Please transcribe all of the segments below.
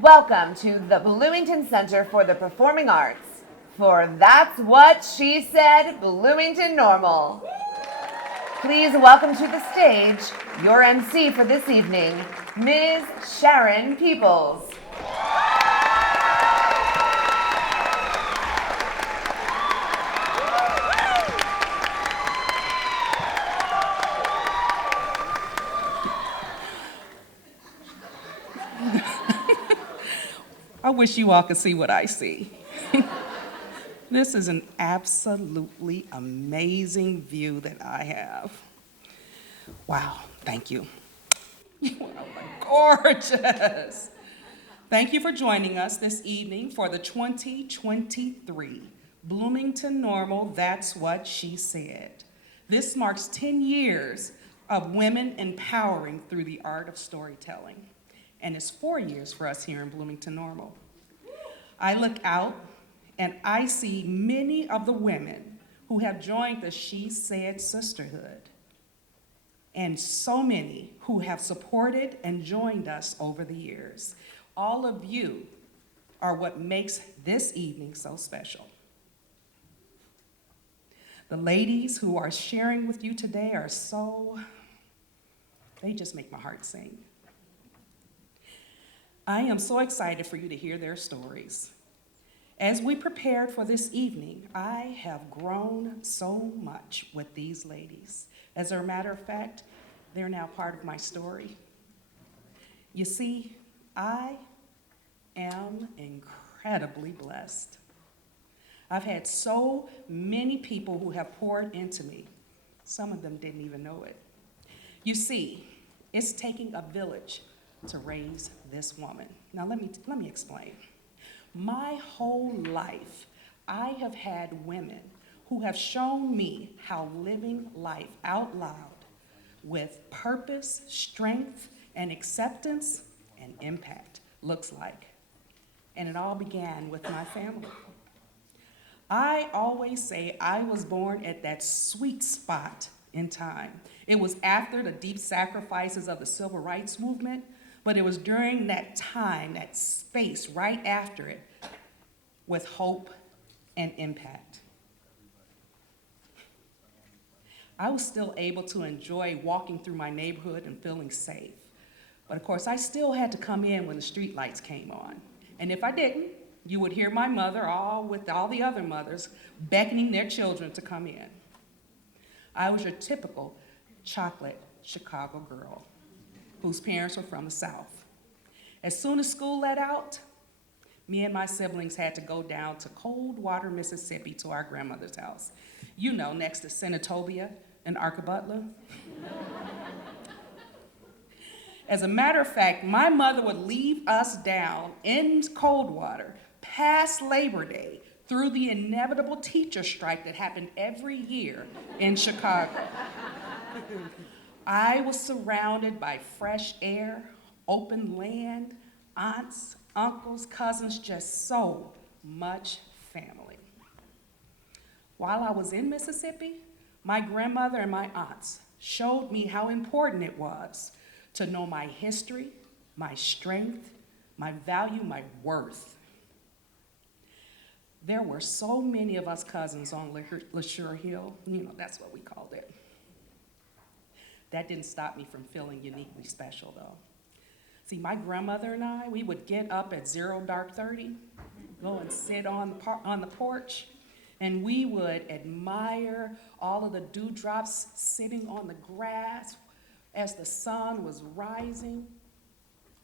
Welcome to the Bloomington Center for the Performing Arts for That's What She Said, Bloomington-Normal. Please welcome to the stage your MC for this evening, Ms. Sharon Peoples. I wish you all could see what I see. This is an absolutely amazing view that I have. Wow, thank you. You are gorgeous. Thank you for joining us this evening for the 2023 Bloomington-Normal That's What She Said. This marks 10 years of women empowering through the art of storytelling. And it's 4 years for us here in Bloomington-Normal. I look out and I see many of the women who have joined the She Said sisterhood, and so many who have supported and joined us over the years. All of you are what makes this evening so special. The ladies who are sharing with you today are they just make my heart sing. I am so excited for you to hear their stories. As we prepared for this evening, I have grown so much with these ladies. As a matter of fact, they're now part of my story. You see, I am incredibly blessed. I've had so many people who have poured into me. Some of them didn't even know it. You see, it's taking a village to raise this woman. Now let me explain. My whole life, I have had women who have shown me how living life out loud with purpose, strength, and acceptance and impact looks like. And it all began with my family. I always say I was born at that sweet spot in time. It was after the deep sacrifices of the civil rights movement, but it was during that time, that space right after it, with hope and impact. I was still able to enjoy walking through my neighborhood and feeling safe. But of course, I still had to come in when the street lights came on. And if I didn't, you would hear my mother, with all the other mothers, beckoning their children to come in. I was your typical chocolate Chicago girl whose parents were from the South. As soon as school let out, me and my siblings had to go down to Coldwater, Mississippi to our grandmother's house. You know, next to Senatobia and Arcabutler. As a matter of fact, my mother would leave us down in Coldwater past Labor Day through the inevitable teacher strike that happened every year in Chicago. I was surrounded by fresh air, open land, aunts, uncles, cousins, just so much family. While I was in Mississippi, my grandmother and my aunts showed me how important it was to know my history, my strength, my value, my worth. There were so many of us cousins on LaSure Hill, that's what we called it. That didn't stop me from feeling uniquely special, though. See, my grandmother and I, we would get up at 30, go and sit on the porch, and we would admire all of the dewdrops sitting on the grass as the sun was rising,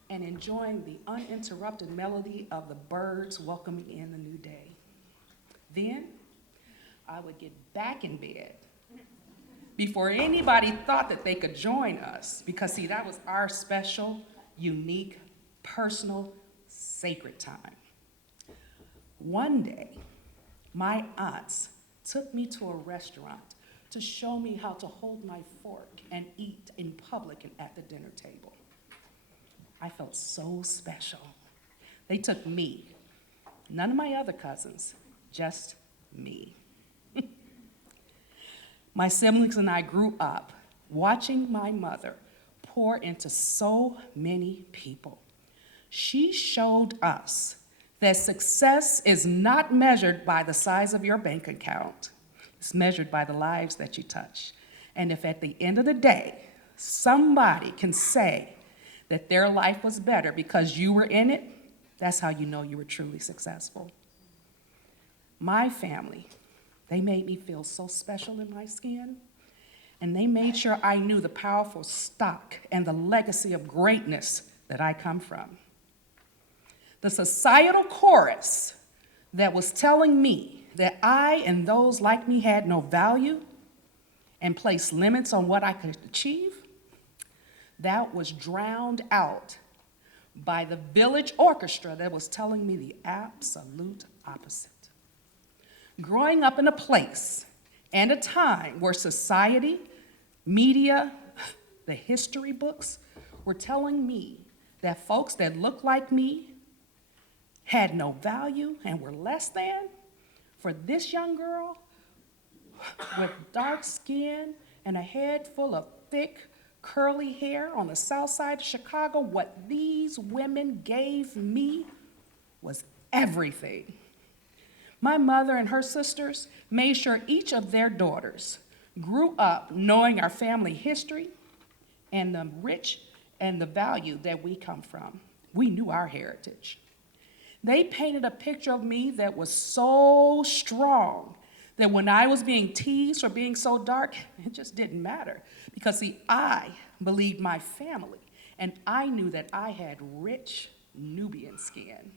and enjoying the uninterrupted melody of the birds welcoming in the new day. Then, I would get back in bed before anybody thought that they could join us, because see, that was our special, unique, personal, sacred time. One day, my aunts took me to a restaurant to show me how to hold my fork and eat in public and at the dinner table. I felt so special. They took me, none of my other cousins, just me. My siblings and I grew up watching my mother pour into so many people. She showed us that success is not measured by the size of your bank account. It's measured by the lives that you touch. And if at the end of the day, somebody can say that their life was better because you were in it, that's how you know you were truly successful. My family, they made me feel so special in my skin, and they made sure I knew the powerful stock and the legacy of greatness that I come from. The societal chorus that was telling me that I and those like me had no value and placed limits on what I could achieve, that was drowned out by the village orchestra that was telling me the absolute opposite. Growing up in a place and a time where society, media, the history books were telling me that folks that looked like me had no value and were less than, for this young girl with dark skin and a head full of thick, curly hair on the south side of Chicago, what these women gave me was everything. My mother and her sisters made sure each of their daughters grew up knowing our family history and the rich and the value that we come from. We knew our heritage. They painted a picture of me that was so strong that when I was being teased for being so dark, it just didn't matter. Because see, I believed my family, and I knew that I had rich Nubian skin.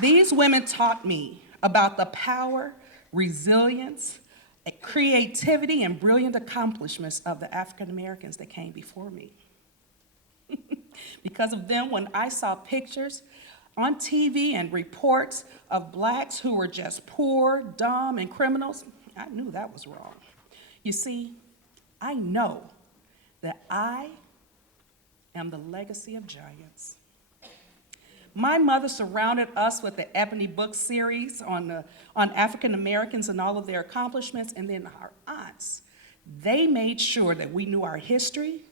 These women taught me about the power, resilience, creativity, and brilliant accomplishments of the African Americans that came before me. Because of them, when I saw pictures on TV and reports of blacks who were just poor, dumb, and criminals, I knew that was wrong. You see, I know that I am the legacy of giants. My mother surrounded us with the Ebony book series on African Americans and all of their accomplishments, and then our aunts, they made sure that we knew our history,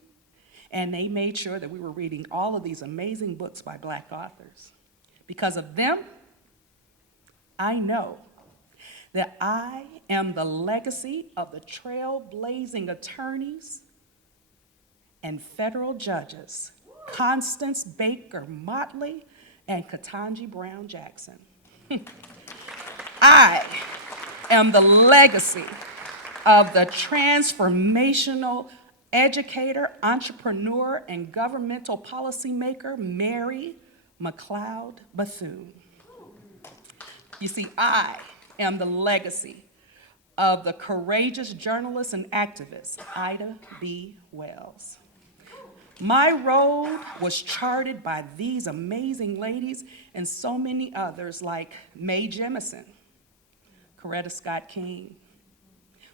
and they made sure that we were reading all of these amazing books by Black authors. Because of them, I know that I am the legacy of the trailblazing attorneys and federal judges, Constance Baker Motley and Ketanji Brown Jackson. I am the legacy of the transformational educator, entrepreneur, and governmental policymaker, Mary McLeod Bethune. You see, I am the legacy of the courageous journalist and activist, Ida B. Wells. My road was charted by these amazing ladies and so many others like Mae Jemison, Coretta Scott King,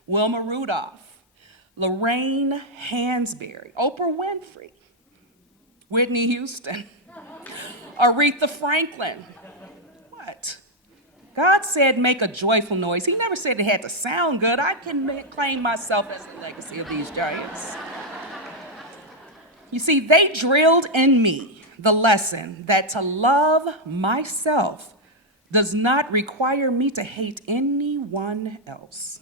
Wilma Rudolph, Lorraine Hansberry, Oprah Winfrey, Whitney Houston, Aretha Franklin. What? God said make a joyful noise. He never said it had to sound good. I can claim myself as the legacy of these giants. You see, they drilled in me the lesson that to love myself does not require me to hate anyone else.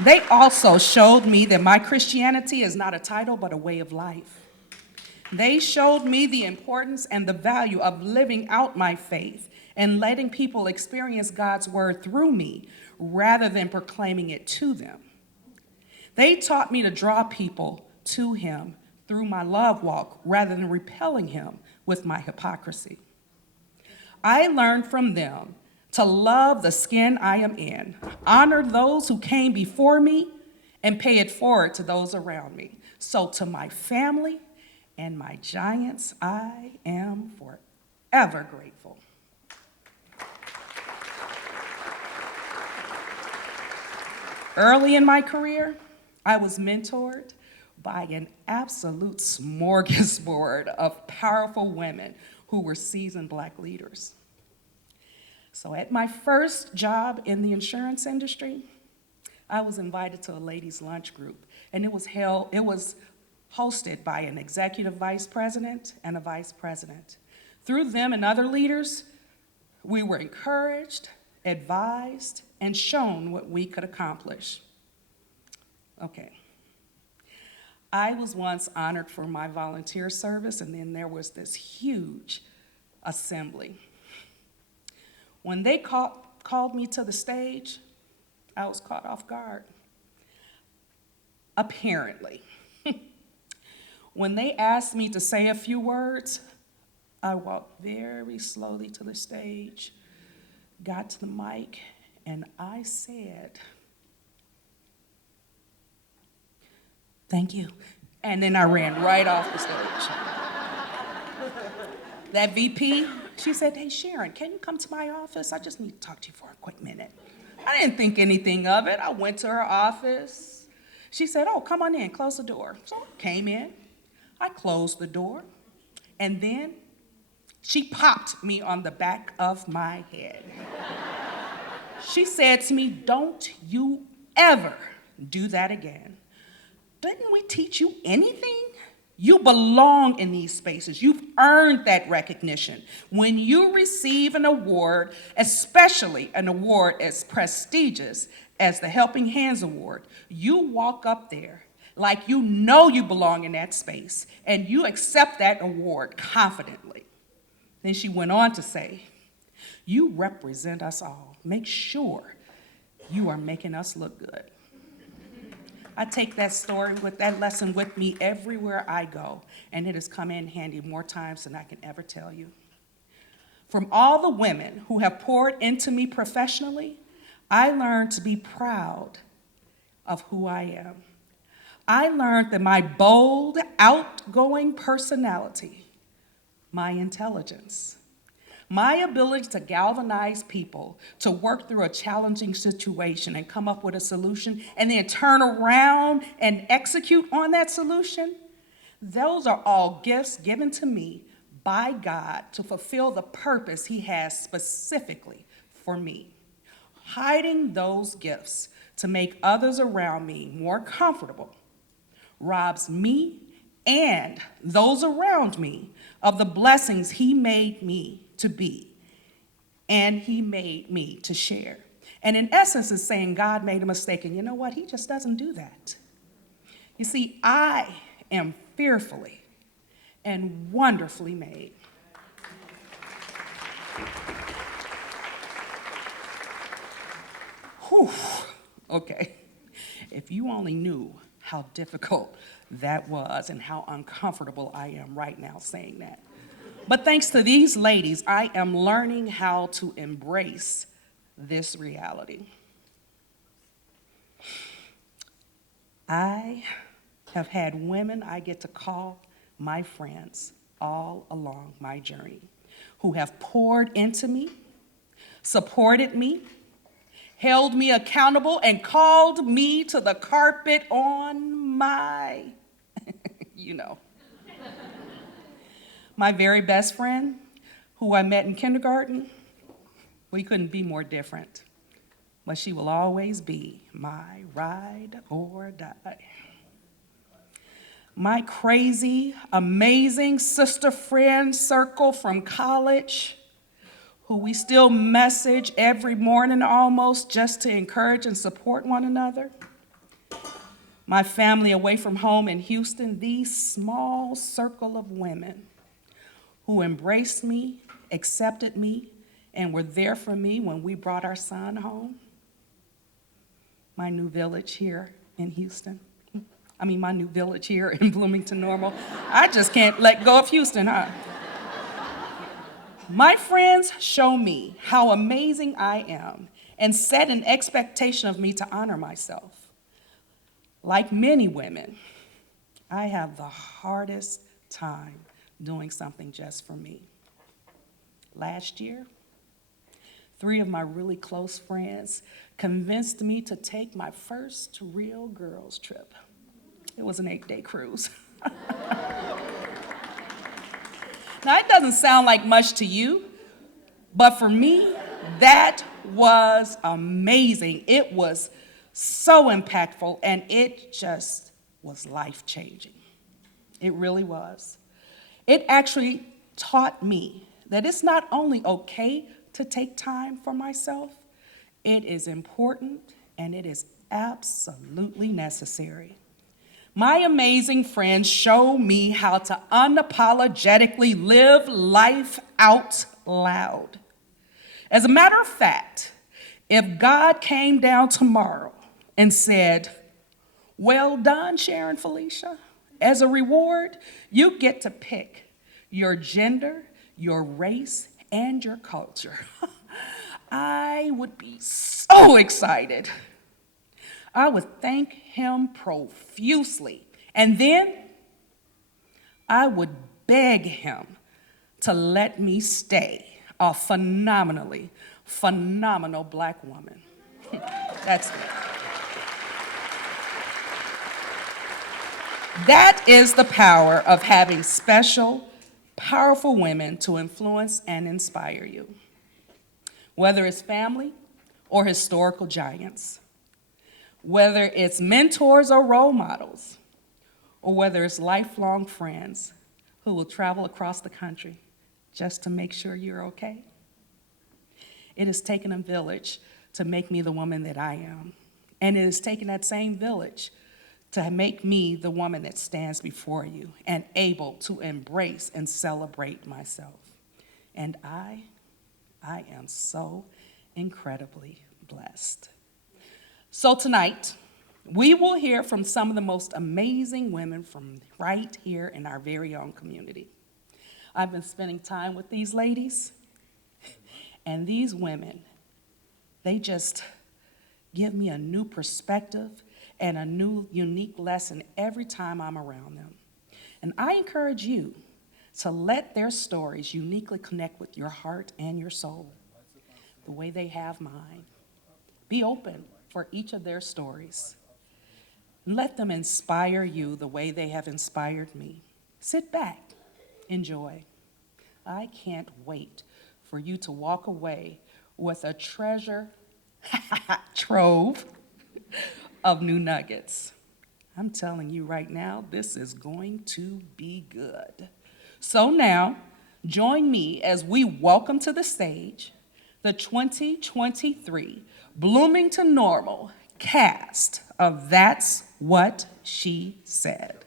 They also showed me that my Christianity is not a title, but a way of life. They showed me the importance and the value of living out my faith and letting people experience God's word through me rather than proclaiming it to them. They taught me to draw people to him through my love walk rather than repelling him with my hypocrisy. I learned from them to love the skin I am in, honor those who came before me, and pay it forward to those around me. So to my family and my giants, I am forever grateful. Early in my career, I was mentored by an absolute smorgasbord of powerful women who were seasoned Black leaders. So at my first job in the insurance industry, I was invited to a ladies' lunch group, and it was hosted by an executive vice president and a vice president. Through them and other leaders, we were encouraged, advised, and shown what we could accomplish. Okay. I was once honored for my volunteer service, and then there was this huge assembly. When they called me to the stage, I was caught off guard. Apparently. When they asked me to say a few words, I walked very slowly to the stage, got to the mic, and I said, "Thank you." And then I ran right off the stage. That VP, she said, "Hey, Sharon, can you come to my office? I just need to talk to you for a quick minute." I didn't think anything of it. I went to her office. She said, "Oh, come on in, close the door." So I came in, I closed the door, and then she popped me on the back of my head. She said to me, "Don't you ever do that again. Didn't we teach you anything? You belong in these spaces. You've earned that recognition. When you receive an award, especially an award as prestigious as the Helping Hands Award, you walk up there like you know you belong in that space, and you accept that award confidently." Then she went on to say, "You represent us all. Make sure you are making us look good." I take that story with that lesson with me everywhere I go, and it has come in handy more times than I can ever tell you. From all the women who have poured into me professionally, I learned to be proud of who I am. I learned that my bold, outgoing personality, my intelligence, my ability to galvanize people, to work through a challenging situation and come up with a solution, and then turn around and execute on that solution, those are all gifts given to me by God to fulfill the purpose He has specifically for me. Hiding those gifts to make others around me more comfortable robs me and those around me of the blessings He made me to be, and He made me to share. And in essence, it's saying God made a mistake, and you know what? He just doesn't do that. You see, I am fearfully and wonderfully made. Whew. Okay. If you only knew how difficult that was and how uncomfortable I am right now saying that. But thanks to these ladies, I am learning how to embrace this reality. I have had women I get to call my friends all along my journey who have poured into me, supported me, held me accountable, and called me to the carpet on my, My very best friend, who I met in kindergarten, we couldn't be more different, but she will always be my ride or die. My crazy, amazing sister friend circle from college, who we still message every morning almost just to encourage and support one another. My family away from home in Houston, the small circle of women who embraced me, accepted me, and were there for me when we brought our son home. My new village here in Houston. My new village here in Bloomington-Normal. I just can't let go of Houston, huh? My friends show me how amazing I am and set an expectation of me to honor myself. Like many women, I have the hardest time doing something just for me. Last year, 3 of my really close friends convinced me to take my first real girls trip. It was an 8-day cruise. Now, it doesn't sound like much to you, but for me, that was amazing. It was so impactful, and it just was life-changing. It really was. It actually taught me that it's not only okay to take time for myself, it is important and it is absolutely necessary. My amazing friends show me how to unapologetically live life out loud. As a matter of fact, if God came down tomorrow and said, "Well done, Sharon Felicia. As a reward, you get to pick your gender, your race, and your culture," I would be so excited. I would thank him profusely, and then I would beg him to let me stay a phenomenal Black woman. That's it. That is the power of having special, powerful women to influence and inspire you. Whether it's family or historical giants, whether it's mentors or role models, or whether it's lifelong friends who will travel across the country just to make sure you're okay. It has taken a village to make me the woman that I am, and it has taken that same village to make me the woman that stands before you and able to embrace and celebrate myself. And I am so incredibly blessed. So tonight, we will hear from some of the most amazing women from right here in our very own community. I've been spending time with these ladies, and these women, they just give me a new perspective and a new, unique lesson every time I'm around them. And I encourage you to let their stories uniquely connect with your heart and your soul, the way they have mine. Be open for each of their stories. Let them inspire you the way they have inspired me. Sit back, enjoy. I can't wait for you to walk away with a treasure trove of new nuggets. I'm telling you right now, this is going to be good. So now, join me as we welcome to the stage the 2023 Bloomington-Normal cast of That's What She Said.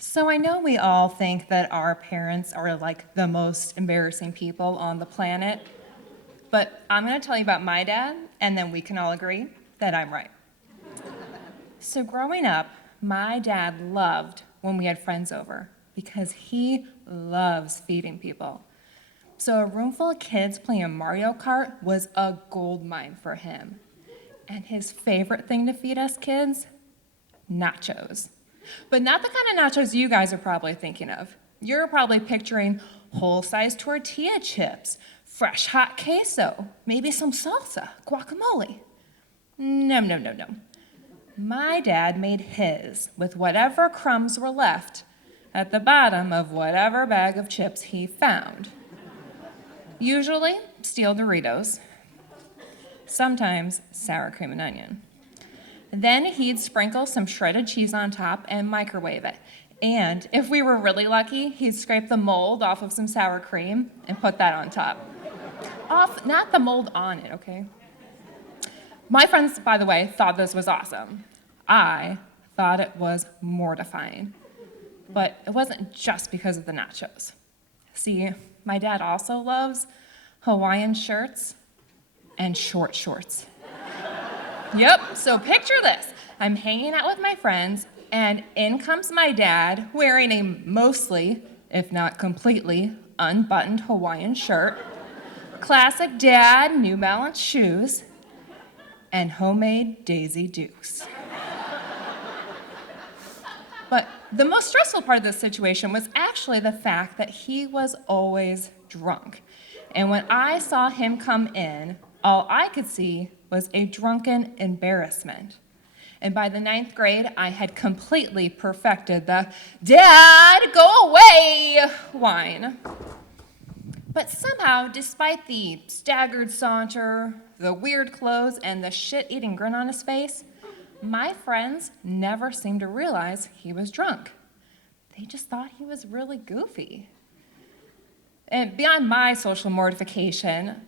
So I know we all think that our parents are like the most embarrassing people on the planet, but I'm gonna tell you about my dad, and then we can all agree that I'm right. So growing up, my dad loved when we had friends over because he loves feeding people. So a room full of kids playing Mario Kart was a gold mine for him. And his favorite thing to feed us kids? Nachos. But not the kind of nachos you guys are probably thinking of. You're probably picturing whole-sized tortilla chips, fresh hot queso, maybe some salsa, guacamole. No. My dad made his with whatever crumbs were left at the bottom of whatever bag of chips he found. Usually steel Doritos, sometimes sour cream and onion. Then he'd sprinkle some shredded cheese on top and microwave it. And if we were really lucky, he'd scrape the mold off of some sour cream and put that on top. Not the mold on it, okay? My friends, by the way, thought this was awesome. I thought it was mortifying. But it wasn't just because of the nachos. See, my dad also loves Hawaiian shirts and short shorts. Yep, so picture this. I'm hanging out with my friends, and in comes my dad wearing a mostly, if not completely, unbuttoned Hawaiian shirt, classic dad New Balance shoes, and homemade Daisy Dukes. But the most stressful part of this situation was actually the fact that he was always drunk. And when I saw him come in, all I could see was a drunken embarrassment. And by the 9th grade, I had completely perfected the "Dad, go away" whine. But somehow, despite the staggered saunter, the weird clothes, and the shit-eating grin on his face, my friends never seemed to realize he was drunk. They just thought he was really goofy. And beyond my social mortification,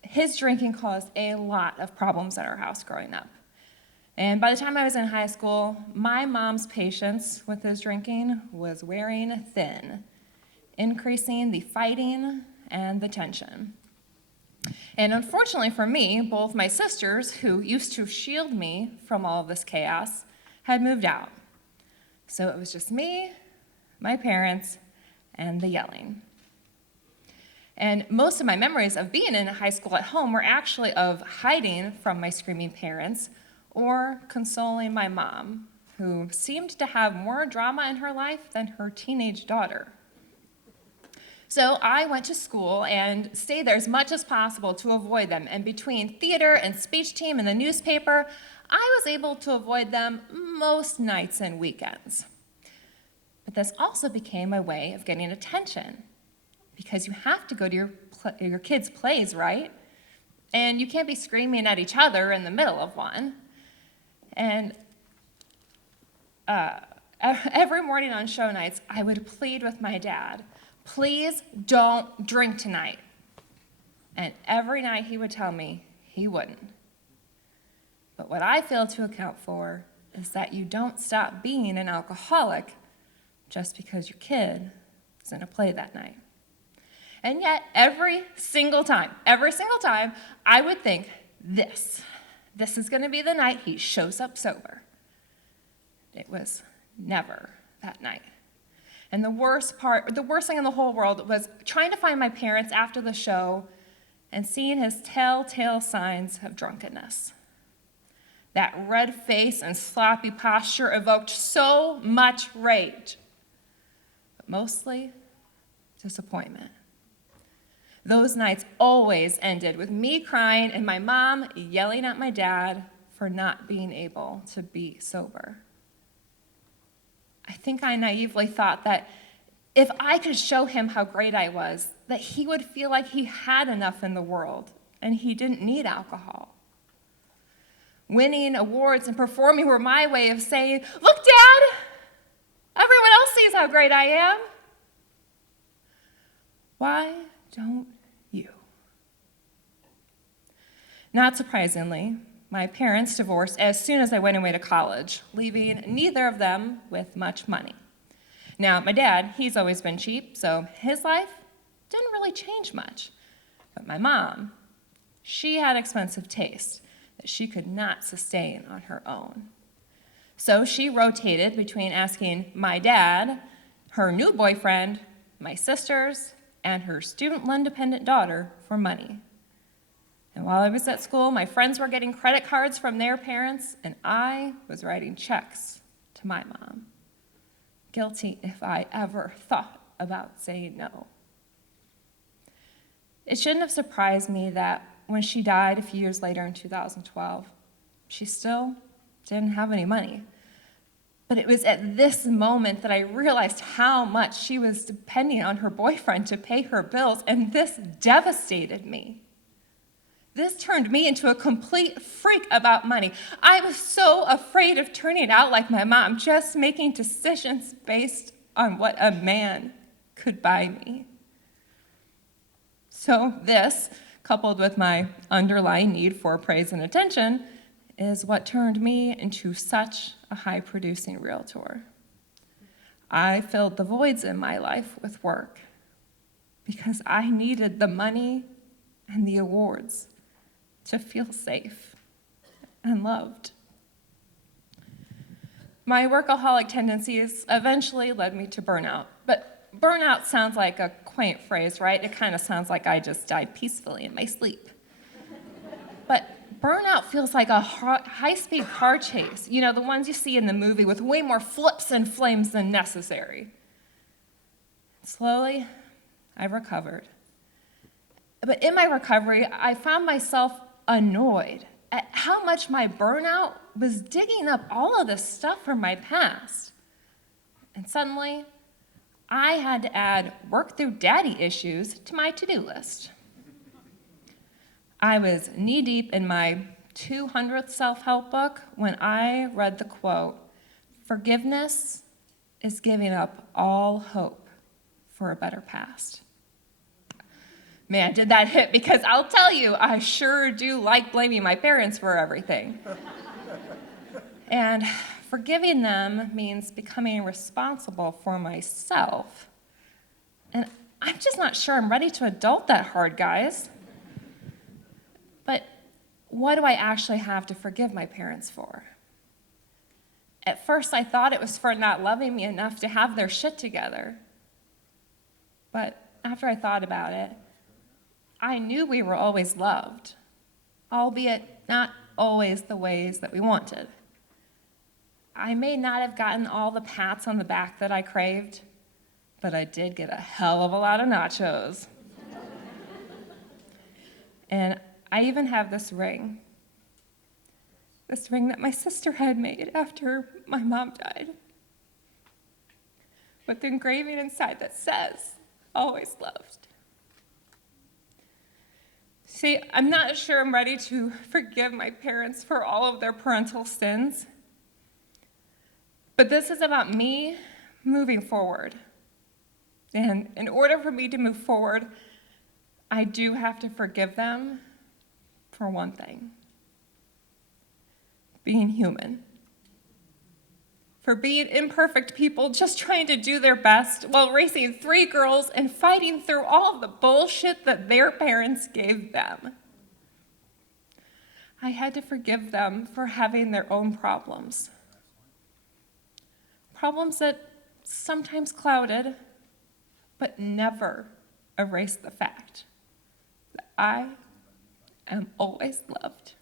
his drinking caused a lot of problems at our house growing up. And by the time I was in high school, my mom's patience with his drinking was wearing thin, increasing the fighting and the tension. And unfortunately for me, both my sisters, who used to shield me from all of this chaos, had moved out. So it was just me, my parents, and the yelling. And most of my memories of being in high school at home were actually of hiding from my screaming parents or consoling my mom, who seemed to have more drama in her life than her teenage daughter. So I went to school and stayed there as much as possible to avoid them. And between theater and speech team and the newspaper, I was able to avoid them most nights and weekends. But this also became my way of getting attention, because you have to go to your kids' plays, right? And you can't be screaming at each other in the middle of one. And every morning on show nights, I would plead with my dad, "Please don't drink tonight." And every night he would tell me he wouldn't. But what I fail to account for is that you don't stop being an alcoholic just because your kid is in a play that night. And yet, every single time, I would think, this is gonna be the night he shows up sober. It was never that night. And the worst thing in the whole world was trying to find my parents after the show and seeing his telltale signs of drunkenness. That red face and sloppy posture evoked so much rage, but mostly disappointment. Those nights always ended with me crying and my mom yelling at my dad for not being able to be sober. I think I naively thought that if I could show him how great I was, that he would feel like he had enough in the world and he didn't need alcohol. Winning awards and performing were my way of saying, "Look, Dad, everyone else sees how great I am. Why don't you?" Not surprisingly, my parents divorced as soon as I went away to college, leaving neither of them with much money. Now, my dad, he's always been cheap, so his life didn't really change much. But my mom, she had expensive taste that she could not sustain on her own. So she rotated between asking my dad, her new boyfriend, my sisters, and her student loan-dependent daughter for money. And while I was at school, my friends were getting credit cards from their parents, and I was writing checks to my mom. Guilty if I ever thought about saying no. It shouldn't have surprised me that when she died a few years later in 2012, she still didn't have any money. But it was at this moment that I realized how much she was depending on her boyfriend to pay her bills, and this devastated me. This turned me into a complete freak about money. I was so afraid of turning out like my mom, just making decisions based on what a man could buy me. So this, coupled with my underlying need for praise and attention, is what turned me into such a high-producing realtor. I filled the voids in my life with work because I needed the money and the awards to feel safe and loved. My workaholic tendencies eventually led me to burnout, but burnout sounds like a quaint phrase, right? It kind of sounds like I just died peacefully in my sleep. But burnout feels like a high-speed car chase. You know, the ones you see in the movie with way more flips and flames than necessary. Slowly, I recovered. But in my recovery, I found myself annoyed at how much my burnout was digging up all of this stuff from my past. And suddenly, I had to add work through daddy issues to my to-do list. I was knee-deep in my 200th self-help book when I read the quote, "Forgiveness is giving up all hope for a better past." Man, did that hit, because I'll tell you, I sure do like blaming my parents for everything. And forgiving them means becoming responsible for myself. And I'm just not sure I'm ready to adult that hard, guys. But what do I actually have to forgive my parents for? At first, I thought it was for not loving me enough to have their shit together. But after I thought about it, I knew we were always loved, albeit not always the ways that we wanted. I may not have gotten all the pats on the back that I craved, but I did get a hell of a lot of nachos. And I even have this ring that my sister had made after my mom died, with the engraving inside that says, "Always loved." See, I'm not sure I'm ready to forgive my parents for all of their parental sins, but this is about me moving forward. And in order for me to move forward, I do have to forgive them for one thing: being human. For being imperfect people just trying to do their best while raising 3 girls and fighting through all of the bullshit that their parents gave them. I had to forgive them for having their own problems. Problems that sometimes clouded, but never erased the fact that I am always loved.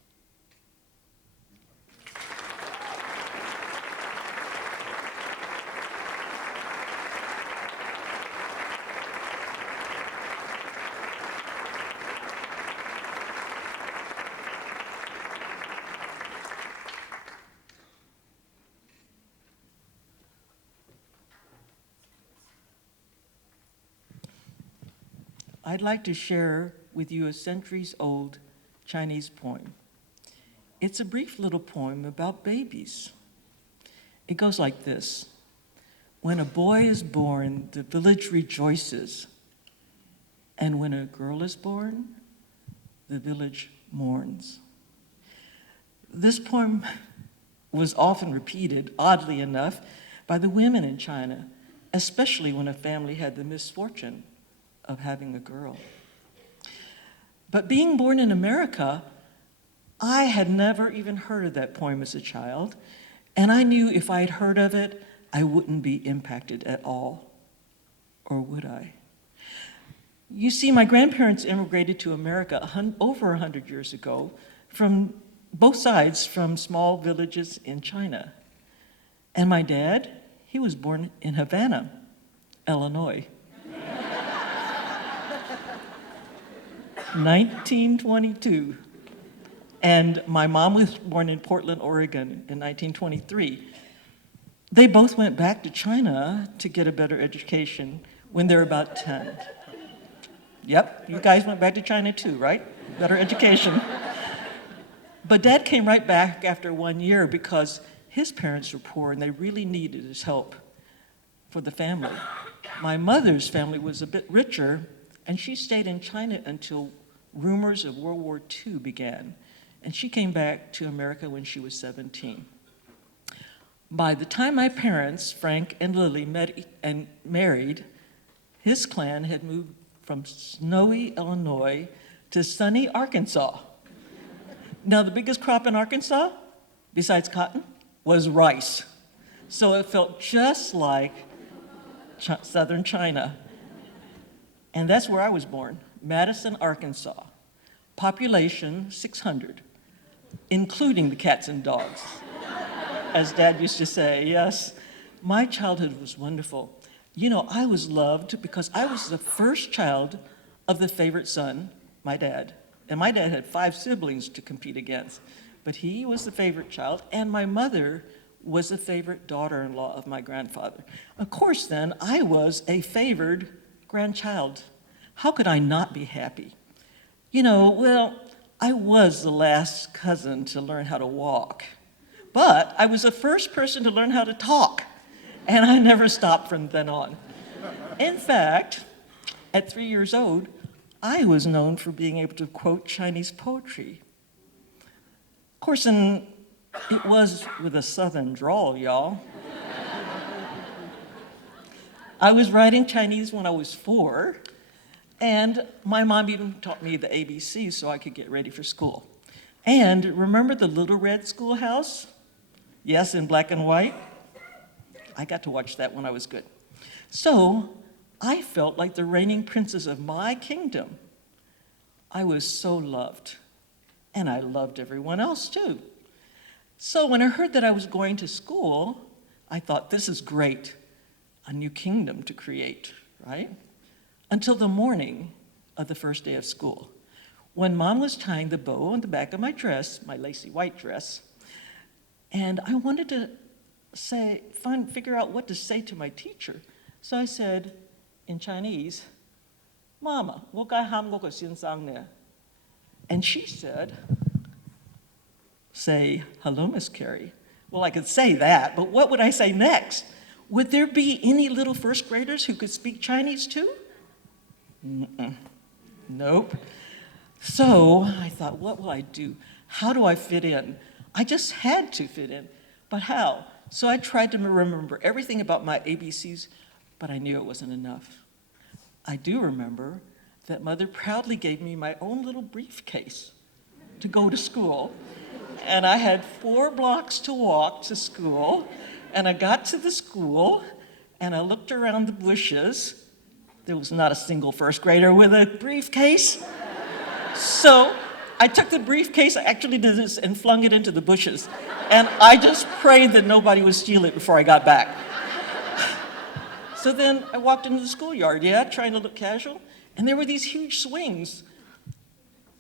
I'd like to share with you a centuries-old Chinese poem. It's a brief little poem about babies. It goes like this: "When a boy is born, the village rejoices, and when a girl is born, the village mourns." This poem was often repeated, oddly enough, by the women in China, especially when a family had the misfortune of having a girl. But being born in America, I had never even heard of that poem as a child, and I knew if I had heard of it, I wouldn't be impacted at all. Or would I? You see, my grandparents immigrated to America over 100 years ago from both sides, from small villages in China. And my dad, he was born in Havana, Illinois. 1922. And my mom was born in Portland, Oregon in 1923. They both went back to China to get a better education when they were about 10. Yep, you guys went back to China too, right? Better education. But Dad came right back after 1 year because his parents were poor and they really needed his help for the family. My mother's family was a bit richer, and she stayed in China until rumors of World War II began. And she came back to America when she was 17. By the time my parents, Frank and Lily, met and married, his clan had moved from snowy Illinois to sunny Arkansas. Now, the biggest crop in Arkansas, besides cotton, was rice. So it felt just like southern China. And that's where I was born, Madison, Arkansas. Population 600. including the cats and dogs. As Dad used to say, yes, my childhood was wonderful. You know, I was loved because I was the first child of the favorite son, my dad. And my dad had 5 siblings to compete against. But he was the favorite child, and my mother was the favorite daughter-in-law of my grandfather. Of course, then, I was a favored grandchild. How could I not be happy? You know, well, I was the last cousin to learn how to walk. But I was the first person to learn how to talk, and I never stopped from then on. In fact, at 3 years old, I was known for being able to quote Chinese poetry. Of course, it was with a southern drawl, y'all. I was writing Chinese when I was 4, and my mom even taught me the ABC so I could get ready for school. And remember the little red schoolhouse? Yes, in black and white. I got to watch that when I was good. So I felt like the reigning princess of my kingdom. I was so loved, and I loved everyone else too. So when I heard that I was going to school, I thought, this is great, a new kingdom to create, right? Until the morning of the first day of school, when Mom was tying the bow on the back of my dress, my lacy white dress, and I wanted to figure out what to say to my teacher. So I said in Chinese, Mama, 我该喊我个先生呢? And she said, say, hello, Miss Carrie. Well, I could say that, but what would I say next? Would there be any little first graders who could speak Chinese too? Nope. So I thought, what will I do? How do I fit in? I just had to fit in, but how? So I tried to remember everything about my ABCs, but I knew it wasn't enough. I do remember that Mother proudly gave me my own little briefcase to go to school, and I had 4 blocks to walk to school, and I got to the school, and I looked around the bushes. There was not a single first grader with a briefcase. So I took the briefcase, I actually did this and flung it into the bushes. And I just prayed that nobody would steal it before I got back. So then I walked into the schoolyard, trying to look casual, and there were these huge swings.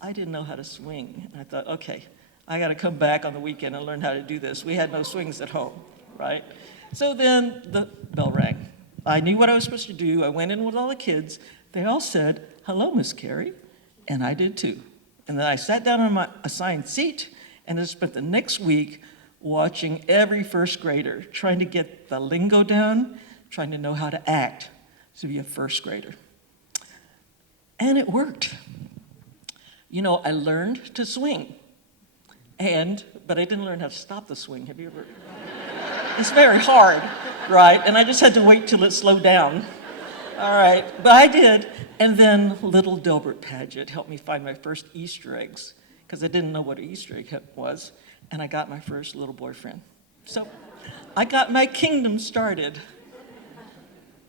I didn't know how to swing. And I thought, okay, I gotta come back on the weekend and learn how to do this. We had no swings at home, right? So then the bell rang. I knew what I was supposed to do. I went in with all the kids. They all said, hello, Miss Carrie, and I did too. And then I sat down on my assigned seat and I spent the next week watching every first grader, trying to get the lingo down, trying to know how to act to be a first grader. And it worked. You know, I learned to swing, but I didn't learn how to stop the swing. Have you ever? It's very hard, right? And I just had to wait till it slowed down. All right, but I did. And then little Delbert Paget helped me find my first Easter eggs, because I didn't know what an Easter egg was, and I got my first little boyfriend. So I got my kingdom started.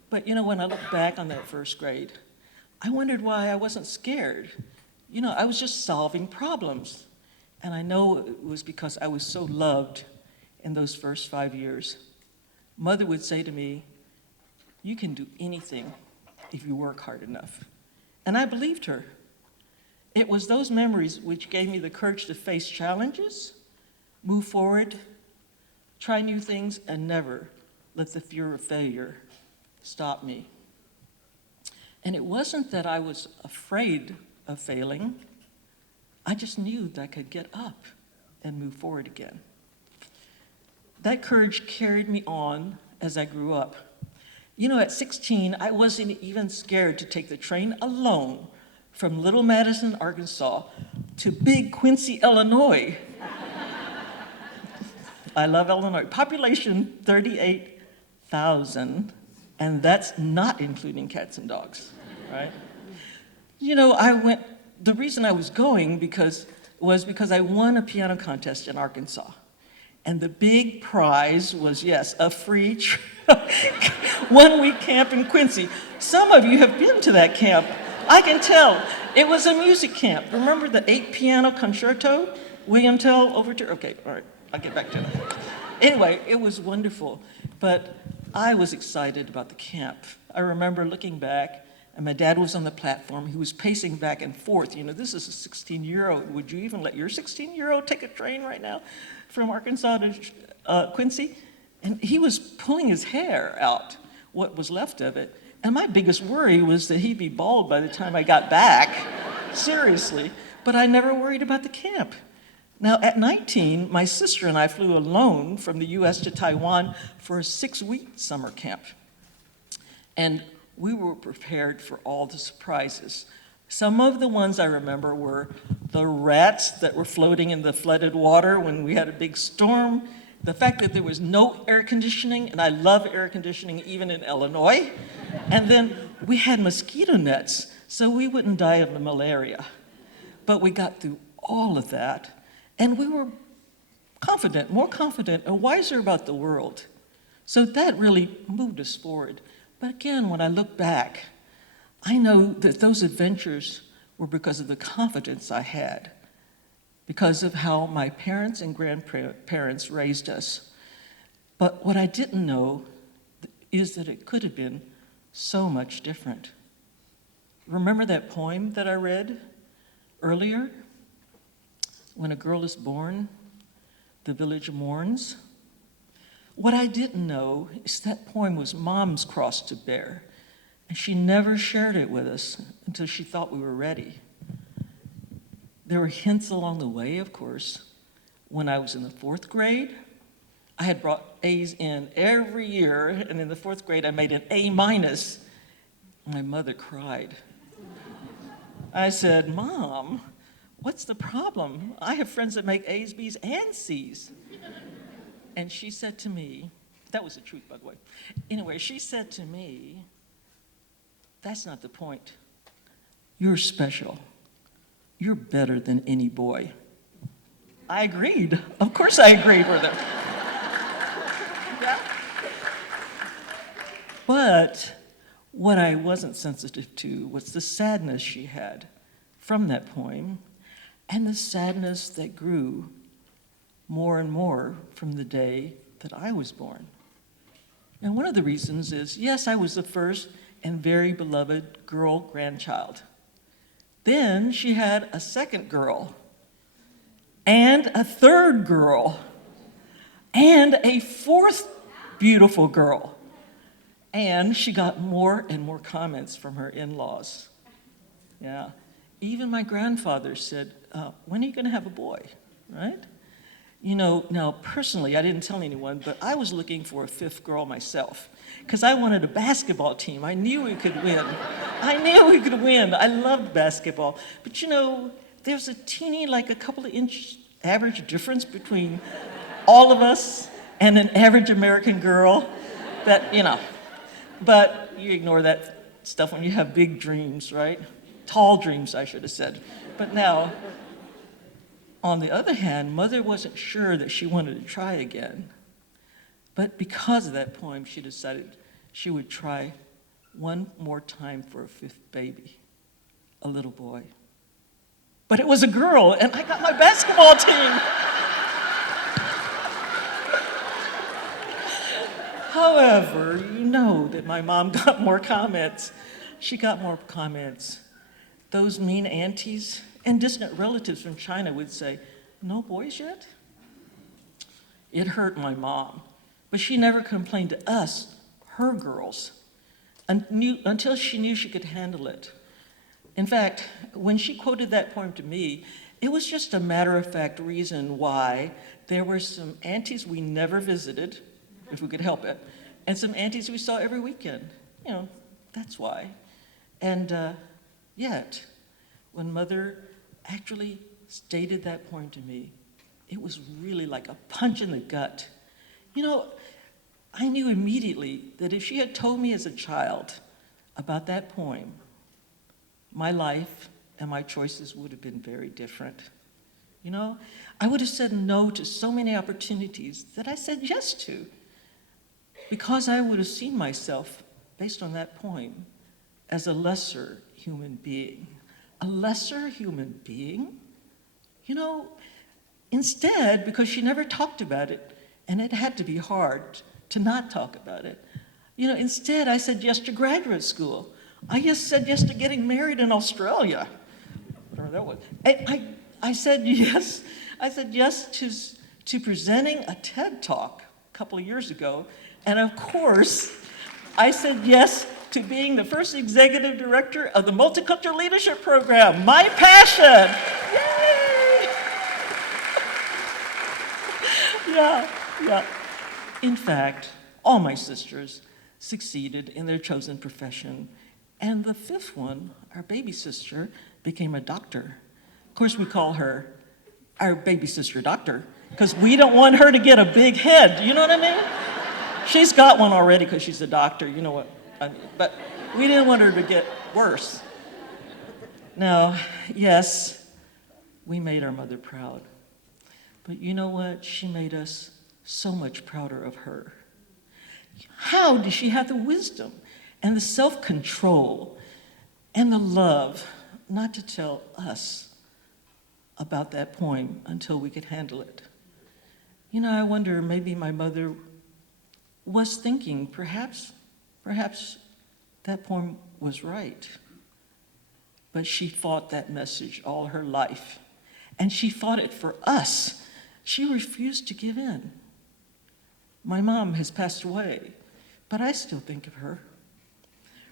But you know, when I look back on that first grade, I wondered why I wasn't scared. You know, I was just solving problems. And I know it was because I was so loved in those first 5 years. Mother would say to me, you can do anything if you work hard enough. And I believed her. It was those memories which gave me the courage to face challenges, move forward, try new things, and never let the fear of failure stop me. And it wasn't that I was afraid of failing. I just knew that I could get up and move forward again. That courage carried me on as I grew up. You know, at 16, I wasn't even scared to take the train alone from Little Madison, Arkansas, to Big Quincy, Illinois. I love Illinois. Population 38,000, and that's not including cats and dogs, right? You know, the reason I was going was because I won a piano contest in Arkansas. And the big prize was, yes, a free 1-week camp in Quincy. Some of you have been to that camp. I can tell. It was a music camp. Remember the 8 piano concerto? William Tell Overture. Okay, all right, I'll get back to that. Anyway, it was wonderful, but I was excited about the camp. I remember looking back, and my dad was on the platform. He was pacing back and forth. You know, this is a 16-year-old. Would you even let your 16-year-old take a train right now from Arkansas to Quincy? And he was pulling his hair out, what was left of it. And my biggest worry was that he'd be bald by the time I got back. Seriously. But I never worried about the camp. Now, at 19, my sister and I flew alone from the US to Taiwan for a 6-week summer camp. And we were prepared for all the surprises. Some of the ones I remember were the rats that were floating in the flooded water when we had a big storm, the fact that there was no air conditioning, and I love air conditioning even in Illinois, and then we had mosquito nets so we wouldn't die of the malaria. But we got through all of that, and we were confident, more confident, and wiser about the world. So that really moved us forward. But again, when I look back, I know that those adventures were because of the confidence I had, because of how my parents and grandparents raised us. But what I didn't know is that it could have been so much different. Remember that poem that I read earlier? When a girl is born, the village mourns. What I didn't know is that poem was Mom's cross to bear, and she never shared it with us until she thought we were ready. There were hints along the way, of course. When I was in the 4th grade, I had brought A's in every year, and in the 4th grade, I made an A-. My mother cried. I said, "Mom, what's the problem? I have friends that make A's, B's, and C's." And she said to me, that was the truth, by the way. Anyway, she said to me, "That's not the point. You're special. You're better than any boy." I agreed. Of course I agreed with her. Yeah. But what I wasn't sensitive to was the sadness she had from that poem, and the sadness that grew more and more from the day that I was born. And one of the reasons is, yes, I was the first and very beloved girl grandchild. Then she had a second girl, and a third girl, and a 4th beautiful girl. And she got more and more comments from her in-laws. Yeah. Even my grandfather said, "When are you going to have a boy?" Right? You know, now personally, I didn't tell anyone, but I was looking for a 5th girl myself because I wanted a basketball team. I knew we could win. I loved basketball. But you know, there's a teeny, like a couple of inch average difference between all of us and an average American girl that, you know, but you ignore that stuff when you have big dreams, right? Tall dreams, I should have said. But now, on the other hand, Mother wasn't sure that she wanted to try again. But because of that poem, she decided she would try one more time for a 5th baby, a little boy. But it was a girl, and I got my basketball team. However, you know that my mom got more comments. She got more comments. Those mean aunties and distant relatives from China would say, "No boys yet?" It hurt my mom, but she never complained to us, her girls, until she knew she could handle it. In fact, when she quoted that poem to me, it was just a matter-of-fact reason why there were some aunties we never visited, if we could help it, and some aunties we saw every weekend. You know, that's why. And yet, when Mother actually stated that poem to me, it was really like a punch in the gut. You know, I knew immediately that if she had told me as a child about that poem, my life and my choices would have been very different. You know, I would have said no to so many opportunities that I said yes to, because I would have seen myself, based on that poem, as a lesser human being. A lesser human being? You know, Instead, because she never talked about it, and it had to be hard to not talk about it, instead I said yes to graduate school. I just said yes to getting married in Australia. Whatever that was. I said yes. I said yes to presenting a TED Talk a couple of years ago. And of course, I said yes to being the first executive director of the Multicultural Leadership Program, my passion. Yay! Yeah. In fact, all my sisters succeeded in their chosen profession. And the fifth one, our baby sister, became a doctor. Of course, we call her our baby sister doctor because we don't want her to get a big head. You know what I mean? She's got one already because she's a doctor. You know what I mean? But we didn't want her to get worse. Now, yes, we made our mother proud. But you know what? She made us so much prouder of her. How did she have the wisdom and the self-control and the love not to tell us about that poem until we could handle it? I wonder, maybe my mother was thinking, perhaps that poem was right. But she fought that message all her life. And she fought it for us. She refused to give in. My mom has passed away, but I still think of her.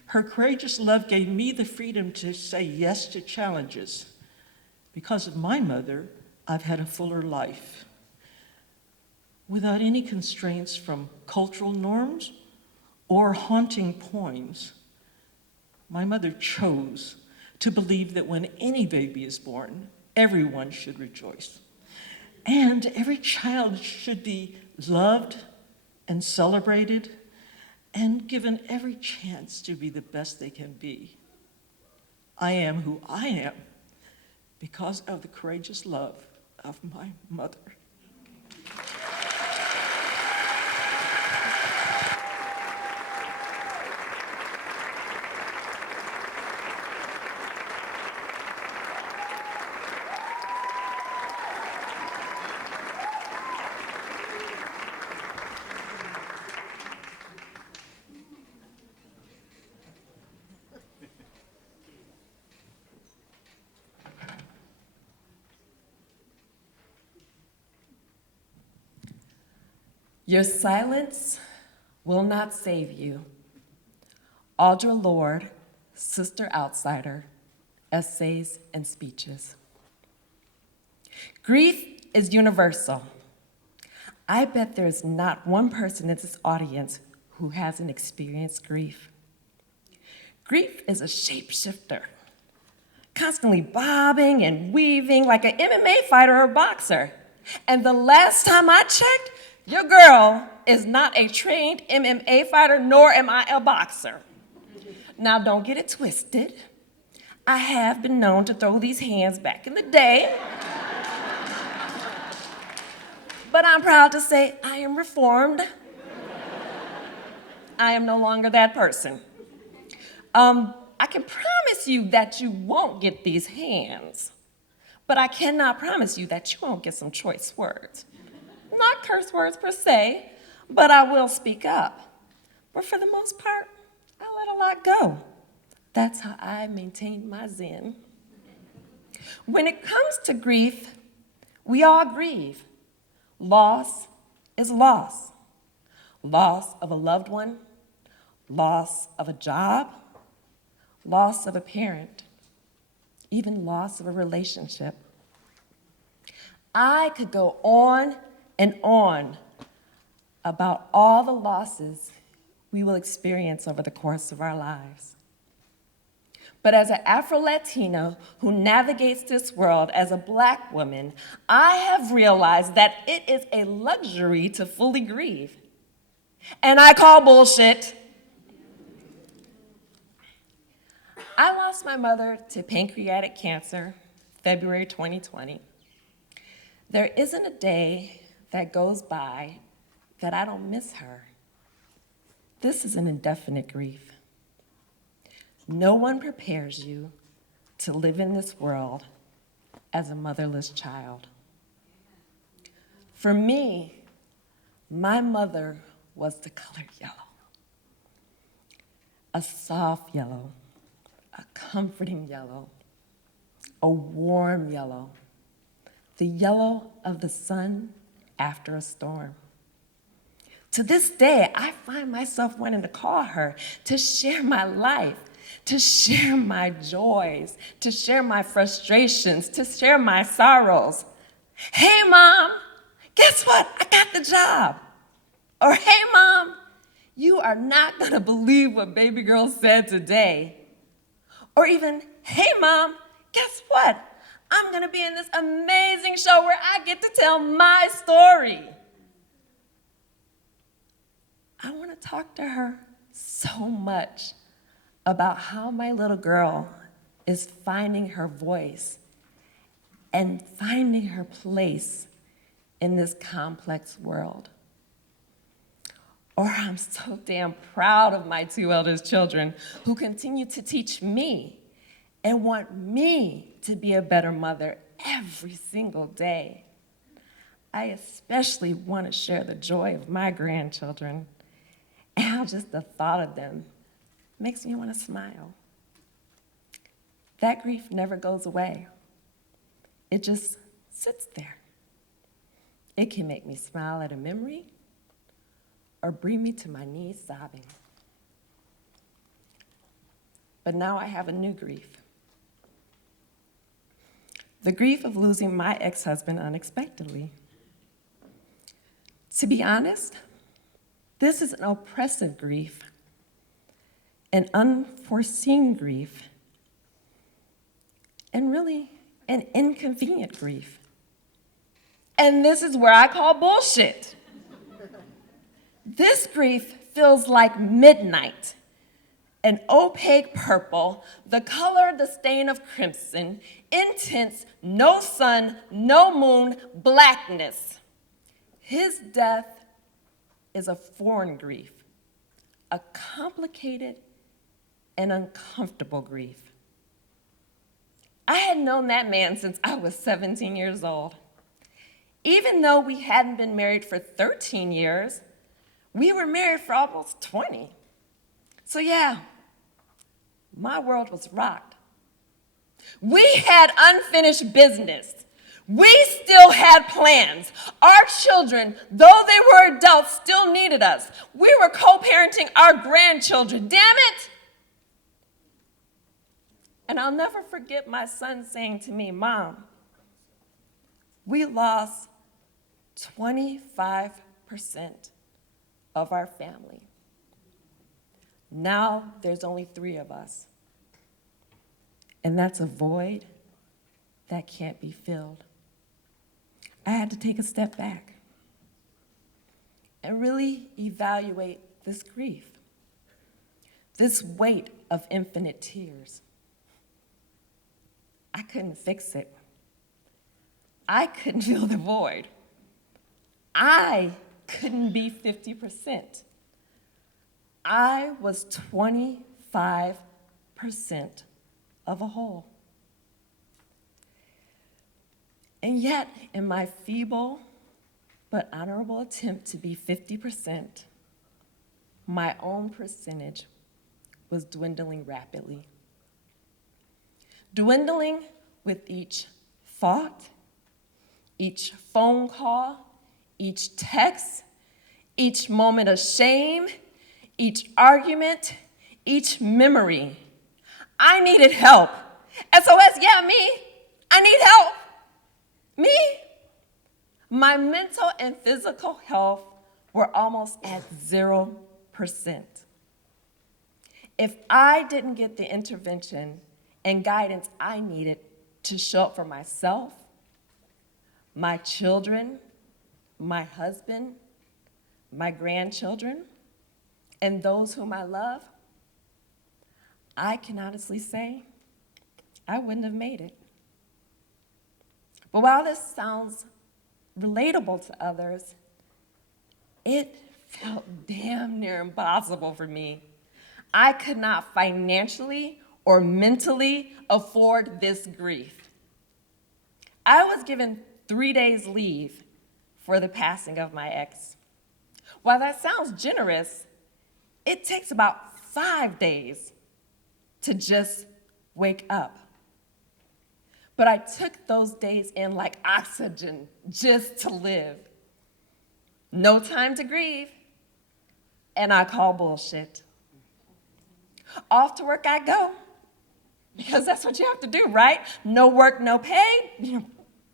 Her courageous love gave me the freedom to say yes to challenges. Because of my mother, I've had a fuller life. Without any constraints from cultural norms or haunting poems, my mother chose to believe that when any baby is born, everyone should rejoice. And every child should be loved and celebrated and given every chance to be the best they can be. I am who I am because of the courageous love of my mother. Your silence will not save you. Audre Lorde, Sister Outsider, Essays and Speeches. Grief is universal. I bet there's not one person in this audience who hasn't experienced grief. Grief is a shapeshifter, constantly bobbing and weaving like an MMA fighter or boxer. And the last time I checked, your girl is not a trained MMA fighter, nor am I a boxer. Now, don't get it twisted. I have been known to throw these hands back in the day. But I'm proud to say I am reformed. I am no longer that person. I can promise you that you won't get these hands, but I cannot promise you that you won't get some choice words. Not curse words per se, but I will speak up. But for the most part, I let a lot go. That's how I maintain my zen. When it comes to grief, we all grieve. Loss is loss. Loss of a loved one, loss of a job, loss of a parent, even loss of a relationship. I could go on and on about all the losses we will experience over the course of our lives. But as an Afro-Latina who navigates this world as a Black woman, I have realized that it is a luxury to fully grieve. And I call bullshit. I lost my mother to pancreatic cancer, February 2020. There isn't a day that goes by that I don't miss her. This is an indefinite grief. No one prepares you to live in this world as a motherless child. For me, my mother was the color yellow. A soft yellow, a comforting yellow, a warm yellow, the yellow of the sun after a storm. To this day, I find myself wanting to call her, to share my life, to share my joys, to share my frustrations, to share my sorrows. Hey, Mom, guess what? I got the job. Or, hey, Mom, you are not gonna believe what baby girl said today. Or even, hey, Mom, guess what? I'm gonna be in this amazing show where I get to tell my story. I wanna talk to her so much about how my little girl is finding her voice and finding her place in this complex world. Or I'm so damn proud of my two eldest children who continue to teach me and want me to be a better mother every single day. I especially want to share the joy of my grandchildren, and how just the thought of them makes me want to smile. That grief never goes away. It just sits there. It can make me smile at a memory or bring me to my knees sobbing. But now I have a new grief. The grief of losing my ex-husband unexpectedly. To be honest, this is an oppressive grief, an unforeseen grief, and really an inconvenient grief. And this is where I call bullshit. This grief feels like midnight, an opaque purple, the color, the stain of crimson, intense, no sun, no moon, blackness. His death is a foreign grief, a complicated and uncomfortable grief. I had known that man since I was 17 years old. Even though we hadn't been married for 13 years, we were married for almost 20. So yeah, my world was rocked. We had unfinished business. We still had plans. Our children, though they were adults, still needed us. We were co-parenting our grandchildren, damn it! And I'll never forget my son saying to me, Mom, we lost 25% of our family. Now there's only 3 of us. And that's a void that can't be filled. I had to take a step back and really evaluate this grief, this weight of infinite tears. I couldn't fix it. I couldn't fill the void. I couldn't be 50%. I was 25% of a whole. And yet, in my feeble but honorable attempt to be 50%, my own percentage was dwindling rapidly. Dwindling with each thought, each phone call, each text, each moment of shame, each argument, each memory. I needed help. SOS, yeah, me. I need help. Me. My mental and physical health were almost at 0%. If I didn't get the intervention and guidance I needed to show up for myself, my children, my husband, my grandchildren, and those whom I love, I can honestly say I wouldn't have made it. But while this sounds relatable to others, it felt damn near impossible for me. I could not financially or mentally afford this grief. I was given 3 days leave for the passing of my ex. While that sounds generous, it takes about 5 days to just wake up. But I took those days in like oxygen just to live. No time to grieve, and I call bullshit. Off to work I go, because that's what you have to do, right? No work, no pay,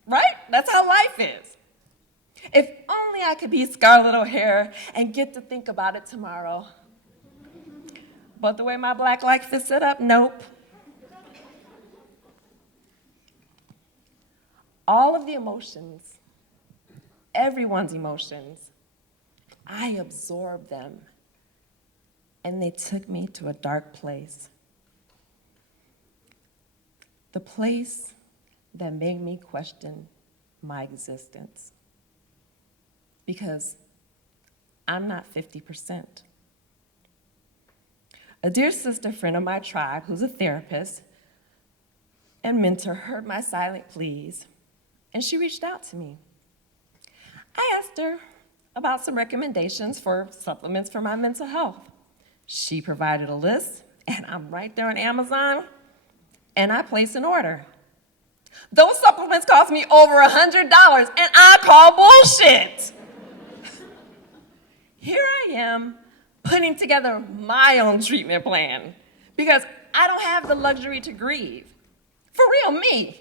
right? That's how life is. If only I could be Scarlett O'Hara and get to think about it tomorrow. But the way my Black life is set up, nope. All of the emotions, everyone's emotions, I absorbed them, and they took me to a dark place. The place that made me question my existence. Because I'm not 50%. A dear sister friend of my tribe, who's a therapist and mentor, heard my silent pleas, and she reached out to me. I asked her about some recommendations for supplements for my mental health. She provided a list, and I'm right there on Amazon, and I placed an order. Those supplements cost me over $100, and I call bullshit. Here I am putting together my own treatment plan because I don't have the luxury to grieve. For real, me.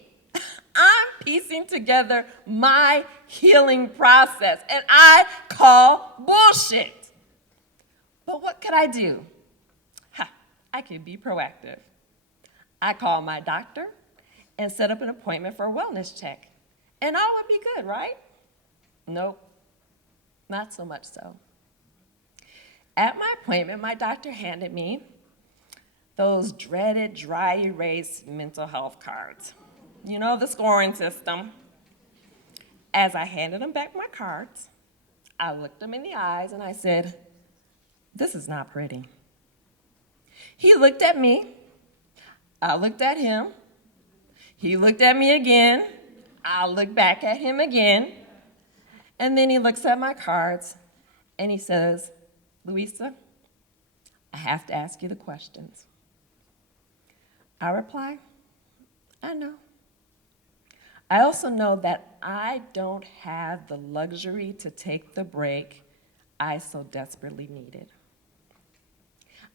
I'm piecing together my healing process, and I call bullshit. But what could I do? I could be proactive. I call my doctor and set up an appointment for a wellness check, and all would be good, right? Nope, not so much so. At my appointment, my doctor handed me those dreaded dry erase mental health cards. You know, the scoring system. As I handed him back my cards, I looked him in the eyes and I said, "This is not pretty." He looked at me, I looked at him, he looked at me again, I looked back at him again, and then he looks at my cards and he says, "Luisa, I have to ask you the questions." I reply, "I know. I also know that I don't have the luxury to take the break I so desperately needed."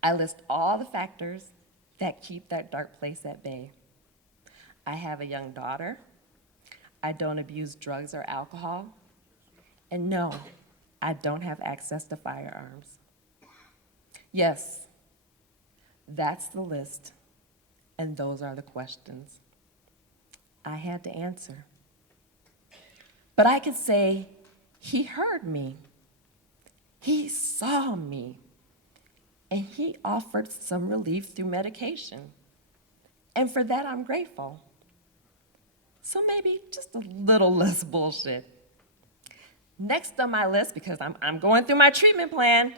I list all the factors that keep that dark place at bay. I have a young daughter. I don't abuse drugs or alcohol. And no, I don't have access to firearms. Yes, that's the list, and those are the questions I had to answer. But I could say, he heard me, he saw me, and he offered some relief through medication. And for that, I'm grateful. So maybe just a little less bullshit. Next on my list, because I'm going through my treatment plan,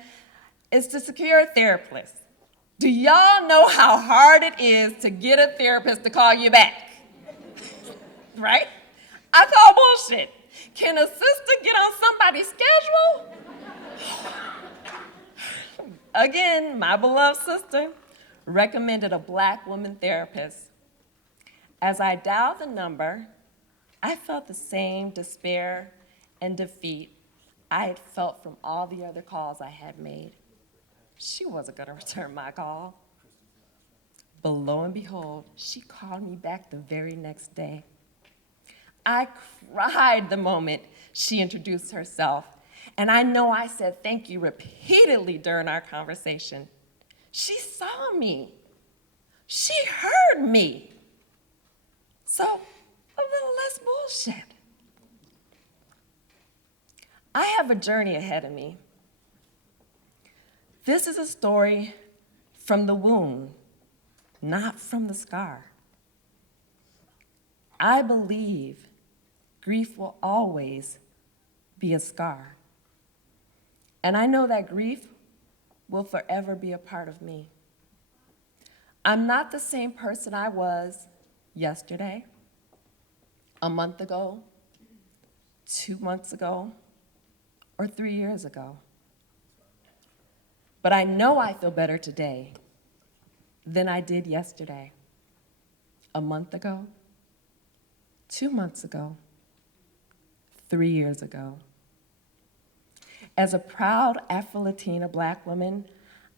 is to secure a therapist. Do y'all know how hard it is to get a therapist to call you back? Right? I call bullshit. Can a sister get on somebody's schedule? Again, my beloved sister recommended a Black woman therapist. As I dialed the number, I felt the same despair and defeat I had felt from all the other calls I had made. She wasn't gonna return my call. But lo and behold, she called me back the very next day. I cried the moment she introduced herself, and I know I said thank you repeatedly during our conversation. She saw me. She heard me. So, a little less bullshit. I have a journey ahead of me. This is a story from the wound, not from the scar. I believe grief will always be a scar. And I know that grief will forever be a part of me. I'm not the same person I was yesterday, a month ago, 2 months ago, or 3 years ago. But I know I feel better today than I did yesterday, a month ago, 2 months ago, 3 years ago. As a proud Afro-Latina Black woman,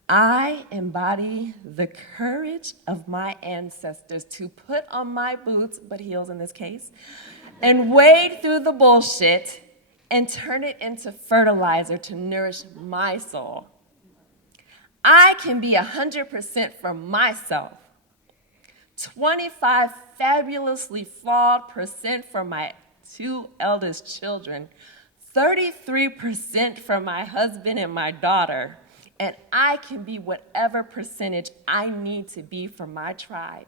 I embody the courage of my ancestors to put on my boots, but heels in this case, and wade through the bullshit and turn it into fertilizer to nourish my soul. I can be 100% for myself, 25 fabulously flawed percent for my 2 eldest children, 33% for my husband and my daughter, and I can be whatever percentage I need to be for my tribe.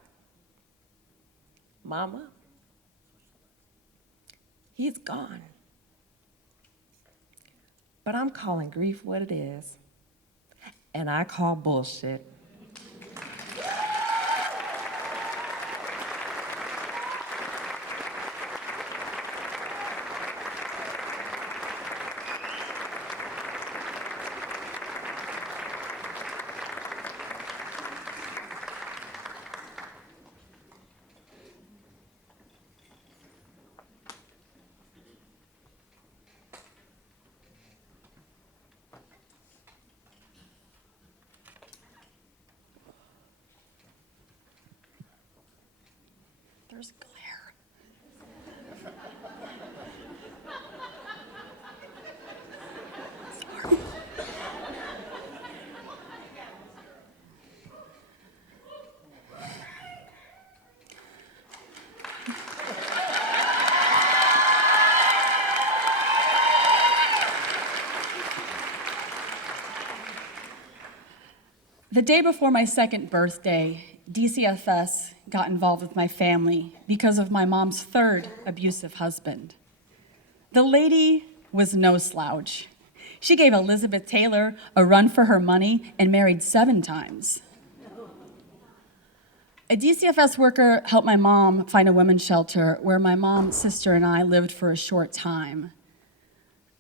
Mama, he's gone. But I'm calling grief what it is, and I call bullshit. There's glare. Sorry. The day before my 2nd birthday, DCFS got involved with my family because of my mom's 3rd abusive husband. The lady was no slouch. She gave Elizabeth Taylor a run for her money and married 7 times. A DCFS worker helped my mom find a women's shelter where my mom, sister, and I lived for a short time.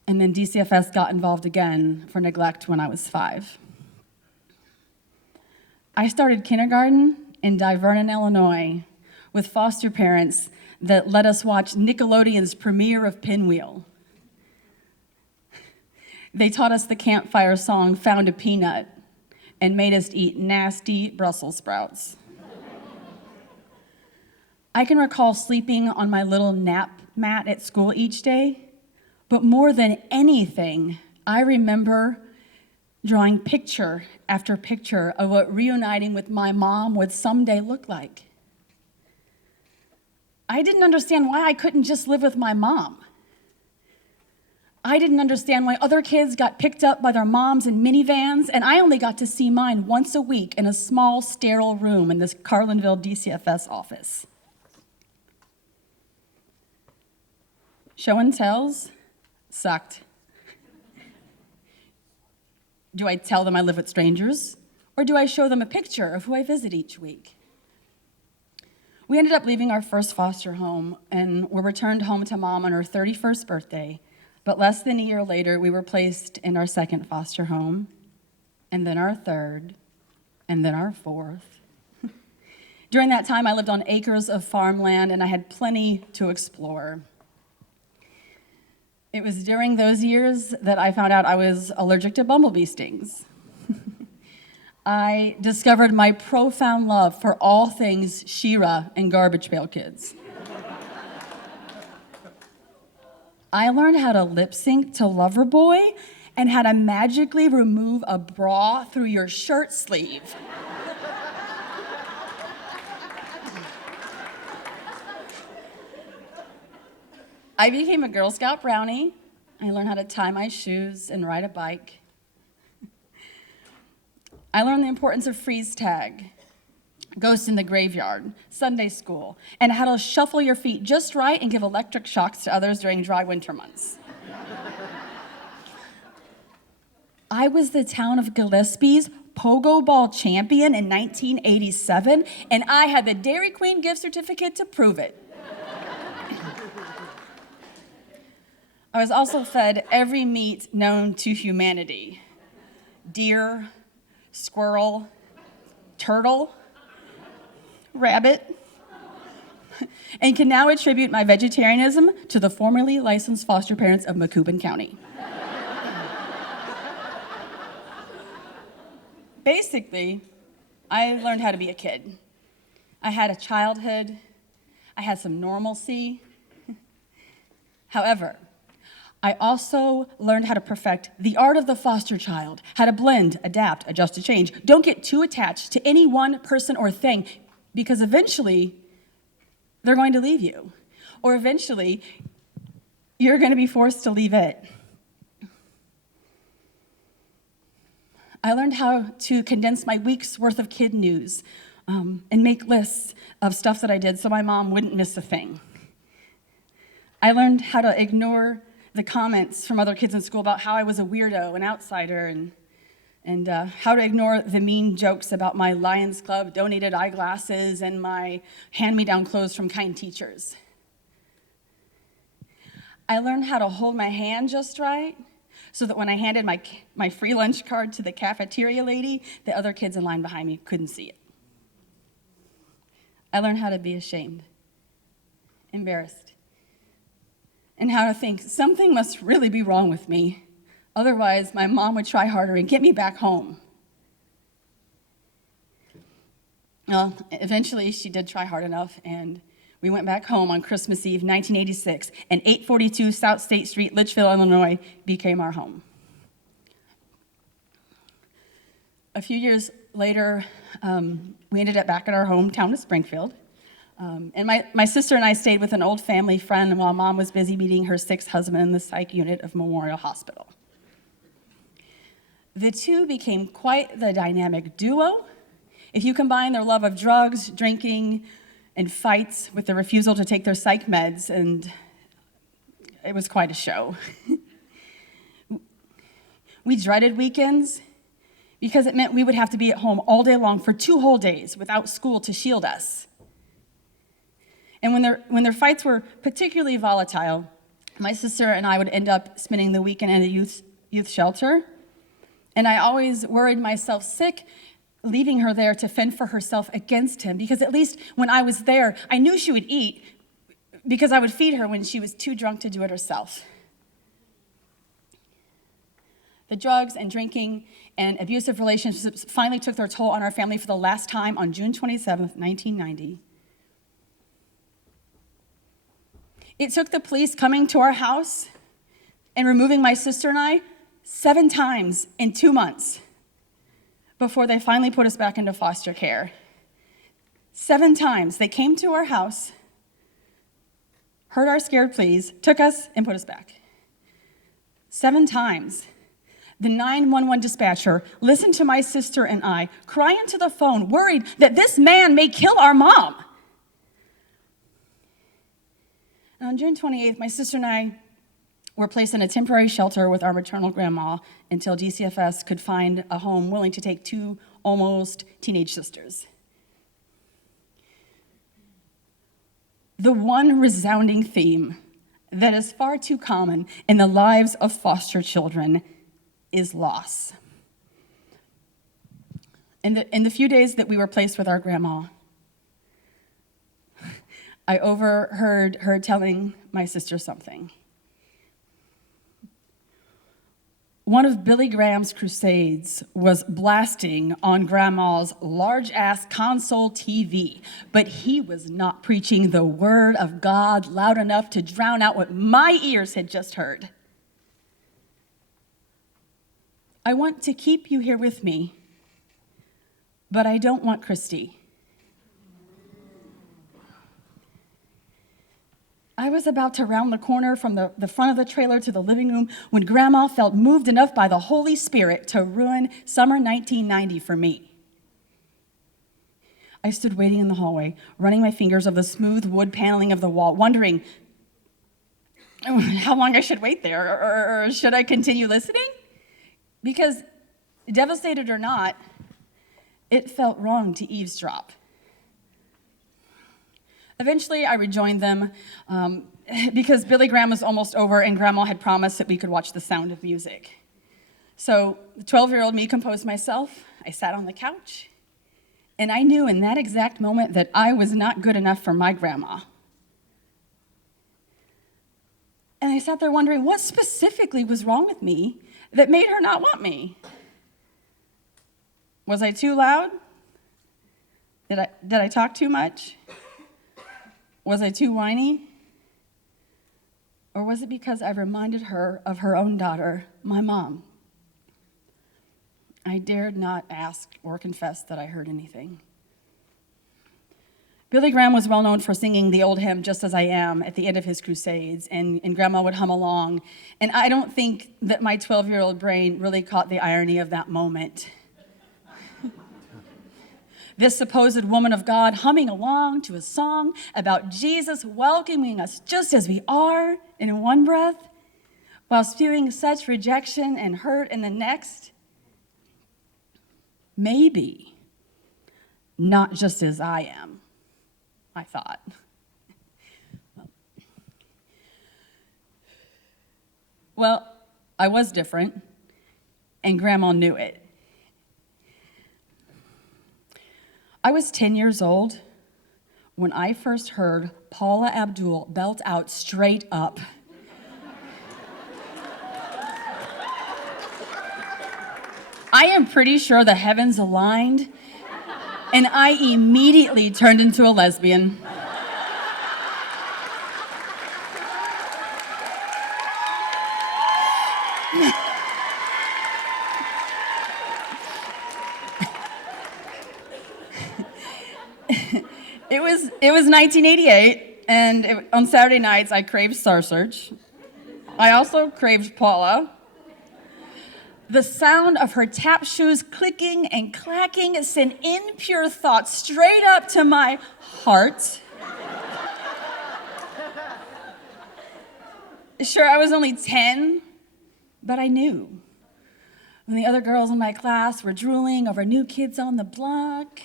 And then DCFS got involved again for neglect when I was 5. I started kindergarten in Vernon, Illinois, with foster parents that let us watch Nickelodeon's premiere of Pinwheel. They taught us the campfire song, Found a Peanut, and made us eat nasty Brussels sprouts. I can recall sleeping on my little nap mat at school each day, but more than anything, I remember drawing picture after picture of what reuniting with my mom would someday look like. I didn't understand why I couldn't just live with my mom. I didn't understand why other kids got picked up by their moms in minivans, and I only got to see mine once a week in a small, sterile room in this Carlinville DCFS office. Show and tells sucked. Do I tell them I live with strangers, or do I show them a picture of who I visit each week? We ended up leaving our first foster home and were returned home to Mom on her 31st birthday, but less than a year later, we were placed in our 2nd foster home, and then our 3rd, and then our 4th. During that time, I lived on acres of farmland, and I had plenty to explore. It was during those years that I found out I was allergic to bumblebee stings. I discovered my profound love for all things She-Ra and Garbage Pail Kids. I learned how to lip sync to Loverboy and how to magically remove a bra through your shirt sleeve. I became a Girl Scout brownie. I learned how to tie my shoes and ride a bike. I learned the importance of freeze tag, ghost in the graveyard, Sunday school, and how to shuffle your feet just right and give electric shocks to others during dry winter months. I was the town of Gillespie's pogo ball champion in 1987, and I had the Dairy Queen gift certificate to prove it. I was also fed every meat known to humanity: deer, squirrel, turtle, rabbit, and can now attribute my vegetarianism to the formerly licensed foster parents of Macoupin County. Basically, I learned how to be a kid. I had a childhood, I had some normalcy. However, I also learned how to perfect the art of the foster child, how to blend, adapt, adjust to change. Don't get too attached to any one person or thing, because eventually they're going to leave you, or eventually you're going to be forced to leave it. I learned how to condense my week's worth of kid news and make lists of stuff that I did so my mom wouldn't miss a thing. I learned how to ignore the comments from other kids in school about how I was a weirdo, an outsider, and how to ignore the mean jokes about my Lions Club donated eyeglasses and my hand-me-down clothes from kind teachers. I learned how to hold my hand just right so that when I handed my free lunch card to the cafeteria lady, the other kids in line behind me couldn't see it. I learned how to be ashamed, embarrassed, and how to think something must really be wrong with me. Otherwise, my mom would try harder and get me back home. Well, eventually she did try hard enough, and we went back home on Christmas Eve, 1986, and 842 South State Street, Litchfield, Illinois, became our home. A few years later, we ended up back at our hometown of Springfield. And my sister and I stayed with an old family friend while Mom was busy meeting her sixth husband in the psych unit of Memorial Hospital. The two became quite the dynamic duo. If you combine their love of drugs, drinking, and fights with the refusal to take their psych meds, and it was quite a show. We dreaded weekends because it meant we would have to be at home all day long for 2 whole days without school to shield us. And when their fights were particularly volatile, my sister and I would end up spending the weekend in a youth shelter, and I always worried myself sick leaving her there to fend for herself against him, because at least when I was there, I knew she would eat because I would feed her when she was too drunk to do it herself. The drugs and drinking and abusive relationships finally took their toll on our family for the last time on June 27th, 1990. It took the police coming to our house and removing my sister and I 7 times in 2 months before they finally put us back into foster care. 7 times. They came to our house, heard our scared pleas, took us, and put us back. 7 times. The 911 dispatcher listened to my sister and I cry into the phone, worried that this man may kill our mom. And on June 28th, my sister and I were placed in a temporary shelter with our maternal grandma until DCFS could find a home willing to take 2 almost teenage sisters. The one resounding theme that is far too common in the lives of foster children is loss. In the few days that we were placed with our grandma, I overheard her telling my sister something. One of Billy Graham's crusades was blasting on Grandma's large-ass console TV, but he was not preaching the word of God loud enough to drown out what my ears had just heard. I want to keep you here with me, but I don't want Kristy. I was about to round the corner from the front of the trailer to the living room when Grandma felt moved enough by the Holy Spirit to ruin summer 1990 for me. I stood waiting in the hallway, running my fingers over the smooth wood paneling of the wall, wondering how long I should wait there, or should I continue listening? Because, devastated or not, it felt wrong to eavesdrop. Eventually, I rejoined them, because Billy Graham was almost over and Grandma had promised that we could watch The Sound of Music. So the 12-year-old me composed myself. I sat on the couch, and I knew in that exact moment that I was not good enough for my grandma. And I sat there wondering what specifically was wrong with me that made her not want me. Was I too loud? Did I talk too much? Was I too whiny? Or was it because I reminded her of her own daughter, my mom? I dared not ask or confess that I heard anything. Billy Graham was well known for singing the old hymn, Just As I Am, at the end of his crusades, and Grandma would hum along. And I don't think that my 12-year-old brain really caught the irony of that moment. This supposed woman of God humming along to a song about Jesus welcoming us just as we are, and in one breath, while spewing such rejection and hurt in the next. Maybe not just as I am, I thought. Well, I was different, and Grandma knew it. I was 10 years old when I first heard Paula Abdul belt out straight up. I am pretty sure the heavens aligned, and I immediately turned into a lesbian. It was 1988, and on Saturday nights I craved sausage. I also craved Paula. The sound of her tap shoes clicking and clacking sent impure thoughts straight up to my heart. Sure, I was only 10, but I knew. When the other girls in my class were drooling over new kids on the block,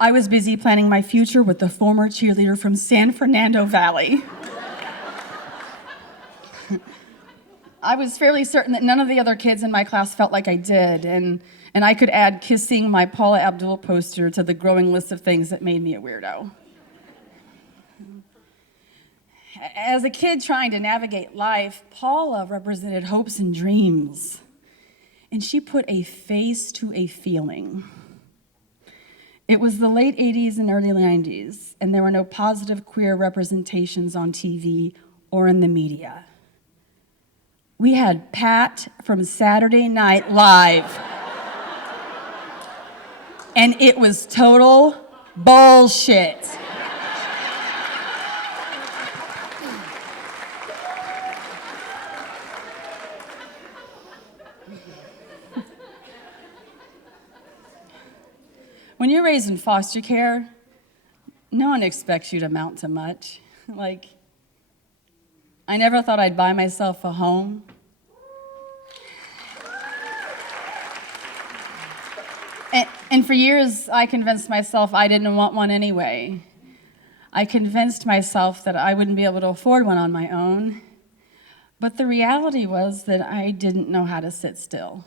I was busy planning my future with the former cheerleader from San Fernando Valley. I was fairly certain that none of the other kids in my class felt like I did, and I could add kissing my Paula Abdul poster to the growing list of things that made me a weirdo. As a kid trying to navigate life, Paula represented hopes and dreams, and she put a face to a feeling. It was the late 80s and early 90s, and there were no positive queer representations on TV or in the media. We had Pat from Saturday Night Live, and it was total bullshit. When you're raised in foster care, no one expects you to amount to much. Like, I never thought I'd buy myself a home. And for years, I convinced myself I didn't want one anyway. I convinced myself that I wouldn't be able to afford one on my own. But the reality was that I didn't know how to sit still.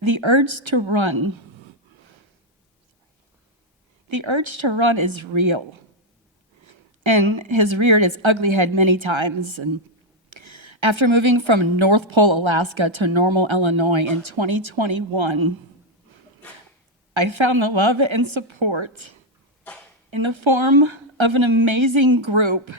The urge to run is real and has reared its ugly head many times. And after moving from North Pole, Alaska to Normal, Illinois in 2021, I found the love and support in the form of an amazing group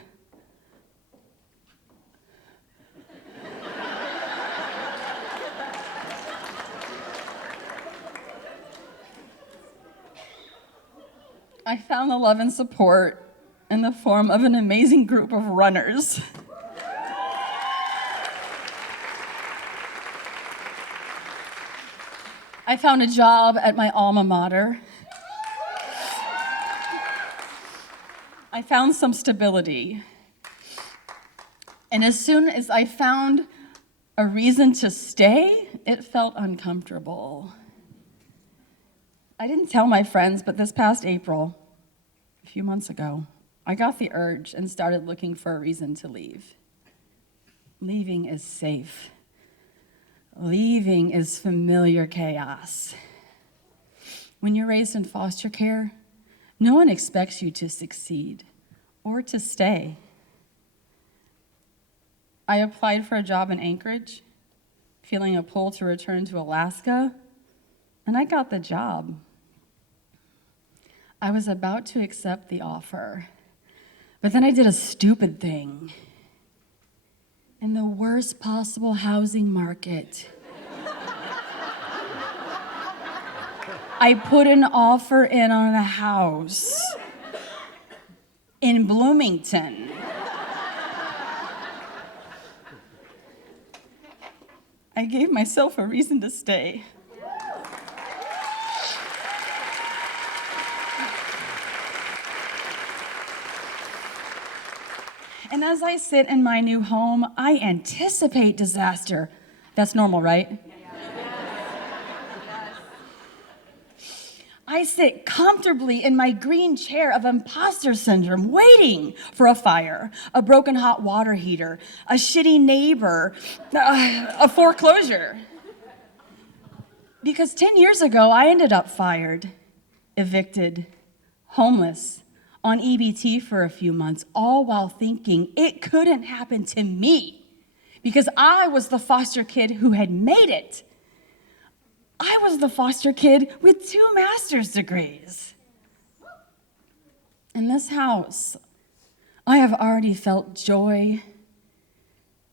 I found the love and support in the form of an amazing group of runners. I found a job at my alma mater. I found some stability. And as soon as I found a reason to stay, it felt uncomfortable. I didn't tell my friends, but this past April, a few months ago, I got the urge and started looking for a reason to leave. Leaving is safe. Leaving is familiar chaos. When you're raised in foster care, no one expects you to succeed or to stay. I applied for a job in Anchorage, feeling a pull to return to Alaska, and I got the job. I was about to accept the offer, but then I did a stupid thing. In the worst possible housing market, I put an offer in on a house in Bloomington. I gave myself a reason to stay. And as I sit in my new home, I anticipate disaster. That's normal, right? I sit comfortably in my green chair of imposter syndrome, waiting for a fire, a broken hot water heater, a shitty neighbor, a foreclosure. Because 10 years ago, I ended up fired, evicted, homeless, on EBT for a few months, all while thinking it couldn't happen to me because I was the foster kid who had made it. I was the foster kid with 2 master's degrees. In this house, I have already felt joy,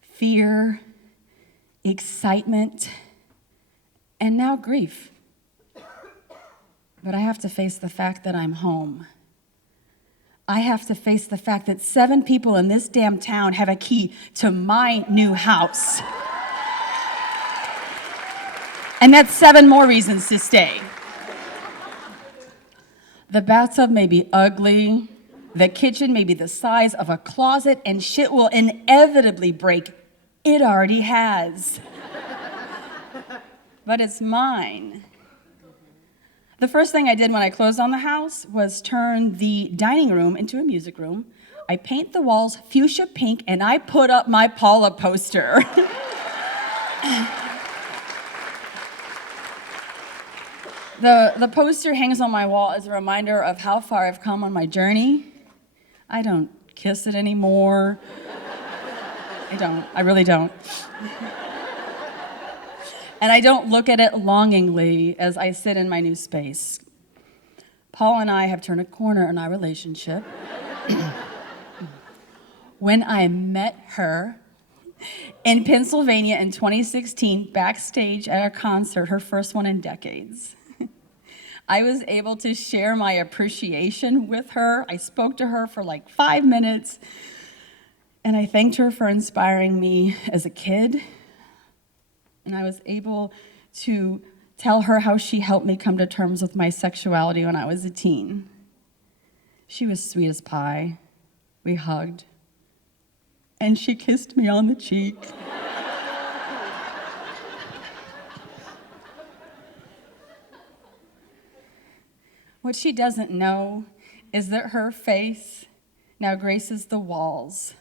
fear, excitement, and now grief. But I have to face the fact that I'm home. I have to face the fact that 7 people in this damn town have a key to my new house. And that's 7 more reasons to stay. The bathtub may be ugly, the kitchen may be the size of a closet, and shit will inevitably break. It already has. But it's mine. The first thing I did when I closed on the house was turn the dining room into a music room. I paint the walls fuchsia pink, and I put up my Paula poster. The poster hangs on my wall as a reminder of how far I've come on my journey. I don't kiss it anymore. I really don't. And I don't look at it longingly as I sit in my new space. Paul and I have turned a corner in our relationship. When I met her in Pennsylvania in 2016, backstage at a concert, her first one in decades, I was able to share my appreciation with her. I spoke to her for like 5 minutes, and I thanked her for inspiring me as a kid. And I was able to tell her how she helped me come to terms with my sexuality when I was a teen. She was sweet as pie. We hugged. And she kissed me on the cheek. What she doesn't know is that her face now graces the walls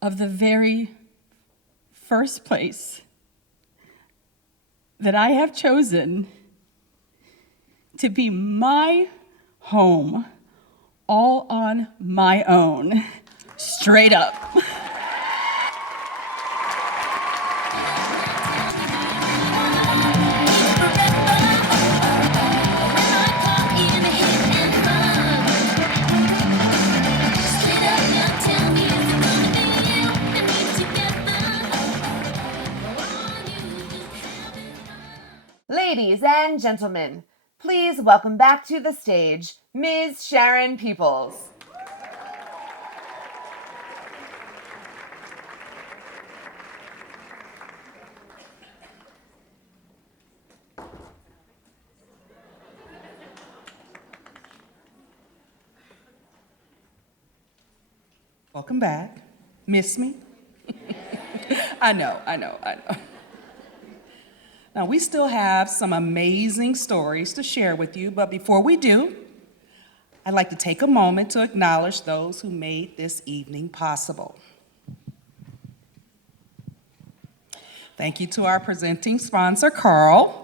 of the very first place that I have chosen to be my home, all on my own, straight up. Ladies and gentlemen, please welcome back to the stage, Ms. Sharon Peoples. Welcome back. Miss me? I know. Now, we still have some amazing stories to share with you, but before we do, I'd like to take a moment to acknowledge those who made this evening possible. Thank you to our presenting sponsor, CARLE.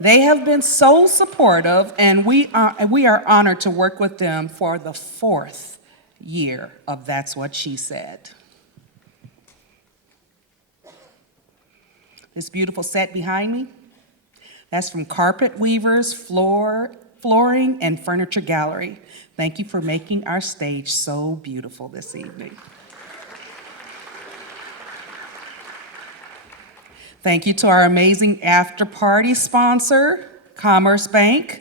They have been so supportive, and we are honored to work with them for the 4th year of That's What She Said. This beautiful set behind me, that's from Carpet Weavers, Flooring, and Furniture Gallery. Thank you for making our stage so beautiful this evening. Thank you to our amazing after-party sponsor, Commerce Bank.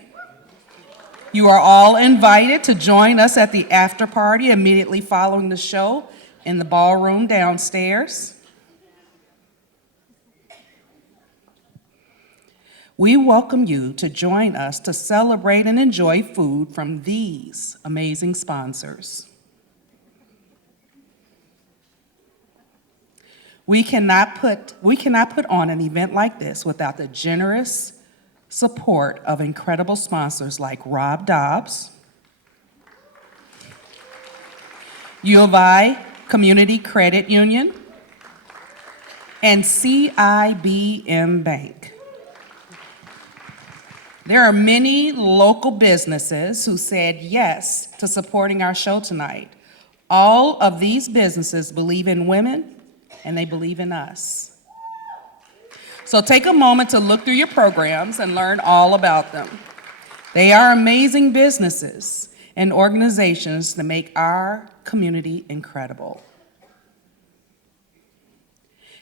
You are all invited to join us at the after-party immediately following the show in the ballroom downstairs. We welcome you to join us to celebrate and enjoy food from these amazing sponsors. We cannot put on an event like this without the generous support of incredible sponsors like Rob Dobbs, U of I Community Credit Union, and CIBM Bank. There are many local businesses who said yes to supporting our show tonight. All of these businesses believe in women, and they believe in us. So take a moment to look through your programs and learn all about them. They are amazing businesses and organizations that make our community incredible.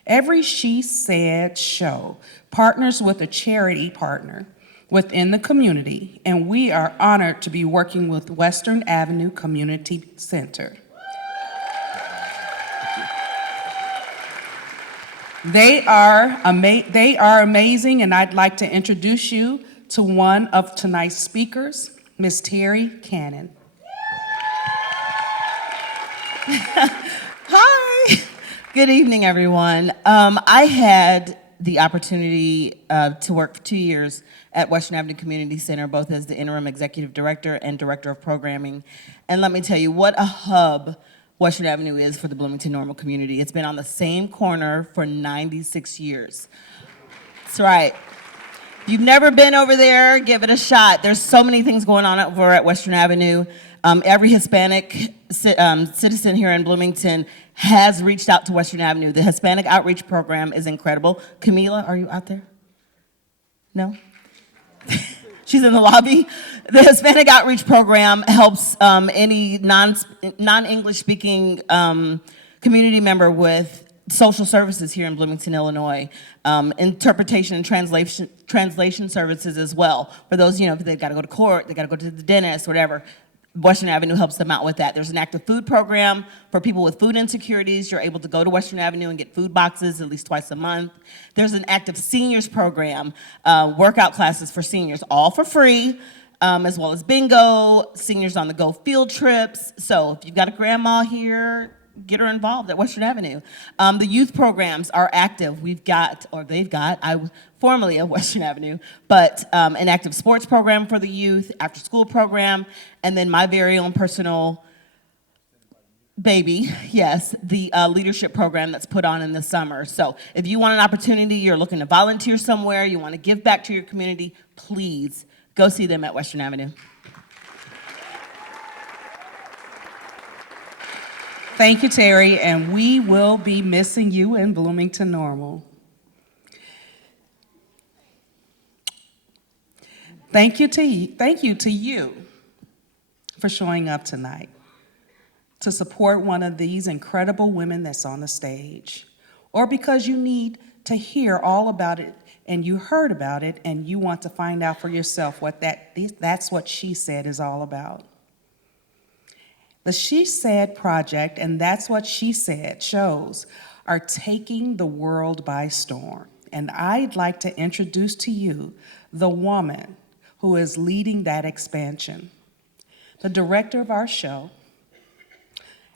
Every She Said show partners with a charity partner within the community, and we are honored to be working with Western Avenue Community Center. They are amazing, and I'd like to introduce you to one of tonight's speakers, Ms. Terri Cannon. Hi, good evening, everyone. I had the opportunity to work for 2 years at Western Avenue Community Center, both as the interim executive director and director of programming. And let me tell you, what a hub Western Avenue is for the Bloomington-Normal community. It's been on the same corner for 96 years. That's right. If you've never been over there, give it a shot. There's so many things going on over at Western Avenue. Every Hispanic citizen here in Bloomington has reached out to Western Avenue. The Hispanic Outreach Program is incredible. Camila, are you out there? No? She's in the lobby. The Hispanic Outreach Program helps any non-English speaking community member with social services here in Bloomington, Illinois. Interpretation and translation services as well. For those, if they've got to go to court, they got to go to the dentist, whatever. Western Avenue helps them out with that. There's an active food program for people with food insecurities. You're able to go to Western Avenue and get food boxes at least twice a month. There's an active seniors program, workout classes for seniors, all for free, as well as bingo, seniors on the go field trips. So if you've got a grandma here, get her involved at Western Avenue. The youth programs are active. I was formerly at Western Avenue, but an active sports program for the youth, after school program, and then my very own personal baby, yes, the leadership program that's put on in the summer. So if you want an opportunity, you're looking to volunteer somewhere, you want to give back to your community, please go see them at Western Avenue. Thank you, Terri, and we will be missing you in Bloomington-Normal. Thank you to you for showing up tonight to support one of these incredible women that's on the stage, or because you need to hear all about it and you heard about it and you want to find out for yourself what that's what She Said is all about. The She Said project, and That's What She Said shows, are taking the world by storm. And I'd like to introduce to you the woman who is leading that expansion. The director of our show,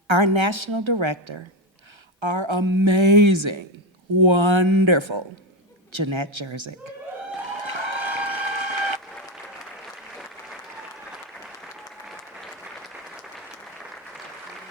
our national director, our amazing, wonderful Jenette Jurczyk.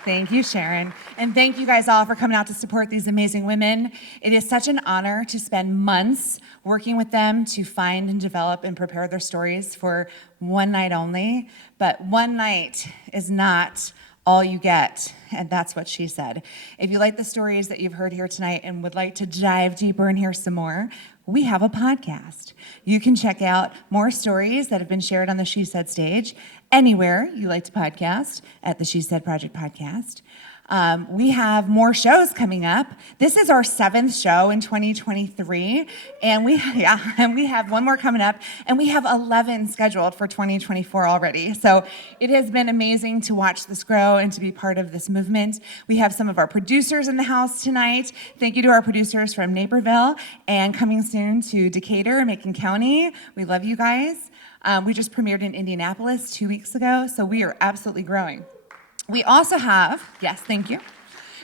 Thank you, Sharon. And thank you guys all for coming out to support these amazing women. It is such an honor to spend months working with them to find and develop and prepare their stories for one night only. But one night is not all you get, and that's what she said. If you like the stories that you've heard here tonight and would like to dive deeper and hear some more, we have a podcast. You can check out more stories that have been shared on the She Said stage anywhere you like to podcast at the She Said Project Podcast. We have more shows coming up. This is our 7th show in 2023, and we have one more coming up, and we have 11 scheduled for 2024 already. So it has been amazing to watch this grow and to be part of this movement. We have some of our producers in the house tonight. Thank you to our producers from Naperville and coming soon to Decatur, Macon County. We love you guys. We just premiered in Indianapolis 2 weeks ago, so we are absolutely growing. We also have, yes, thank you.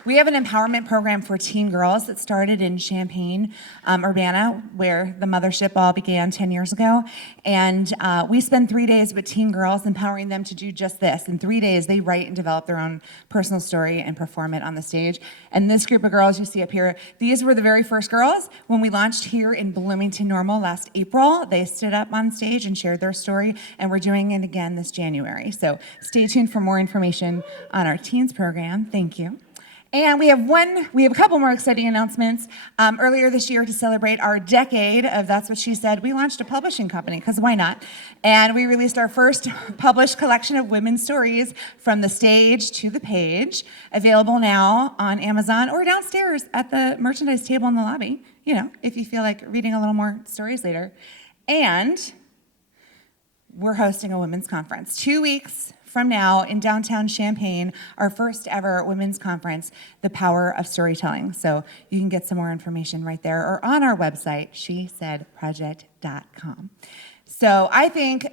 We have an empowerment program for teen girls that started in Champaign-Urbana, where the mothership all began 10 years ago. And we spend 3 days with teen girls, empowering them to do just this. In 3 days, they write and develop their own personal story and perform it on the stage. And this group of girls you see up here, these were the very first girls when we launched here in Bloomington-Normal last April. They stood up on stage and shared their story, and we're doing it again this January. So stay tuned for more information on our teens program. Thank you. And we have a couple more exciting announcements. Earlier this year, to celebrate our decade of That's What She Said, we launched a publishing company, because why not? And we released our first published collection of women's stories, From the Stage to the Page, available now on Amazon or downstairs at the merchandise table in the lobby, if you feel like reading a little more stories later. And we're hosting a women's conference 2 weeks from now in downtown Champaign, our first ever women's conference, The Power of Storytelling. So you can get some more information right there or on our website, shesaidproject.com. So I think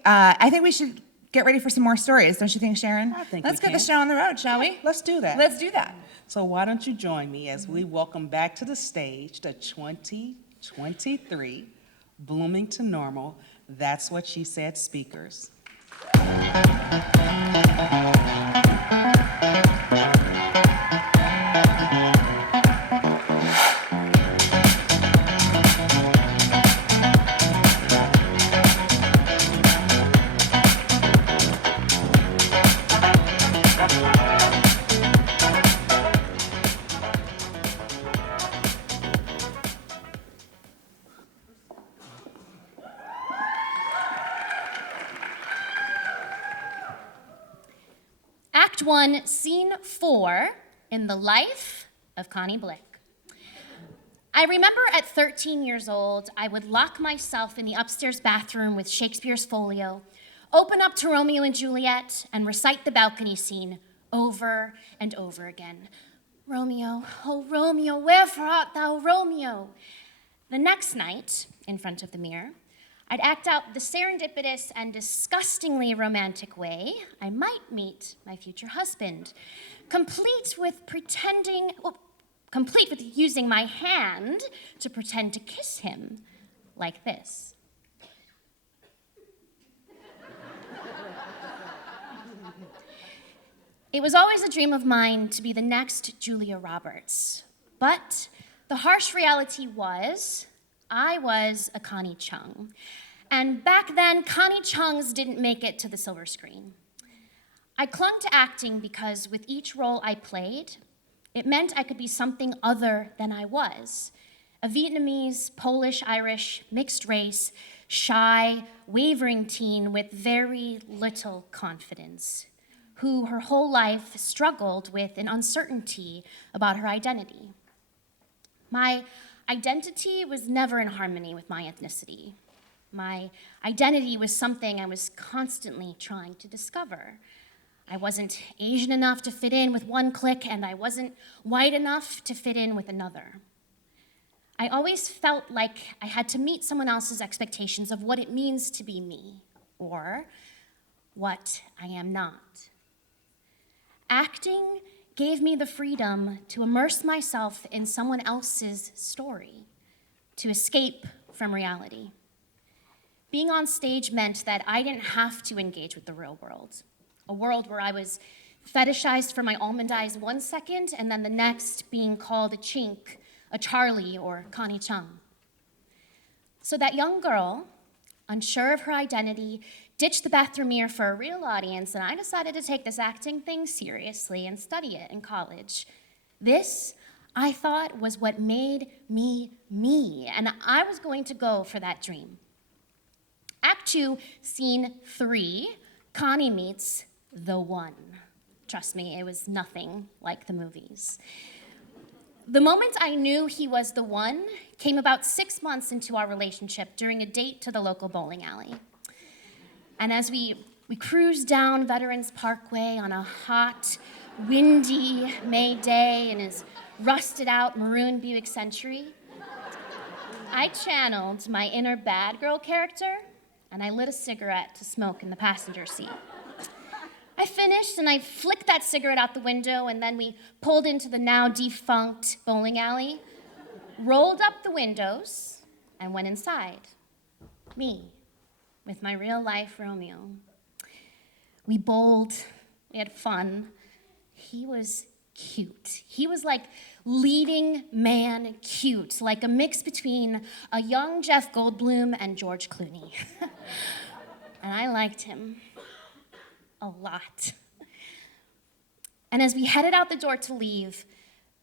we should get ready for some more stories, don't you think, Sharon? I think Let's we get the can. show on the road, shall we? Let's do that. Let's do that. So why don't you join me as we welcome back to the stage the 2023 Bloomington-Normal That's What She Said speakers. Act 1, Scene 4, in the life of Connie Blick. I remember at 13 years old, I would lock myself in the upstairs bathroom with Shakespeare's folio, open up to Romeo and Juliet, and recite the balcony scene over and over again. Romeo, oh Romeo, wherefore art thou, Romeo? The next night, in front of the mirror, I'd act out the serendipitous and disgustingly romantic way I might meet my future husband, complete with using my hand to pretend to kiss him, like this. It was always a dream of mine to be the next Julia Roberts, but the harsh reality was I was a Connie Chung. And back then, Connie Chungs didn't make it to the silver screen. I clung to acting because with each role I played, it meant I could be something other than I was. A Vietnamese, Polish, Irish, mixed race, shy, wavering teen with very little confidence, who her whole life struggled with an uncertainty about her identity. My identity was never in harmony with my ethnicity. My identity was something I was constantly trying to discover. I wasn't Asian enough to fit in with one clique, and I wasn't white enough to fit in with another. I always felt like I had to meet someone else's expectations of what it means to be me, or what I am not. Acting gave me the freedom to immerse myself in someone else's story, to escape from reality. Being on stage meant that I didn't have to engage with the real world, a world where I was fetishized for my almond eyes 1 second and then the next being called a chink, a Charlie, or Connie Chung. So that young girl, unsure of her identity, ditched the bathroom mirror for a real audience, and I decided to take this acting thing seriously and study it in college. This, I thought, was what made me me, and I was going to go for that dream. Act 2, Scene 3, Connie meets the one. Trust me, it was nothing like the movies. The moment I knew he was the one came about 6 months into our relationship during a date to the local bowling alley. And as we cruised down Veterans Parkway on a hot, windy May day in his rusted out maroon Buick Century, I channeled my inner bad girl character and I lit a cigarette to smoke in the passenger seat. I finished and I flicked that cigarette out the window, and then we pulled into the now defunct bowling alley, rolled up the windows, and went inside. Me, with my real life Romeo. We bowled, we had fun. He was cute. He was like leading man cute, like a mix between a young Jeff Goldblum and George Clooney. And I liked him. A lot. And as we headed out the door to leave,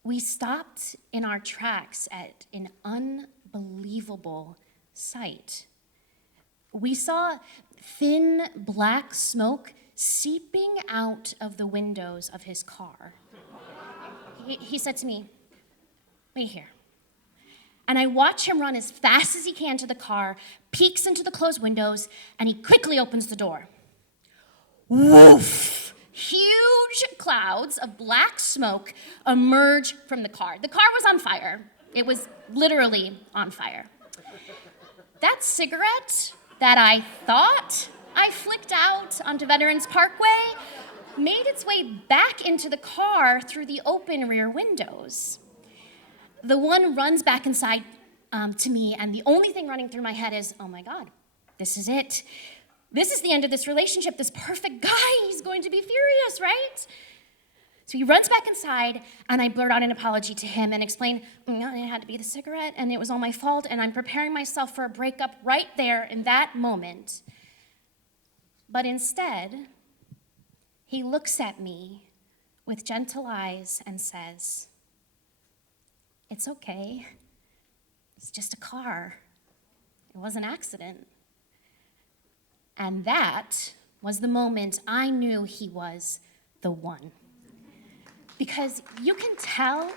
we stopped in our tracks at an unbelievable sight. We saw thin black smoke seeping out of the windows of his car. He said to me, "Wait here." And I watch him run as fast as he can to the car, peeks into the closed windows, and he quickly opens the door. Woof! Huge clouds of black smoke emerge from the car. The car was on fire. It was literally on fire. That cigarette that I thought I flicked out onto Veterans Parkway made its way back into the car through the open rear windows. The one runs back inside to me, and the only thing running through my head is, oh my God, this is it. This is the end of this relationship, this perfect guy, he's going to be furious, right? So he runs back inside, and I blurt out an apology to him and explain, it had to be the cigarette, and it was all my fault, and I'm preparing myself for a breakup right there in that moment. But instead, he looks at me with gentle eyes and says, "It's okay. It's just a car. It was an accident." And that was the moment I knew he was the one. Because you can tell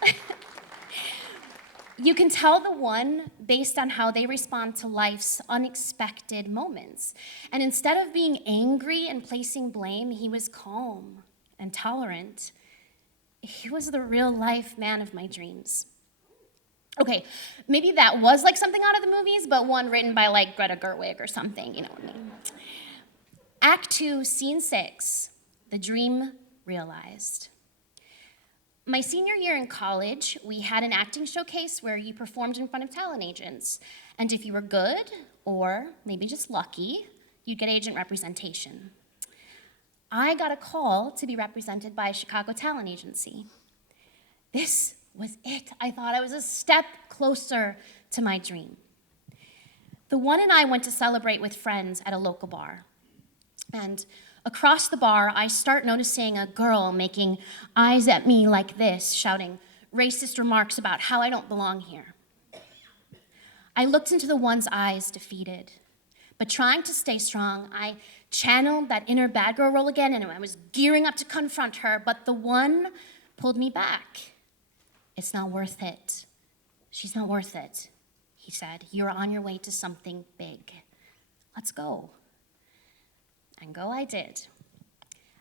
the one based on how they respond to life's unexpected moments. And instead of being angry and placing blame, he was calm and tolerant. He was the real life man of my dreams. Okay, maybe that was like something out of the movies, but one written by like Greta Gerwig or something, you know what I mean? Act 2, Scene 6, The Dream Realized. My senior year in college, we had an acting showcase where you performed in front of talent agents. And if you were good, or maybe just lucky, you'd get agent representation. I got a call to be represented by a Chicago talent agency. This was it. I thought I was a step closer to my dream. The one and I went to celebrate with friends at a local bar. And across the bar, I start noticing a girl making eyes at me like this, shouting racist remarks about how I don't belong here. I looked into the one's eyes, defeated. But trying to stay strong, I channeled that inner bad girl role again, and I was gearing up to confront her, but the one pulled me back. "It's not worth it. She's not worth it," he said. "You're on your way to something big. Let's go." And go I did.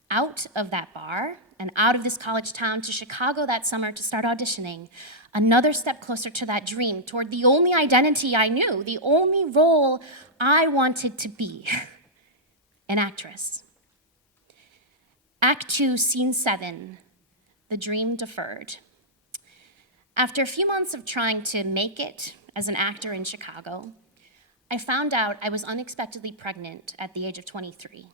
Out of that bar and out of this college town to Chicago that summer to start auditioning. Another step closer to that dream, toward the only identity I knew, the only role I wanted to be, an actress. Act 2, Scene 7, The Dream Deferred. After a few months of trying to make it as an actor in Chicago, I found out I was unexpectedly pregnant at the age of 23.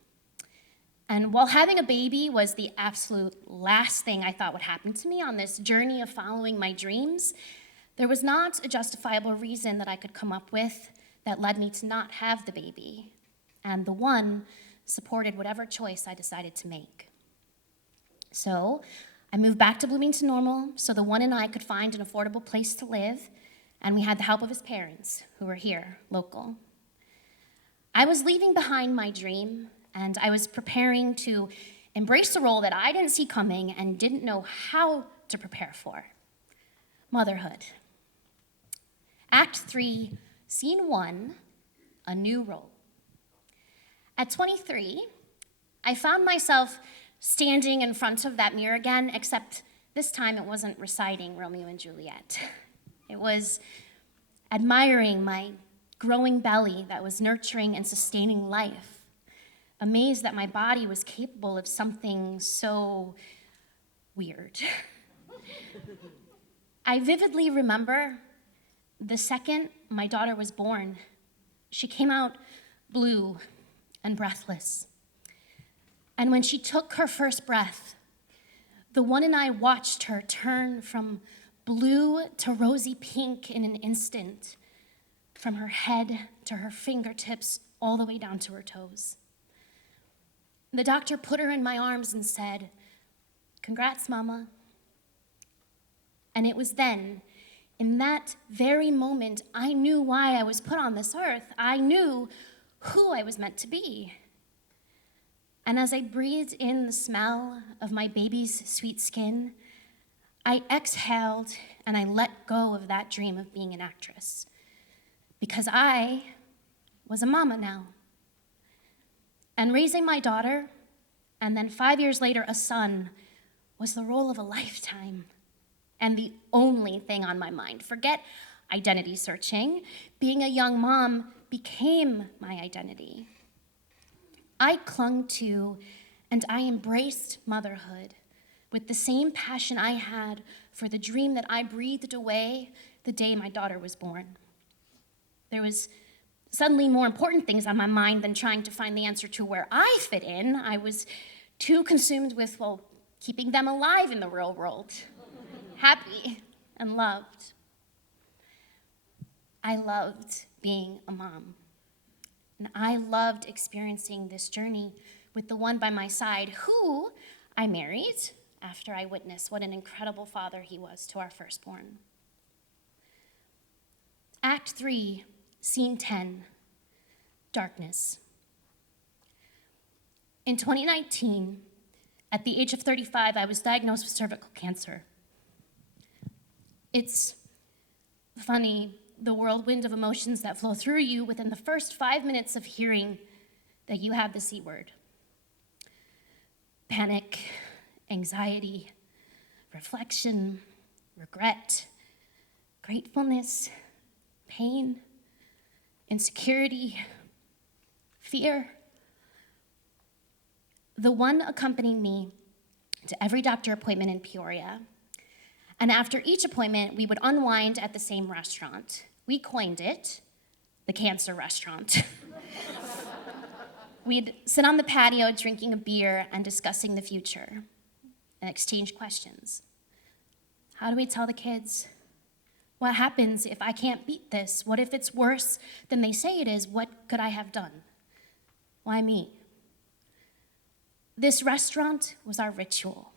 And while having a baby was the absolute last thing I thought would happen to me on this journey of following my dreams, there was not a justifiable reason that I could come up with that led me to not have the baby. And the one supported whatever choice I decided to make. So I moved back to Bloomington-Normal so the one and I could find an affordable place to live, and we had the help of his parents, who were here, local. I was leaving behind my dream, and I was preparing to embrace a role that I didn't see coming and didn't know how to prepare for: motherhood. Act 3, Scene 1, a new role. At 23, I found myself standing in front of that mirror again, except this time it wasn't reciting Romeo and Juliet. It was admiring my growing belly that was nurturing and sustaining life, amazed that my body was capable of something so weird. I vividly remember the second my daughter was born. She came out blue and breathless. And when she took her first breath, the one and I watched her turn from blue to rosy pink in an instant, from her head to her fingertips, all the way down to her toes. The doctor put her in my arms and said, "Congrats, Mama." And it was then, in that very moment, I knew why I was put on this earth. I knew who I was meant to be. And as I breathed in the smell of my baby's sweet skin, I exhaled and I let go of that dream of being an actress, because I was a mama now. And raising my daughter, and then 5 years later a son, was the role of a lifetime and the only thing on my mind. Forget identity searching. Being a young mom became my identity. I clung to and I embraced motherhood with the same passion I had for the dream that I breathed away the day my daughter was born. There was suddenly more important things on my mind than trying to find the answer to where I fit in. I was too consumed with, keeping them alive in the real world, happy and loved. I loved being a mom, and I loved experiencing this journey with the one by my side, who I married after I witnessed what an incredible father he was to our firstborn. Act 3, Scene 10, Darkness. In 2019, at the age of 35, I was diagnosed with cervical cancer. It's funny, the whirlwind of emotions that flow through you within the first 5 minutes of hearing that you have the C word. Panic, anxiety, reflection, regret, gratefulness, pain, insecurity, fear. The one accompanied me to every doctor appointment in Peoria. And after each appointment, we would unwind at the same restaurant. We coined it the cancer restaurant. We'd sit on the patio drinking a beer and discussing the future and exchange questions. How do we tell the kids? What happens if I can't beat this? What if it's worse than they say it is? What could I have done? Why me? This restaurant was our ritual,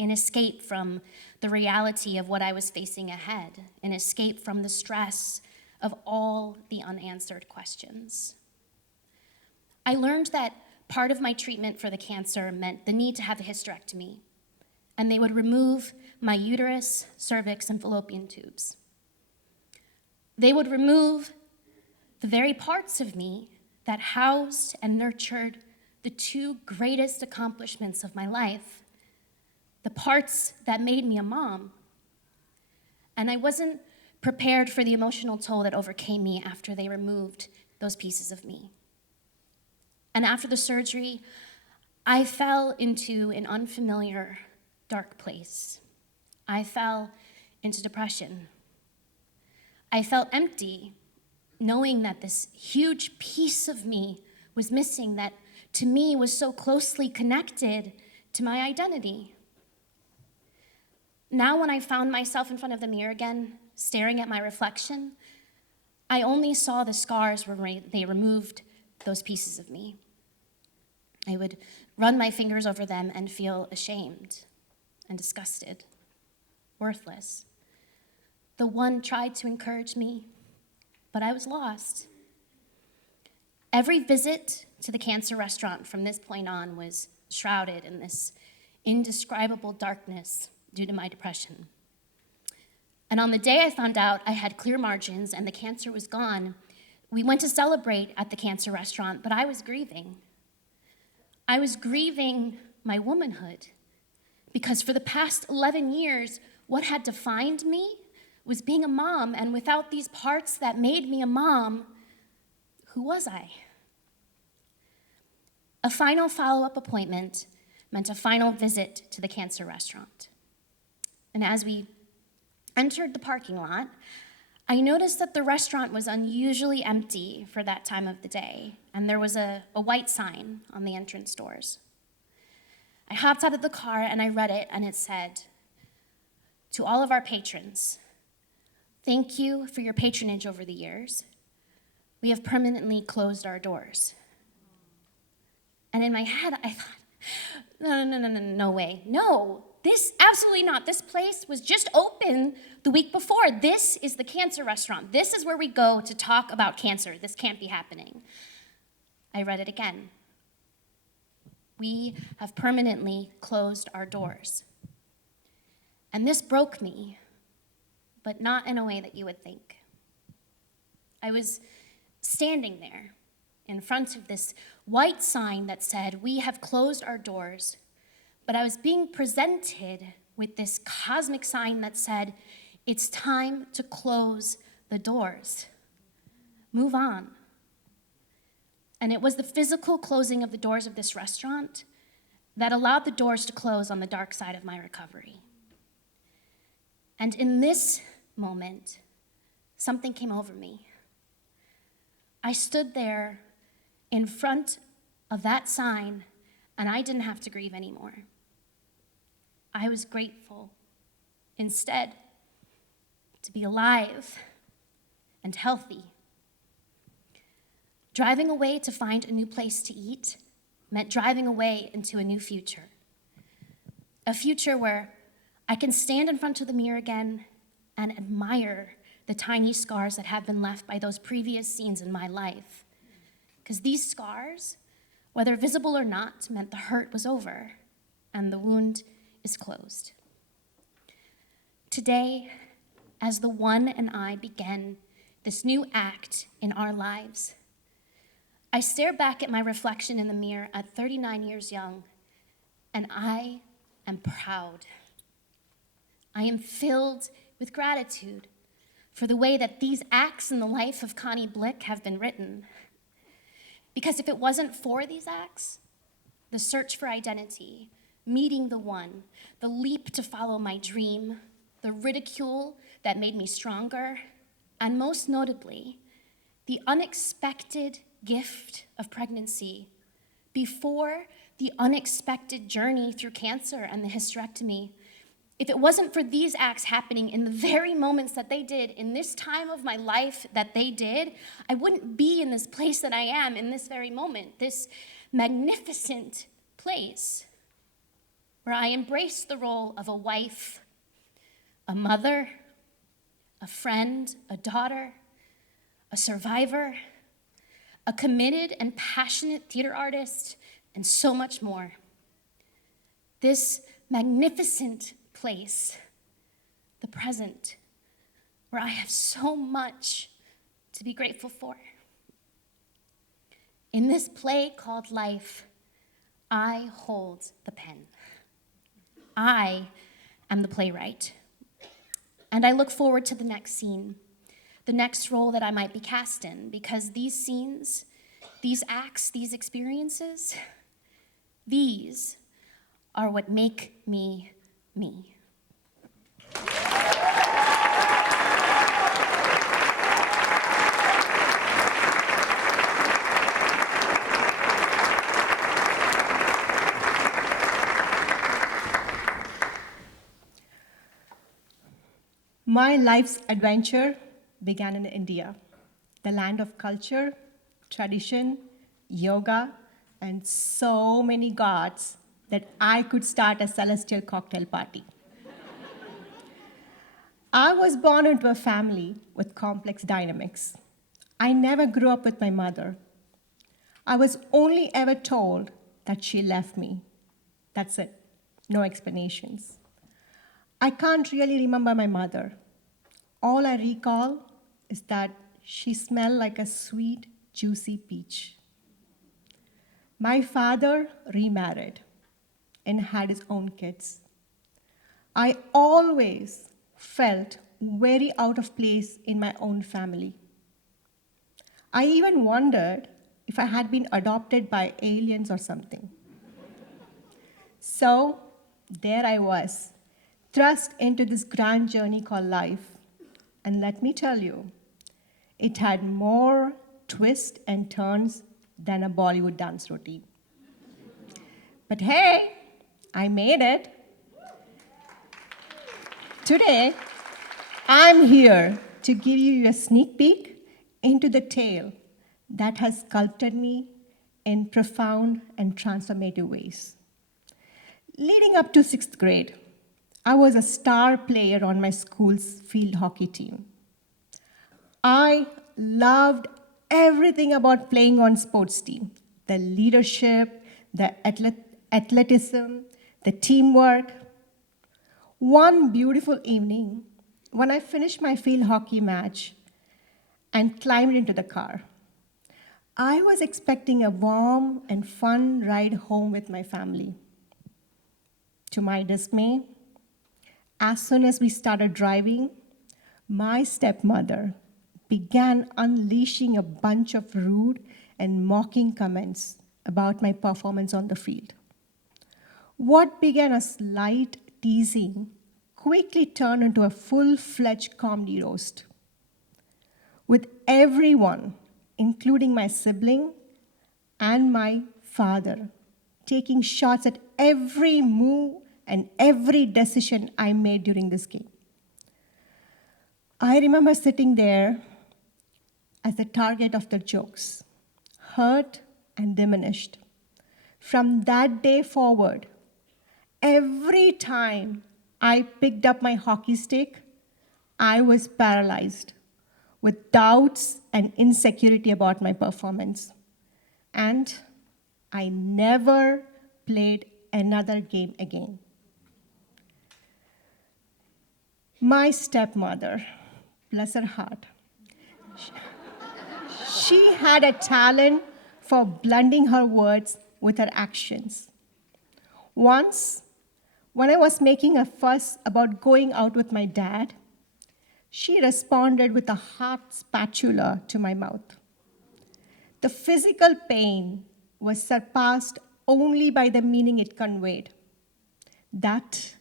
an escape from the reality of what I was facing ahead, an escape from the stress of all the unanswered questions. I learned that part of my treatment for the cancer meant the need to have a hysterectomy, and they would remove my uterus, cervix, and fallopian tubes. They would remove the very parts of me that housed and nurtured the two greatest accomplishments of my life, the parts that made me a mom. And I wasn't prepared for the emotional toll that overcame me after they removed those pieces of me. And after the surgery, I fell into an unfamiliar, dark place. I fell into depression. I felt empty, knowing that this huge piece of me was missing that to me was so closely connected to my identity. Now when I found myself in front of the mirror again, staring at my reflection, I only saw the scars where they removed those pieces of me. I would run my fingers over them and feel ashamed and disgusted, worthless. The one tried to encourage me, but I was lost. Every visit to the cancer restaurant from this point on was shrouded in this indescribable darkness due to my depression. And on the day I found out I had clear margins and the cancer was gone, we went to celebrate at the cancer restaurant, but I was grieving. I was grieving my womanhood because for the past 11 years, what had defined me was being a mom, and without these parts that made me a mom, who was I? A final follow-up appointment meant a final visit to the cancer restaurant. And as we entered the parking lot, I noticed that the restaurant was unusually empty for that time of the day, and there was a white sign on the entrance doors. I hopped out of the car and I read it, and it said, "To all of our patrons, thank you for your patronage over the years. We have permanently closed our doors." And in my head, I thought, no way. No, this, absolutely not. This place was just open the week before. This is the cancer restaurant. This is where we go to talk about cancer. This can't be happening. I read it again. We have permanently closed our doors. And this broke me, but not in a way that you would think. I was standing there in front of this white sign that said, "We have closed our doors," but I was being presented with this cosmic sign that said, "It's time to close the doors. Move on." And it was the physical closing of the doors of this restaurant that allowed the doors to close on the dark side of my recovery. And in this moment, something came over me. I stood there in front of that sign, and I didn't have to grieve anymore. I was grateful, instead, to be alive and healthy. Driving away to find a new place to eat meant driving away into a new future. A future where I can stand in front of the mirror again and admire the tiny scars that have been left by those previous scenes in my life. Because these scars, whether visible or not, meant the hurt was over and the wound is closed. Today, as the one and I begin this new act in our lives, I stare back at my reflection in the mirror at 39 years young, and I am proud. I am filled with gratitude for the way that these acts in the life of Connie Blick have been written. Because if it wasn't for these acts, the search for identity, meeting the one, the leap to follow my dream, the ridicule that made me stronger, and most notably, the unexpected gift of pregnancy before the unexpected journey through cancer and the hysterectomy, if it wasn't for these acts happening in the very moments that they did, in this time of my life that they did, I wouldn't be in this place that I am in this very moment, this magnificent place where I embrace the role of a wife, a mother, a friend, a daughter, a survivor, a committed and passionate theater artist, and so much more. This magnificent place, the present, where I have so much to be grateful for. In this play called life, I hold the pen. I am the playwright. And I look forward to the next scene, the next role that I might be cast in, because these scenes, these acts, these experiences, these are what make me me. My life's adventure began in India, the land of culture, tradition, yoga, and so many gods that I could start a celestial cocktail party. I was born into a family with complex dynamics. I never grew up with my mother. I was only ever told that she left me. That's it, no explanations. I can't really remember my mother. All I recall is that she smelled like a sweet, juicy peach. My father remarried and had his own kids. I always felt very out of place in my own family. I even wondered if I had been adopted by aliens or something. So there I was, thrust into this grand journey called life. And let me tell you, it had more twists and turns than a Bollywood dance routine. But hey, I made it. Today, I'm here to give you a sneak peek into the tale that has sculpted me in profound and transformative ways. Leading up to sixth grade, I was a star player on my school's field hockey team. I loved everything about playing on sports team, the leadership, the athleticism, the teamwork. One beautiful evening, when I finished my field hockey match and climbed into the car, I was expecting a warm and fun ride home with my family. To my dismay, as soon as we started driving, my stepmother began unleashing a bunch of rude and mocking comments about my performance on the field. What began as light teasing quickly turned into a full-fledged comedy roast, with everyone, including my sibling and my father, taking shots at every move and every decision I made during this game. I remember sitting there as the target of their jokes, hurt and diminished. From that day forward, every time I picked up my hockey stick, I was paralyzed with doubts and insecurity about my performance. And I never played another game again. My stepmother, bless her heart, she had a talent for blending her words with her actions. Once, when I was making a fuss about going out with my dad, she responded with a hot spatula to my mouth. The physical pain was surpassed only by the meaning it conveyed, that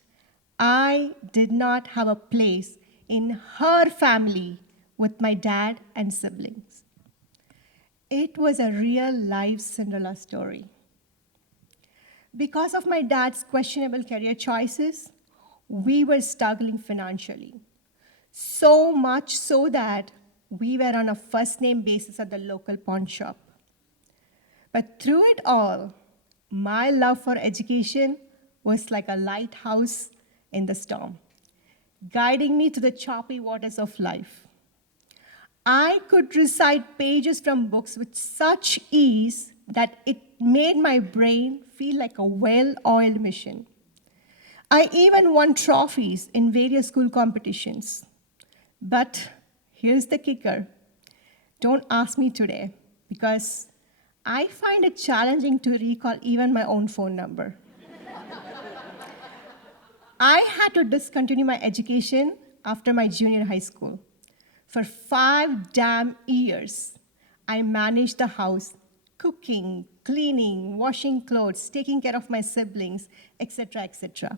I did not have a place in her family with my dad and siblings. It was a real life Cinderella story. Because of my dad's questionable career choices, we were struggling financially. So much so that we were on a first-name basis at the local pawn shop. But through it all, my love for education was like a lighthouse in the storm, guiding me to the choppy waters of life. I could recite pages from books with such ease that it made my brain feel like a well-oiled machine. I even won trophies in various school competitions. But here's the kicker. Don't ask me today, because I find it challenging to recall even my own phone number. I had to discontinue my education after my junior high school. For 5 damn years, I managed the house, cooking, cleaning, washing clothes, taking care of my siblings, etc., etc.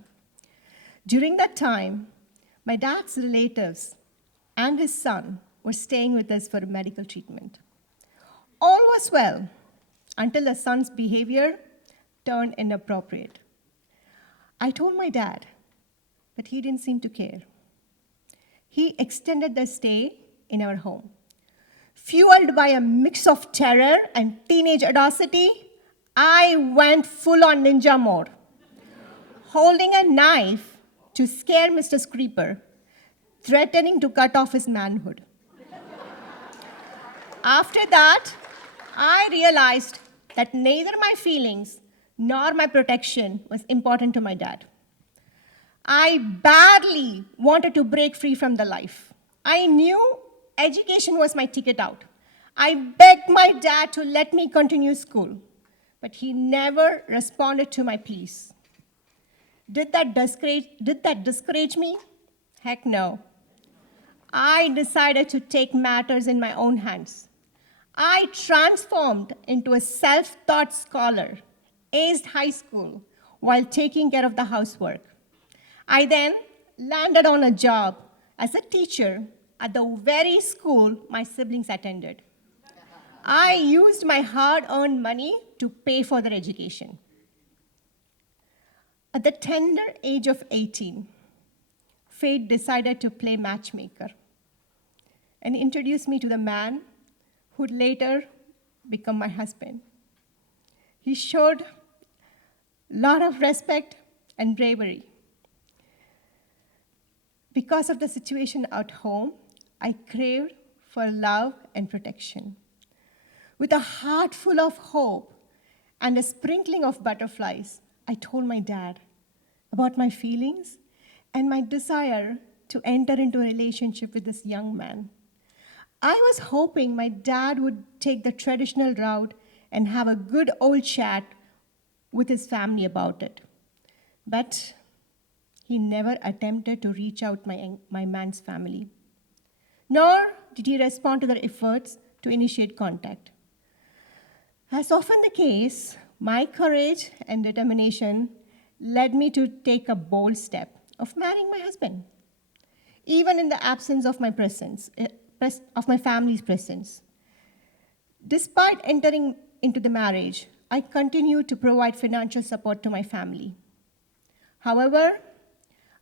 During that time, my dad's relatives and his son were staying with us for medical treatment. All was well until the son's behavior turned inappropriate. I told my dad, but he didn't seem to care. he extended the stay in our home. Fueled by a mix of terror and teenage audacity, I went full on ninja mode, holding a knife to scare Mr. Screeper, threatening to cut off his manhood. After that, I realized that neither my feelings nor my protection was important to my dad. I badly wanted to break free from the life. I knew education was my ticket out. I begged my dad to let me continue school, but he never responded to my pleas. Did that discourage me? Heck no. I decided to take matters in my own hands. I transformed into a self-taught scholar, aced high school while taking care of the housework. I then landed on a job as a teacher at the very school my siblings attended. I used my hard-earned money to pay for their education. At the tender age of 18, fate decided to play matchmaker and introduce me to the man who'd later become my husband. He showed a lot of respect and bravery. Because of the situation at home, I craved for love and protection. With a heart full of hope and a sprinkling of butterflies, I told my dad about my feelings and my desire to enter into a relationship with this young man. I was hoping my dad would take the traditional route and have a good old chat with his family about it. But he never attempted to reach out my man's family, nor did he respond to their efforts to initiate contact. As often the case, my courage and determination led me to take a bold step of marrying my husband, even in the absence of my family's presence. Despite entering into the marriage, I continued to provide financial support to my family. However,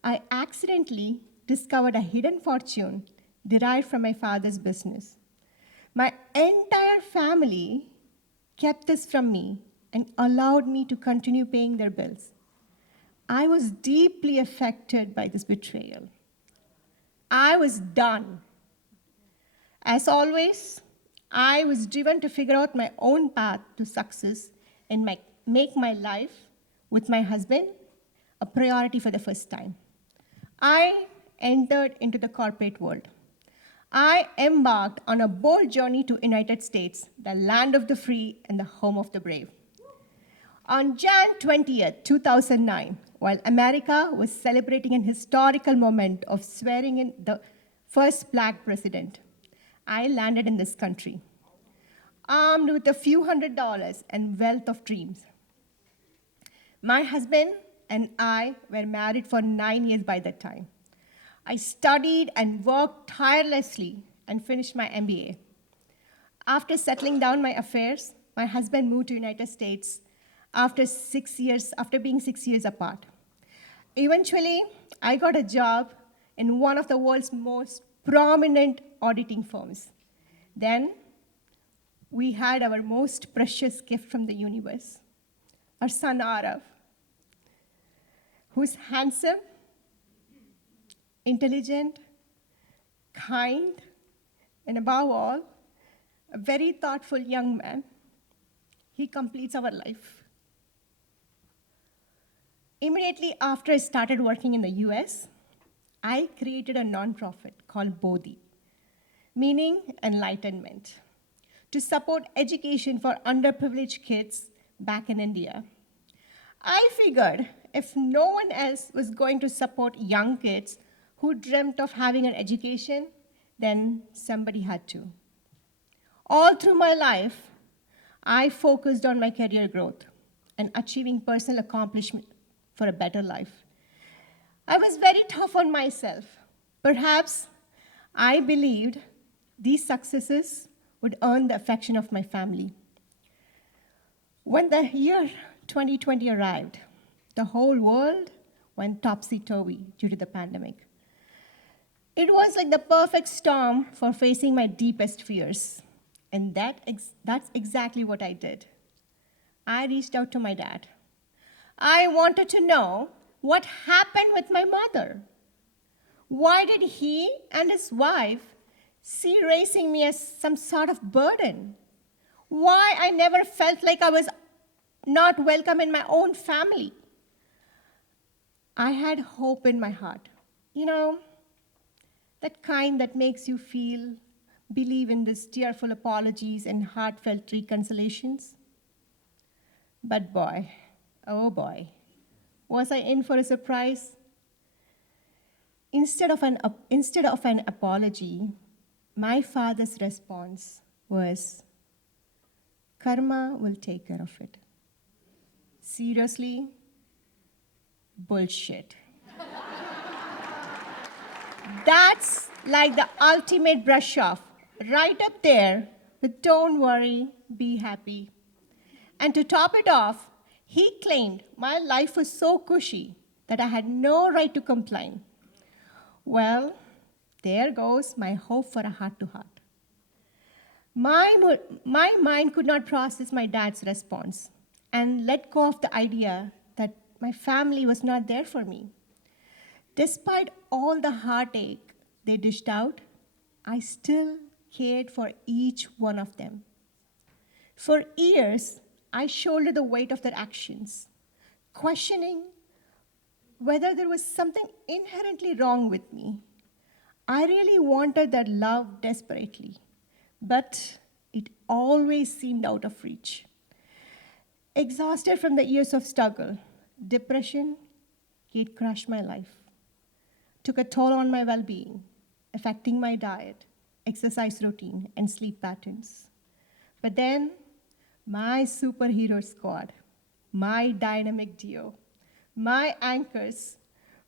I accidentally discovered a hidden fortune derived from my father's business. My entire family kept this from me and allowed me to continue paying their bills. I was deeply affected by this betrayal. I was done. As always, I was driven to figure out my own path to success and make my life with my husband a priority for the first time. I entered into the corporate world. I embarked on a bold journey to United States, the land of the free and the home of the brave. On Jan 20th, 2009, while America was celebrating an historical moment of swearing in the first Black president, I landed in this country, armed with a few $100s and wealth of dreams. My husband and I were married for 9 years by that time. I studied and worked tirelessly and finished my MBA. After settling down my affairs, my husband moved to the United States after being 6 years apart. Eventually, I got a job in one of the world's most prominent auditing firms. Then, we had our most precious gift from the universe, our son Arav, who's handsome, intelligent, kind, and above all, a very thoughtful young man. He completes our life. Immediately after I started working in the US, I created a nonprofit called Bodhi, meaning enlightenment, to support education for underprivileged kids back in India. I figured if no one else was going to support young kids who dreamt of having an education, then somebody had to. All through my life, I focused on my career growth and achieving personal accomplishment for a better life. I was very tough on myself. Perhaps I believed these successes would earn the affection of my family. When the year 2020 arrived, the whole world went topsy-turvy due to the pandemic. It was like the perfect storm for facing my deepest fears. And that's exactly what I did. I reached out to my dad. I wanted to know what happened with my mother. Why did he and his wife see raising me as some sort of burden? Why I never felt like I was not welcome in my own family? I had hope in my heart. You know, that kind that makes you believe in these tearful apologies and heartfelt reconciliations. But boy, oh boy, was I in for a surprise? Instead of an apology, my father's response was, "Karma will take care of it." Seriously? Bullshit. That's like the ultimate brush off, right up there with "don't worry, be happy." And to top it off, he claimed my life was so cushy that I had no right to complain. Well, there goes my hope for a heart-to-heart. My mind could not process my dad's response and let go of the idea that my family was not there for me. Despite all the heartache they dished out, I still cared for each one of them. For years, I shouldered the weight of their actions, questioning whether there was something inherently wrong with me. I really wanted their love desperately, but it always seemed out of reach. Exhausted from the years of struggle, depression, it crushed my life, took a toll on my well-being, affecting my diet, exercise routine, and sleep patterns. But then, my superhero squad, my dynamic duo, my anchors,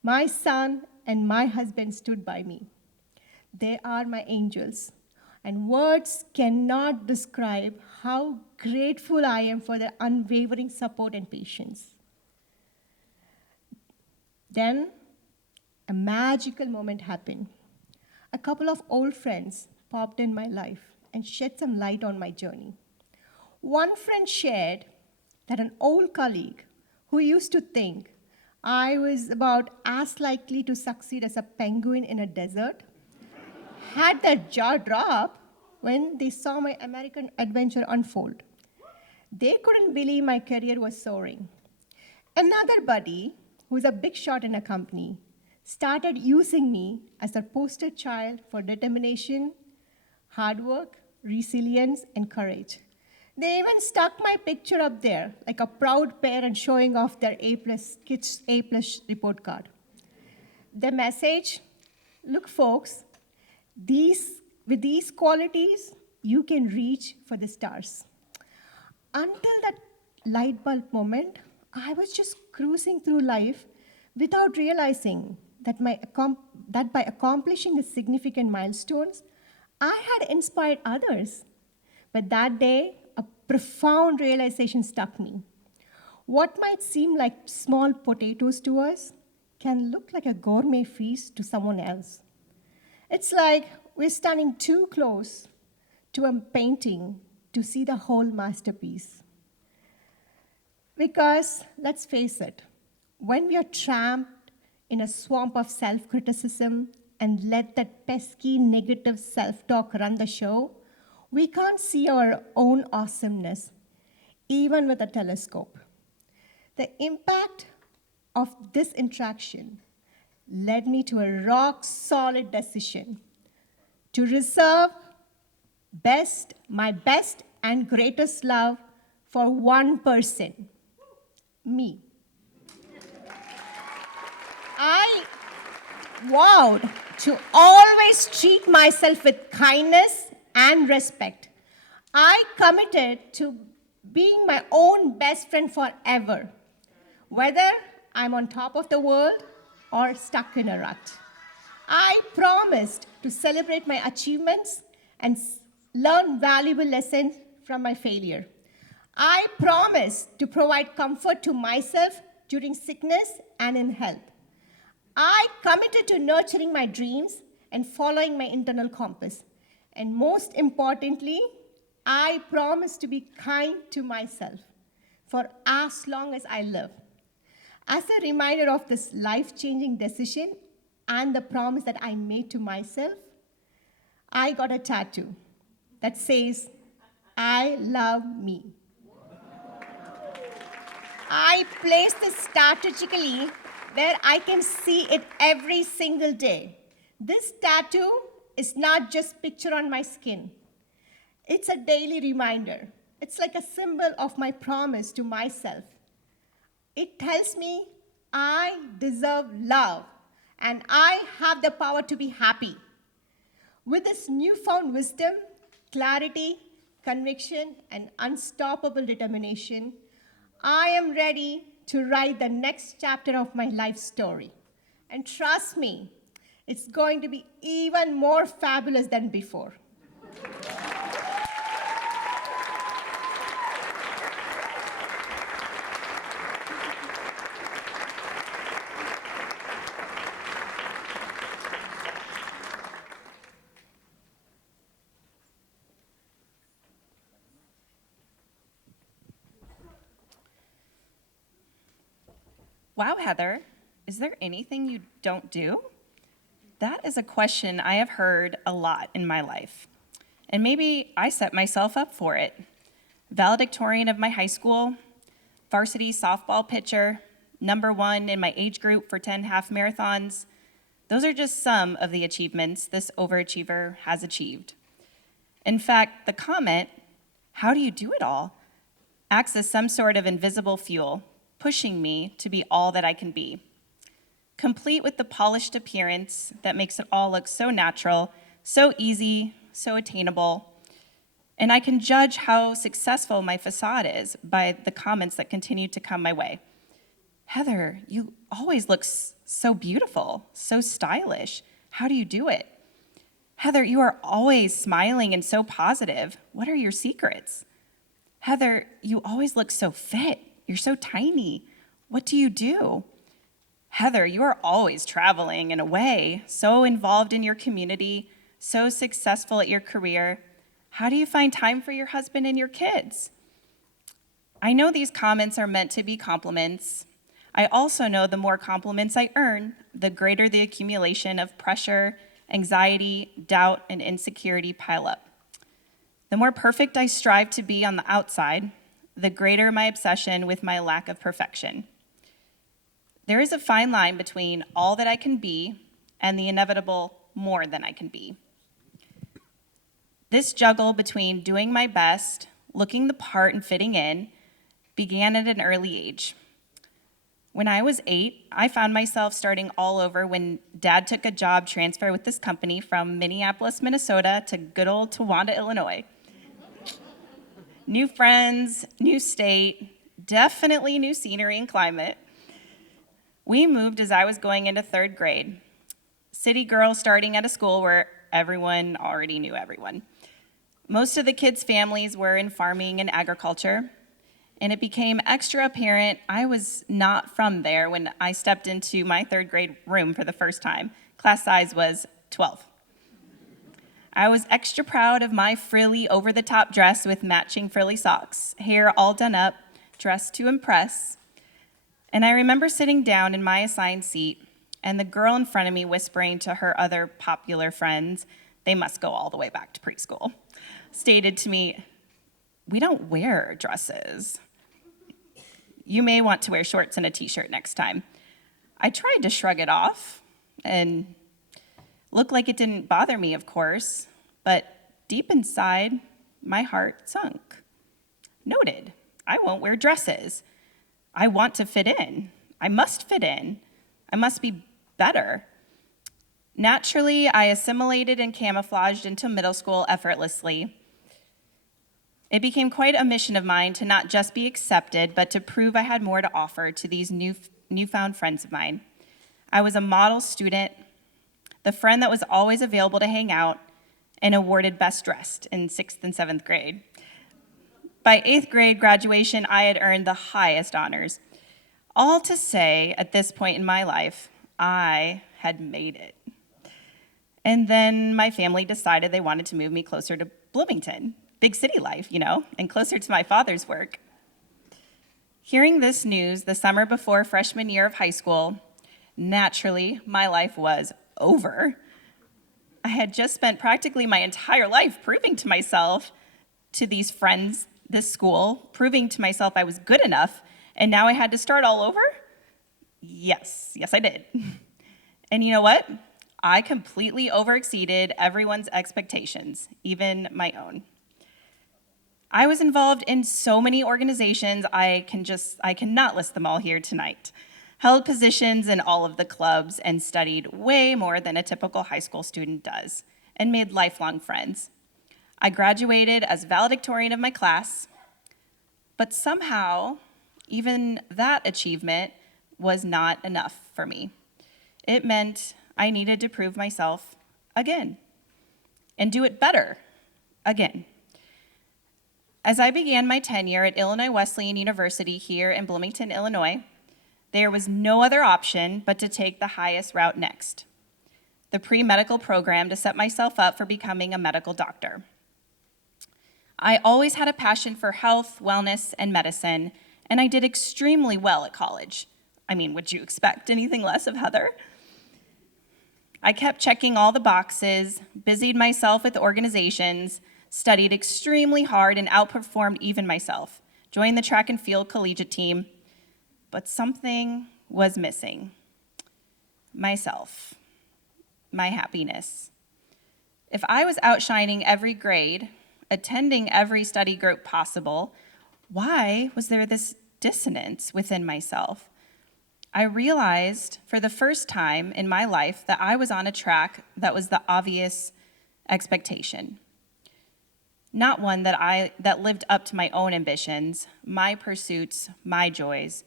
my son and my husband stood by me. They are my angels, and words cannot describe how grateful I am for their unwavering support and patience. Then, a magical moment happened. A couple of old friends popped in my life and shed some light on my journey. One friend shared that an old colleague who used to think I was about as likely to succeed as a penguin in a desert had their jaw drop when they saw my American adventure unfold. They couldn't believe my career was soaring. Another buddy, who's a big shot in a company, started using me as a poster child for determination, hard work, resilience, and courage. They even stuck my picture up there like a proud parent showing off their kids' A+ report card. The message, look folks, with these qualities, you can reach for the stars. Until that light bulb moment, I was just cruising through life without realizing that by accomplishing the significant milestones, I had inspired others. But that day, a profound realization struck me. What might seem like small potatoes to us can look like a gourmet feast to someone else. It's like we're standing too close to a painting to see the whole masterpiece. Because, let's face it, when we are trapped in a swamp of self-criticism and let that pesky negative self-talk run the show, we can't see our own awesomeness, even with a telescope. The impact of this interaction led me to a rock-solid decision to reserve my best and greatest love for one person, me. I vowed to always treat myself with kindness and respect. I committed to being my own best friend forever, whether I'm on top of the world or stuck in a rut. I promised to celebrate my achievements and learn valuable lessons from my failure. I promised to provide comfort to myself during sickness and in health. I committed to nurturing my dreams and following my internal compass. And most importantly, I promise to be kind to myself for as long as I live. As a reminder of this life-changing decision and the promise that I made to myself, I got a tattoo that says, I love me. I placed this strategically where I can see it every single day. This tattoo is not just picture on my skin. It's a daily reminder. It's like a symbol of my promise to myself. It tells me I deserve love and I have the power to be happy. With this newfound wisdom, clarity, conviction, and unstoppable determination, I am ready to write the next chapter of my life story. And trust me, it's going to be even more fabulous than before. Wow, Heather, is there anything you don't do? That is a question I have heard a lot in my life. And maybe I set myself up for it. Valedictorian of my high school, varsity softball pitcher, #1 in my age group for 10 half marathons. Those are just some of the achievements this overachiever has achieved. In fact, the comment, "How do you do it all?" acts as some sort of invisible fuel, pushing me to be all that I can be. Complete with the polished appearance that makes it all look so natural, so easy, so attainable. And I can judge how successful my facade is by the comments that continue to come my way. "Heather, you always look so beautiful, so stylish. How do you do it?" "Heather, you are always smiling and so positive. What are your secrets?" "Heather, you always look so fit. You're so tiny. What do you do?" "Heather, you are always traveling and away, so involved in your community, so successful at your career. How do you find time for your husband and your kids?" I know these comments are meant to be compliments. I also know the more compliments I earn, the greater the accumulation of pressure, anxiety, doubt, and insecurity pile up. The more perfect I strive to be on the outside, the greater my obsession with my lack of perfection. There is a fine line between all that I can be and the inevitable more than I can be. This juggle between doing my best, looking the part, and fitting in began at an early age. When I was 8, I found myself starting all over when Dad took a job transfer with this company from Minneapolis, Minnesota to good old Towanda, Illinois. New friends, new state, definitely new scenery and climate. We moved as I was going into 3rd grade. City girl starting at a school where everyone already knew everyone. Most of the kids' families were in farming and agriculture, and it became extra apparent I was not from there when I stepped into my 3rd grade room for the first time. Class size was 12. I was extra proud of my frilly over-the-top dress with matching frilly socks, hair all done up, dressed to impress. And I remember sitting down in my assigned seat and the girl in front of me whispering to her other popular friends, they must go all the way back to preschool, stated to me, "We don't wear dresses. You may want to wear shorts and a t-shirt next time." I tried to shrug it off and look like it didn't bother me, of course, but deep inside, my heart sunk. Noted, I won't wear dresses. I want to fit in. I must fit in. I must be better. Naturally, I assimilated and camouflaged into middle school effortlessly. It became quite a mission of mine to not just be accepted, but to prove I had more to offer to these newfound friends of mine. I was a model student, the friend that was always available to hang out, and awarded best dressed in 6th and 7th grade. By 8th grade graduation, I had earned the highest honors. All to say, at this point in my life, I had made it. And then my family decided they wanted to move me closer to Bloomington, big city life, and closer to my father's work. Hearing this news the summer before freshman year of high school, naturally, my life was over. I had just spent practically my entire life proving to myself, to these friends, this school, proving to myself I was good enough, and now I had to start all over? Yes, I did. And you know what? I completely overexceeded everyone's expectations, even my own. I was involved in so many organizations, I cannot list them all here tonight. Held positions in all of the clubs and studied way more than a typical high school student does, and made lifelong friends. I graduated as valedictorian of my class, but somehow, even that achievement was not enough for me. It meant I needed to prove myself again, and do it better again. As I began my tenure at Illinois Wesleyan University here in Bloomington, Illinois, there was no other option but to take the highest route next, the pre-medical program to set myself up for becoming a medical doctor. I always had a passion for health, wellness, and medicine, and I did extremely well at college. I mean, would you expect anything less of Heather? I kept checking all the boxes, busied myself with organizations, studied extremely hard, and outperformed even myself, joined the track and field collegiate team, but something was missing. Myself, my happiness. If I was outshining every grade, attending every study group possible, why was there this dissonance within myself? I realized for the first time in my life that I was on a track that was the obvious expectation. Not one that lived up to my own ambitions, my pursuits, my joys.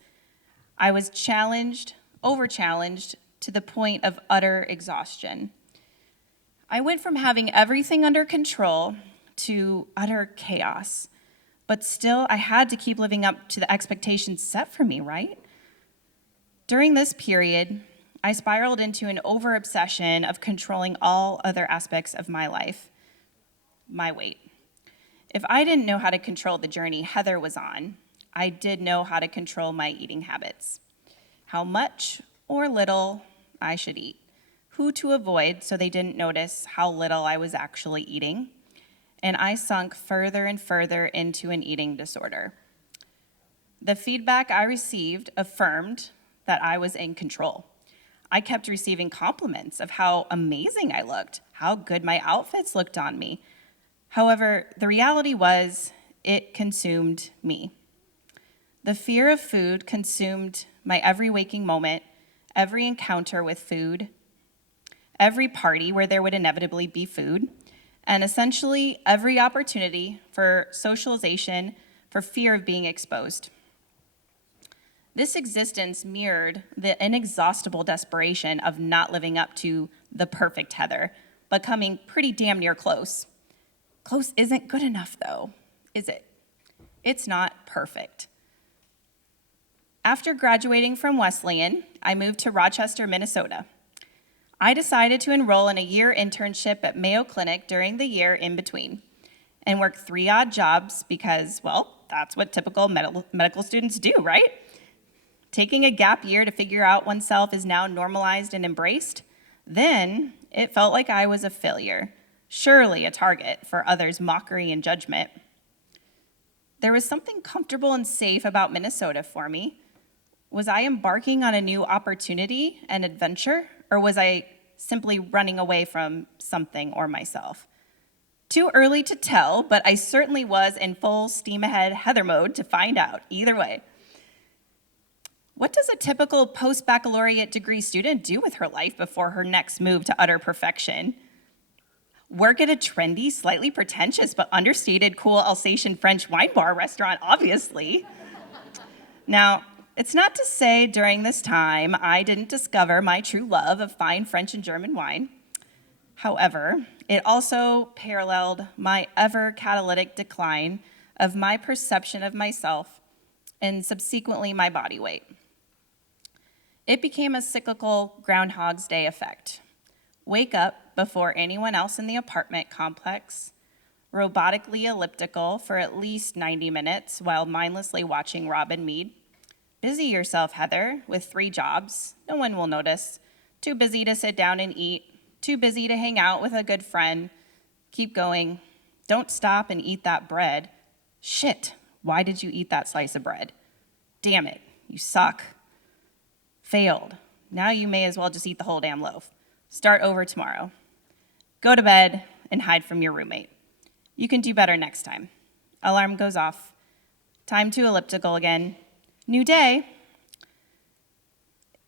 I was challenged, over-challenged, to the point of utter exhaustion. I went from having everything under control to utter chaos, but still I had to keep living up to the expectations set for me, right? During this period, I spiraled into an over-obsession of controlling all other aspects of my life. My weight. If I didn't know how to control the journey Heather was on, I did know how to control my eating habits. How much or little I should eat. Who to avoid so they didn't notice how little I was actually eating. And I sunk further and further into an eating disorder. The feedback I received affirmed that I was in control. I kept receiving compliments of how amazing I looked, how good my outfits looked on me. However, the reality was it consumed me. The fear of food consumed my every waking moment, every encounter with food, every party where there would inevitably be food, and essentially every opportunity for socialization for fear of being exposed. This existence mirrored the inexhaustible desperation of not living up to the perfect Heather, but coming pretty damn near close. Close isn't good enough, though, is it? It's not perfect. After graduating from Wesleyan, I moved to Rochester, Minnesota. I decided to enroll in a year internship at Mayo Clinic during the year in between and work 3 odd jobs because, well, that's what typical medical students do, right? Taking a gap year to figure out oneself is now normalized and embraced. Then it felt like I was a failure, surely a target for others' mockery and judgment. There was something comfortable and safe about Minnesota for me. Was I embarking on a new opportunity and adventure, or was I simply running away from something or myself? Too early to tell, but I certainly was in full steam ahead Heather mode to find out either way. What does a typical post-baccalaureate degree student do with her life before her next move to utter perfection? Work at a trendy, slightly pretentious, but understated cool Alsatian French wine bar restaurant, obviously. Now, it's not to say during this time I didn't discover my true love of fine French and German wine. However, it also paralleled my ever-catalytic decline of my perception of myself and subsequently my body weight. It became a cyclical Groundhog's Day effect. Wake up, before anyone else in the apartment complex, robotically elliptical for at least 90 minutes while mindlessly watching Robin Mead. Busy yourself, Heather, with 3 jobs. No one will notice. Too busy to sit down and eat. Too busy to hang out with a good friend. Keep going. Don't stop and eat that bread. Shit, why did you eat that slice of bread? Damn it, you suck. Failed. Now you may as well just eat the whole damn loaf. Start over tomorrow. Go to bed and hide from your roommate. You can do better next time. Alarm goes off. Time to elliptical again. New day.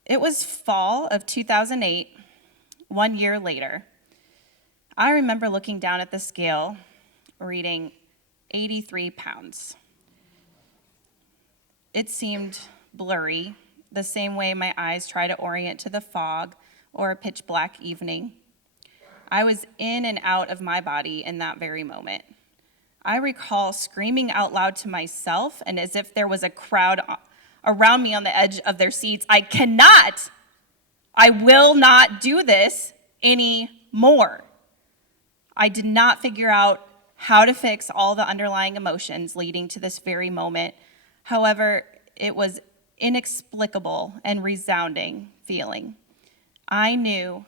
It was fall of 2008, 1 year later. I remember looking down at the scale, reading 83 pounds. It seemed blurry, the same way my eyes try to orient to the fog or a pitch black evening. I was in and out of my body in that very moment. I recall screaming out loud to myself and as if there was a crowd around me on the edge of their seats, I will not do this anymore. I did not figure out how to fix all the underlying emotions leading to this very moment. However, it was inexplicable and resounding feeling. I knew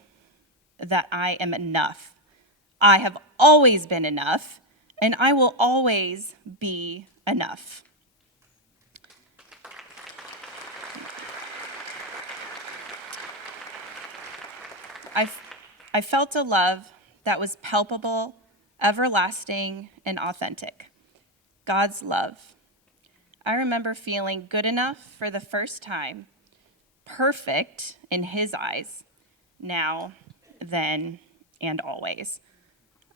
that I am enough. I have always been enough, and I will always be enough. I felt a love that was palpable, everlasting, and authentic. God's love. I remember feeling good enough for the first time, perfect in his eyes, now, then, and always.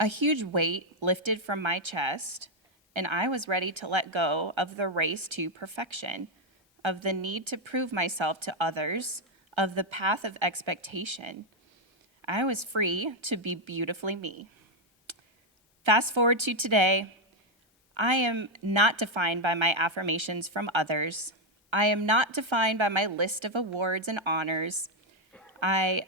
A huge weight lifted from my chest, and I was ready to let go of the race to perfection, of the need to prove myself to others, of the path of expectation. I was free to be beautifully me. Fast forward to today, I am not defined by my affirmations from others. I am not defined by my list of awards and honors. I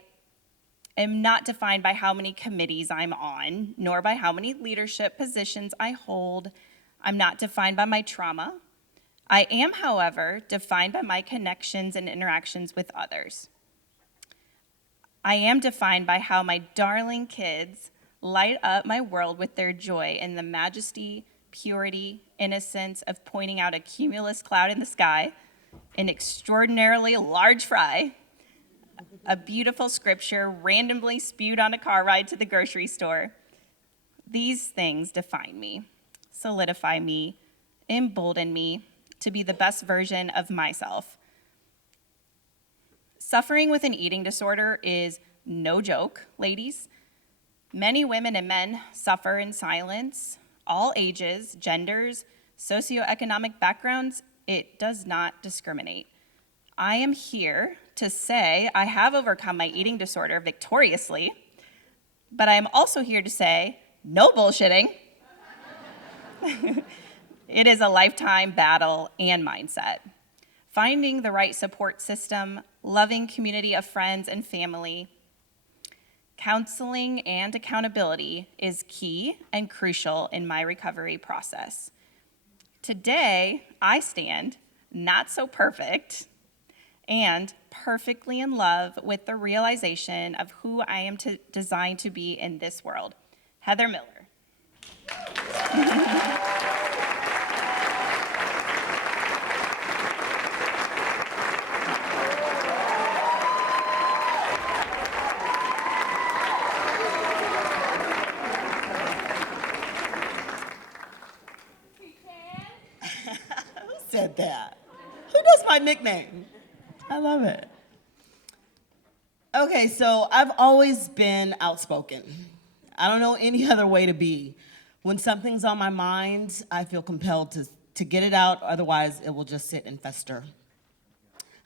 am not defined by how many committees I'm on, nor by how many leadership positions I hold. I'm not defined by my trauma. I am, however, defined by my connections and interactions with others. I am defined by how my darling kids light up my world with their joy in the majesty, purity, innocence of pointing out a cumulus cloud in the sky, an extraordinarily large fry, a beautiful scripture randomly spewed on a car ride to the grocery store. These things define me, solidify me, embolden me to be the best version of myself. Suffering with an eating disorder is no joke, ladies. Many women and men suffer in silence, all ages, genders, socioeconomic backgrounds. It does not discriminate. I am here to say I have overcome my eating disorder victoriously, but I am also here to say no bullshitting. It is a lifetime battle and mindset. Finding the right support system, loving community of friends and family, counseling and accountability is key and crucial in my recovery process. Today, I stand not so perfect and perfectly in love with the realization of who I am designed to be in this world. Heather Miller. Said that? Who does my nickname? I love it. Okay, so I've always been outspoken. I don't know any other way to be. When something's on my mind, I feel compelled to get it out, otherwise it will just sit and fester.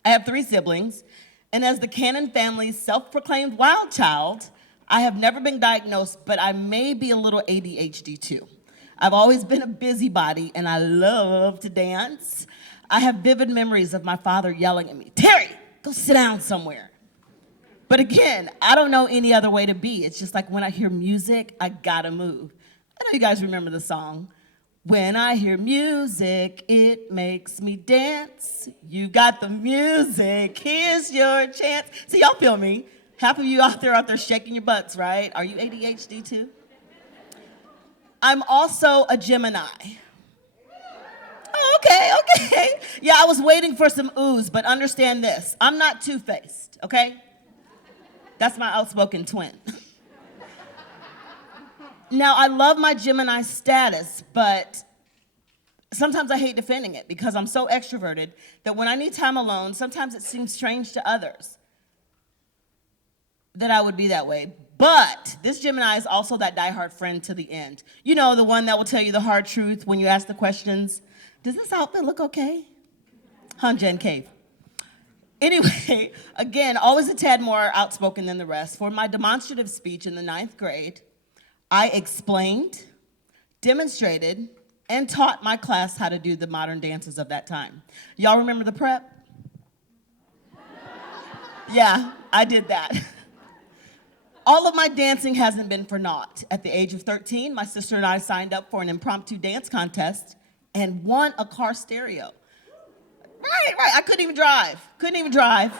I have 3 siblings, and as the Cannon family's self-proclaimed wild child, I have never been diagnosed, but I may be a little ADHD too. I've always been a busybody, and I love to dance. I have vivid memories of my father yelling at me, "Terri, go sit down somewhere." But again, I don't know any other way to be. It's just like when I hear music, I gotta move. I know you guys remember the song. When I hear music, it makes me dance. You got the music, here's your chance. See, y'all feel me. Half of you out there shaking your butts, right? Are you ADHD too? I'm also a Gemini. Oh, okay. Yeah, I was waiting for some oohs, but understand this. I'm not two-faced, okay? That's my outspoken twin. Now, I love my Gemini status, but sometimes I hate defending it because I'm so extroverted that when I need time alone, sometimes it seems strange to others that I would be that way. But this Gemini is also that diehard friend to the end. You know, the one that will tell you the hard truth when you ask the questions, does this outfit look okay? Jen Cave. Anyway, again, always a tad more outspoken than the rest. For my demonstrative speech in the 9th grade, I explained, demonstrated, and taught my class how to do the modern dances of that time. Y'all remember the prep? Yeah, I did that. All of my dancing hasn't been for naught. At the age of 13, my sister and I signed up for an impromptu dance contest and won a car stereo. Right, I couldn't even drive.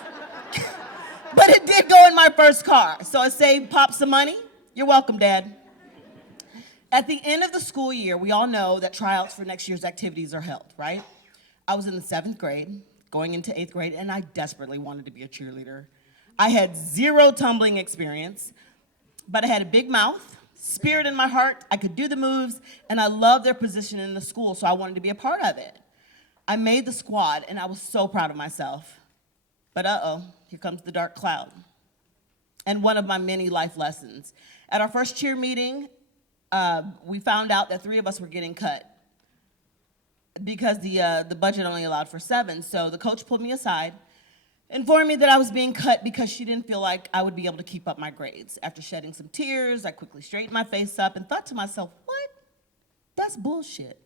But it did go in my first car, so I saved Pop some money. You're welcome, Dad. At the end of the school year, we all know that tryouts for next year's activities are held, right? I was in the 7th grade, going into 8th grade, and I desperately wanted to be a cheerleader. I had 0 tumbling experience, but I had a big mouth, spirit in my heart, I could do the moves, and I loved their position in the school, so I wanted to be a part of it. I made the squad, and I was so proud of myself. But here comes the dark cloud. And one of my many life lessons. At our first cheer meeting, we found out that 3 of us were getting cut because the budget only allowed for 7. So the coach pulled me aside, informed me that I was being cut because she didn't feel like I would be able to keep up my grades. After shedding some tears, I quickly straightened my face up and thought to myself, what? That's bullshit.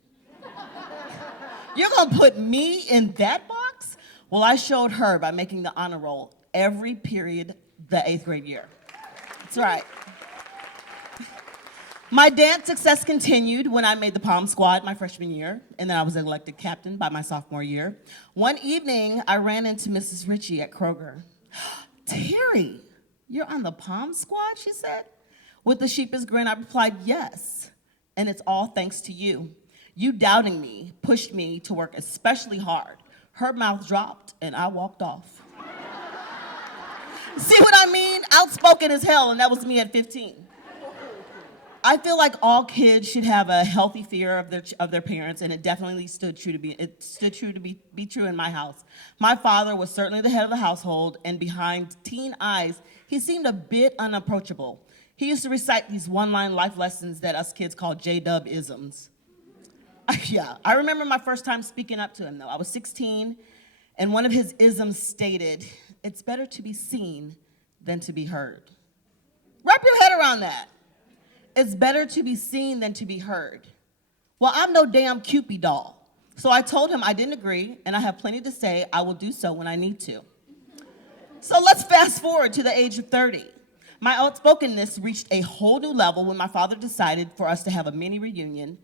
You're gonna put me in that box? Well, I showed her by making the honor roll every period the 8th grade year. That's right. My dance success continued when I made the pom squad my freshman year, and then I was elected captain by my sophomore year. One evening, I ran into Mrs. Ritchie at Kroger. Terri, you're on the pom squad, she said. With a sheepish grin, I replied, yes, and it's all thanks to you. You doubting me pushed me to work especially hard. Her mouth dropped, and I walked off. See what I mean? Outspoken as hell, and that was me at 15. I feel like all kids should have a healthy fear of their parents, and it definitely stood true to be true in my house. My father was certainly the head of the household, and behind teen eyes, he seemed a bit unapproachable. He used to recite these one-line life lessons that us kids call J-dub-isms. Yeah, I remember my first time speaking up to him, though. I was 16, and one of his isms stated, "It's better to be seen than to be heard." Wrap your head around that. It's better to be seen than to be heard. Well, I'm no damn Cupid doll. So I told him I didn't agree, and I have plenty to say. I will do so when I need to. So let's fast forward to the age of 30. My outspokenness reached a whole new level when my father decided for us to have a mini reunion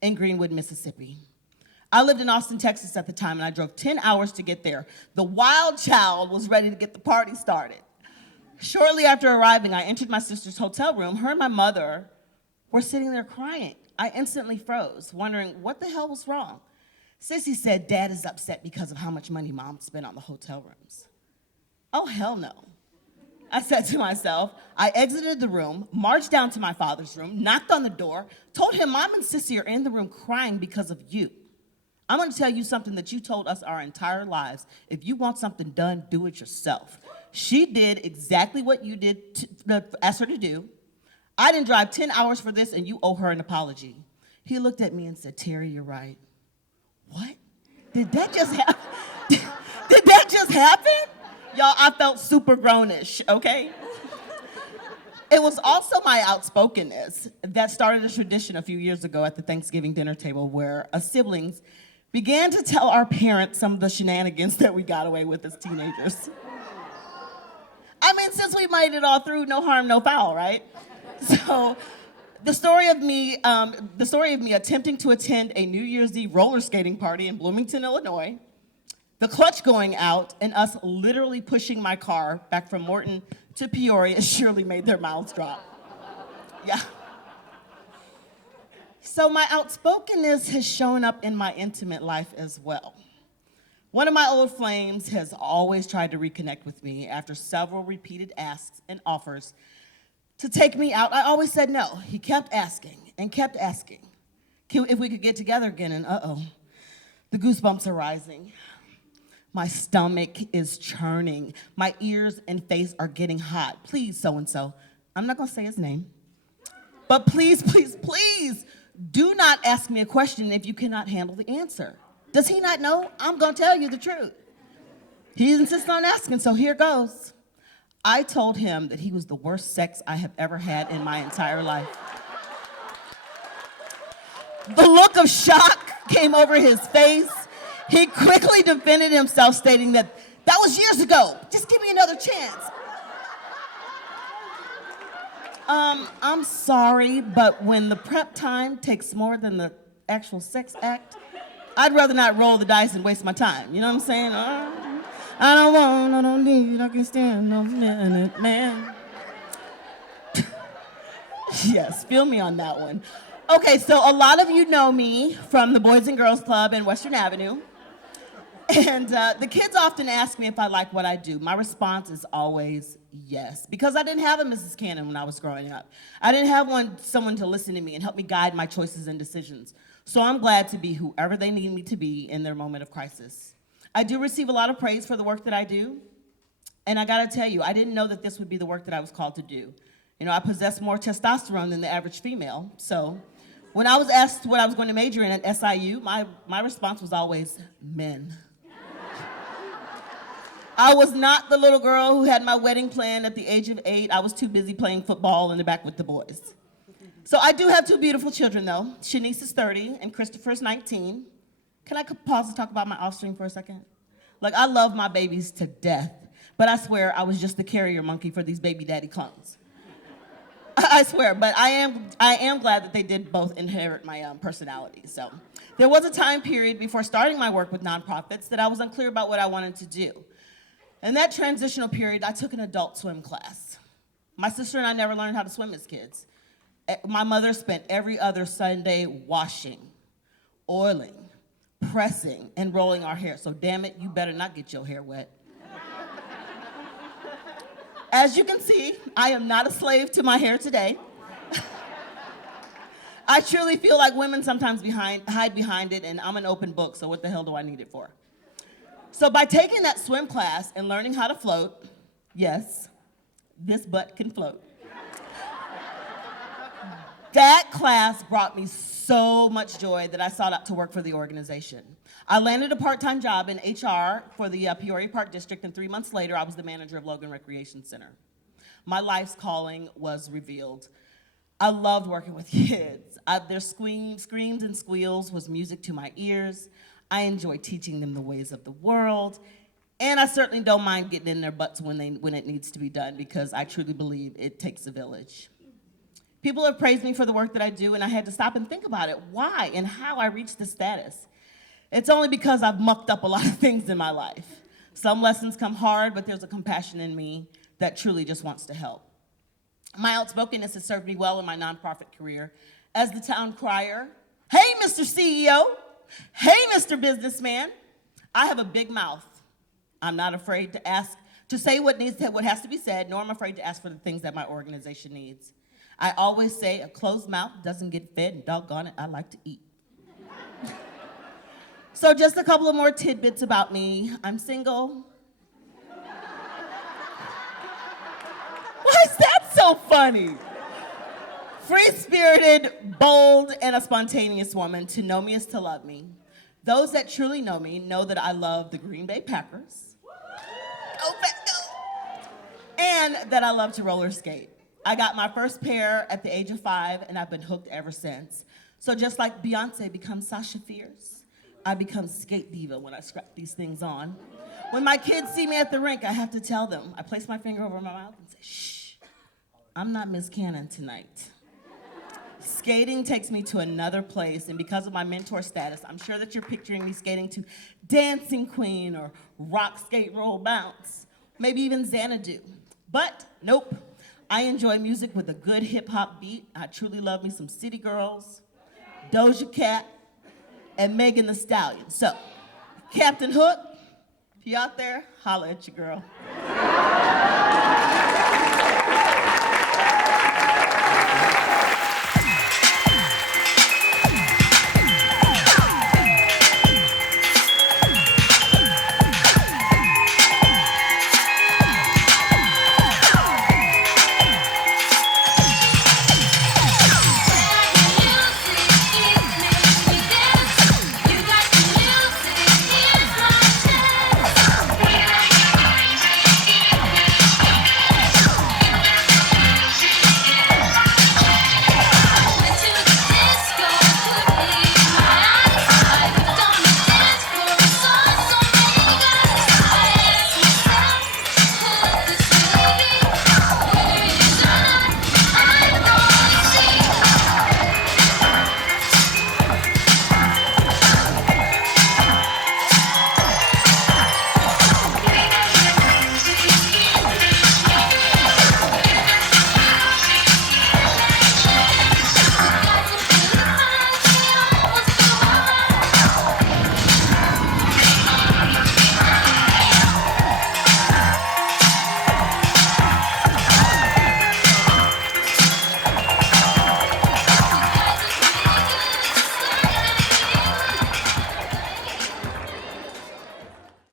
in Greenwood, Mississippi. I lived in Austin, Texas at the time, and I drove 10 hours to get there. The wild child was ready to get the party started. Shortly after arriving, I entered my sister's hotel room. Her and my mother were sitting there crying. I instantly froze, wondering what the hell was wrong. Sissy said, Dad is upset because of how much money Mom spent on the hotel rooms. Oh, hell no. I said to myself. I exited the room, marched down to my father's room, knocked on the door, told him Mom and Sissy are in the room crying because of you. I'm gonna tell you something that you told us our entire lives. If you want something done, do it yourself. She did exactly what you did asked her to do. I didn't drive 10 hours for this, and you owe her an apology. He looked at me and said, Terri, you're right. What? Did that just happen? Did that just happen? Y'all, I felt super grownish, okay? It was also my outspokenness that started a tradition a few years ago at the Thanksgiving dinner table where us siblings began to tell our parents some of the shenanigans that we got away with as teenagers. I mean, since we made it all through, no harm, no foul, right? So the story of me attempting to attend a New Year's Eve roller skating party in Bloomington, Illinois, the clutch going out, and us literally pushing my car back from Morton to Peoria surely made their mouths drop. Yeah. So my outspokenness has shown up in my intimate life as well. One of my old flames has always tried to reconnect with me after several repeated asks and offers to take me out. I always said no. He kept asking and kept asking if we could get together again, and the goosebumps are rising. My stomach is churning. My ears and face are getting hot. Please, so-and-so, I'm not gonna say his name, but please, please, please, do not ask me a question if you cannot handle the answer. Does he not know? I'm gonna tell you the truth. He insists on asking, so here goes. I told him that he was the worst sex I have ever had in my entire life. The look of shock came over his face. He quickly defended himself, stating that was years ago. Just give me another chance. I'm sorry, but when the prep time takes more than the actual sex act, I'd rather not roll the dice and waste my time. You know what I'm saying? I don't need, I can stand no minute, man. Yes, feel me on that one. Okay, so a lot of you know me from the Boys and Girls Club in Western Avenue. And the kids often ask me if I like what I do. My response is always yes, because I didn't have a Mrs. Cannon when I was growing up. I didn't have someone to listen to me and help me guide my choices and decisions. So I'm glad to be whoever they need me to be in their moment of crisis. I do receive a lot of praise for the work that I do. And I gotta tell you, I didn't know that this would be the work that I was called to do. You know, I possess more testosterone than the average female. So when I was asked what I was going to major in at SIU, my response was always men. I was not the little girl who had my wedding planned at the age of 8. I was too busy playing football in the back with the boys. So I do have 2 beautiful children, though. Shanice is 30 and Christopher is 19. Can I pause to talk about my offspring for a second? Like, I love my babies to death, but I swear I was just the carrier monkey for these baby daddy clones. I swear, but I am glad that they did both inherit my personality. So there was a time period before starting my work with nonprofits that I was unclear about what I wanted to do. In that transitional period, I took an adult swim class. My sister and I never learned how to swim as kids. My mother spent every other Sunday washing, oiling, pressing, and rolling our hair. So damn it, you better not get your hair wet. As you can see, I am not a slave to my hair today. I truly feel like women sometimes hide behind it, and I'm an open book, so what the hell do I need it for? So by taking that swim class and learning how to float, yes, this butt can float. That class brought me so much joy that I sought out to work for the organization. I landed a part-time job in HR for the Peoria Park District, and 3 months later, I was the manager of Logan Recreation Center. My life's calling was revealed. I loved working with kids. Their screams and squeals was music to my ears. I enjoy teaching them the ways of the world, and I certainly don't mind getting in their butts when it needs to be done, because I truly believe it takes a village. People have praised me for the work that I do, and I had to stop and think about it, why and how I reached this status. It's only because I've mucked up a lot of things in my life. Some lessons come hard, but there's a compassion in me that truly just wants to help. My outspokenness has served me well in my nonprofit career as the town crier. Hey, Mr. CEO. Hey, Mr. Businessman. I have a big mouth. I'm not afraid to say what has to be said, nor am I afraid to ask for the things that my organization needs. I always say a closed mouth doesn't get fed, and doggone it, I like to eat. So just a couple of more tidbits about me. I'm single. Why is that so funny? Free-spirited, bold, and a spontaneous woman. To know me is to love me. Those that truly know me know that I love the Green Bay Packers. Go Pack, go! And that I love to roller skate. I got my first pair at the age of 5, and I've been hooked ever since. So just like Beyonce becomes Sasha Fierce, I become skate diva when I strap these things on. When my kids see me at the rink, I have to tell them. I place my finger over my mouth and say, shh, I'm not Miss Cannon tonight. Skating takes me to another place, and because of my mentor status, I'm sure that you're picturing me skating to Dancing Queen or Rock, Skate, Roll, Bounce, maybe even Xanadu. But nope, I enjoy music with a good hip-hop beat. I truly love me some City Girls, Doja Cat, and Megan Thee Stallion. So, Captain Hook, if you out there, holla at your girl.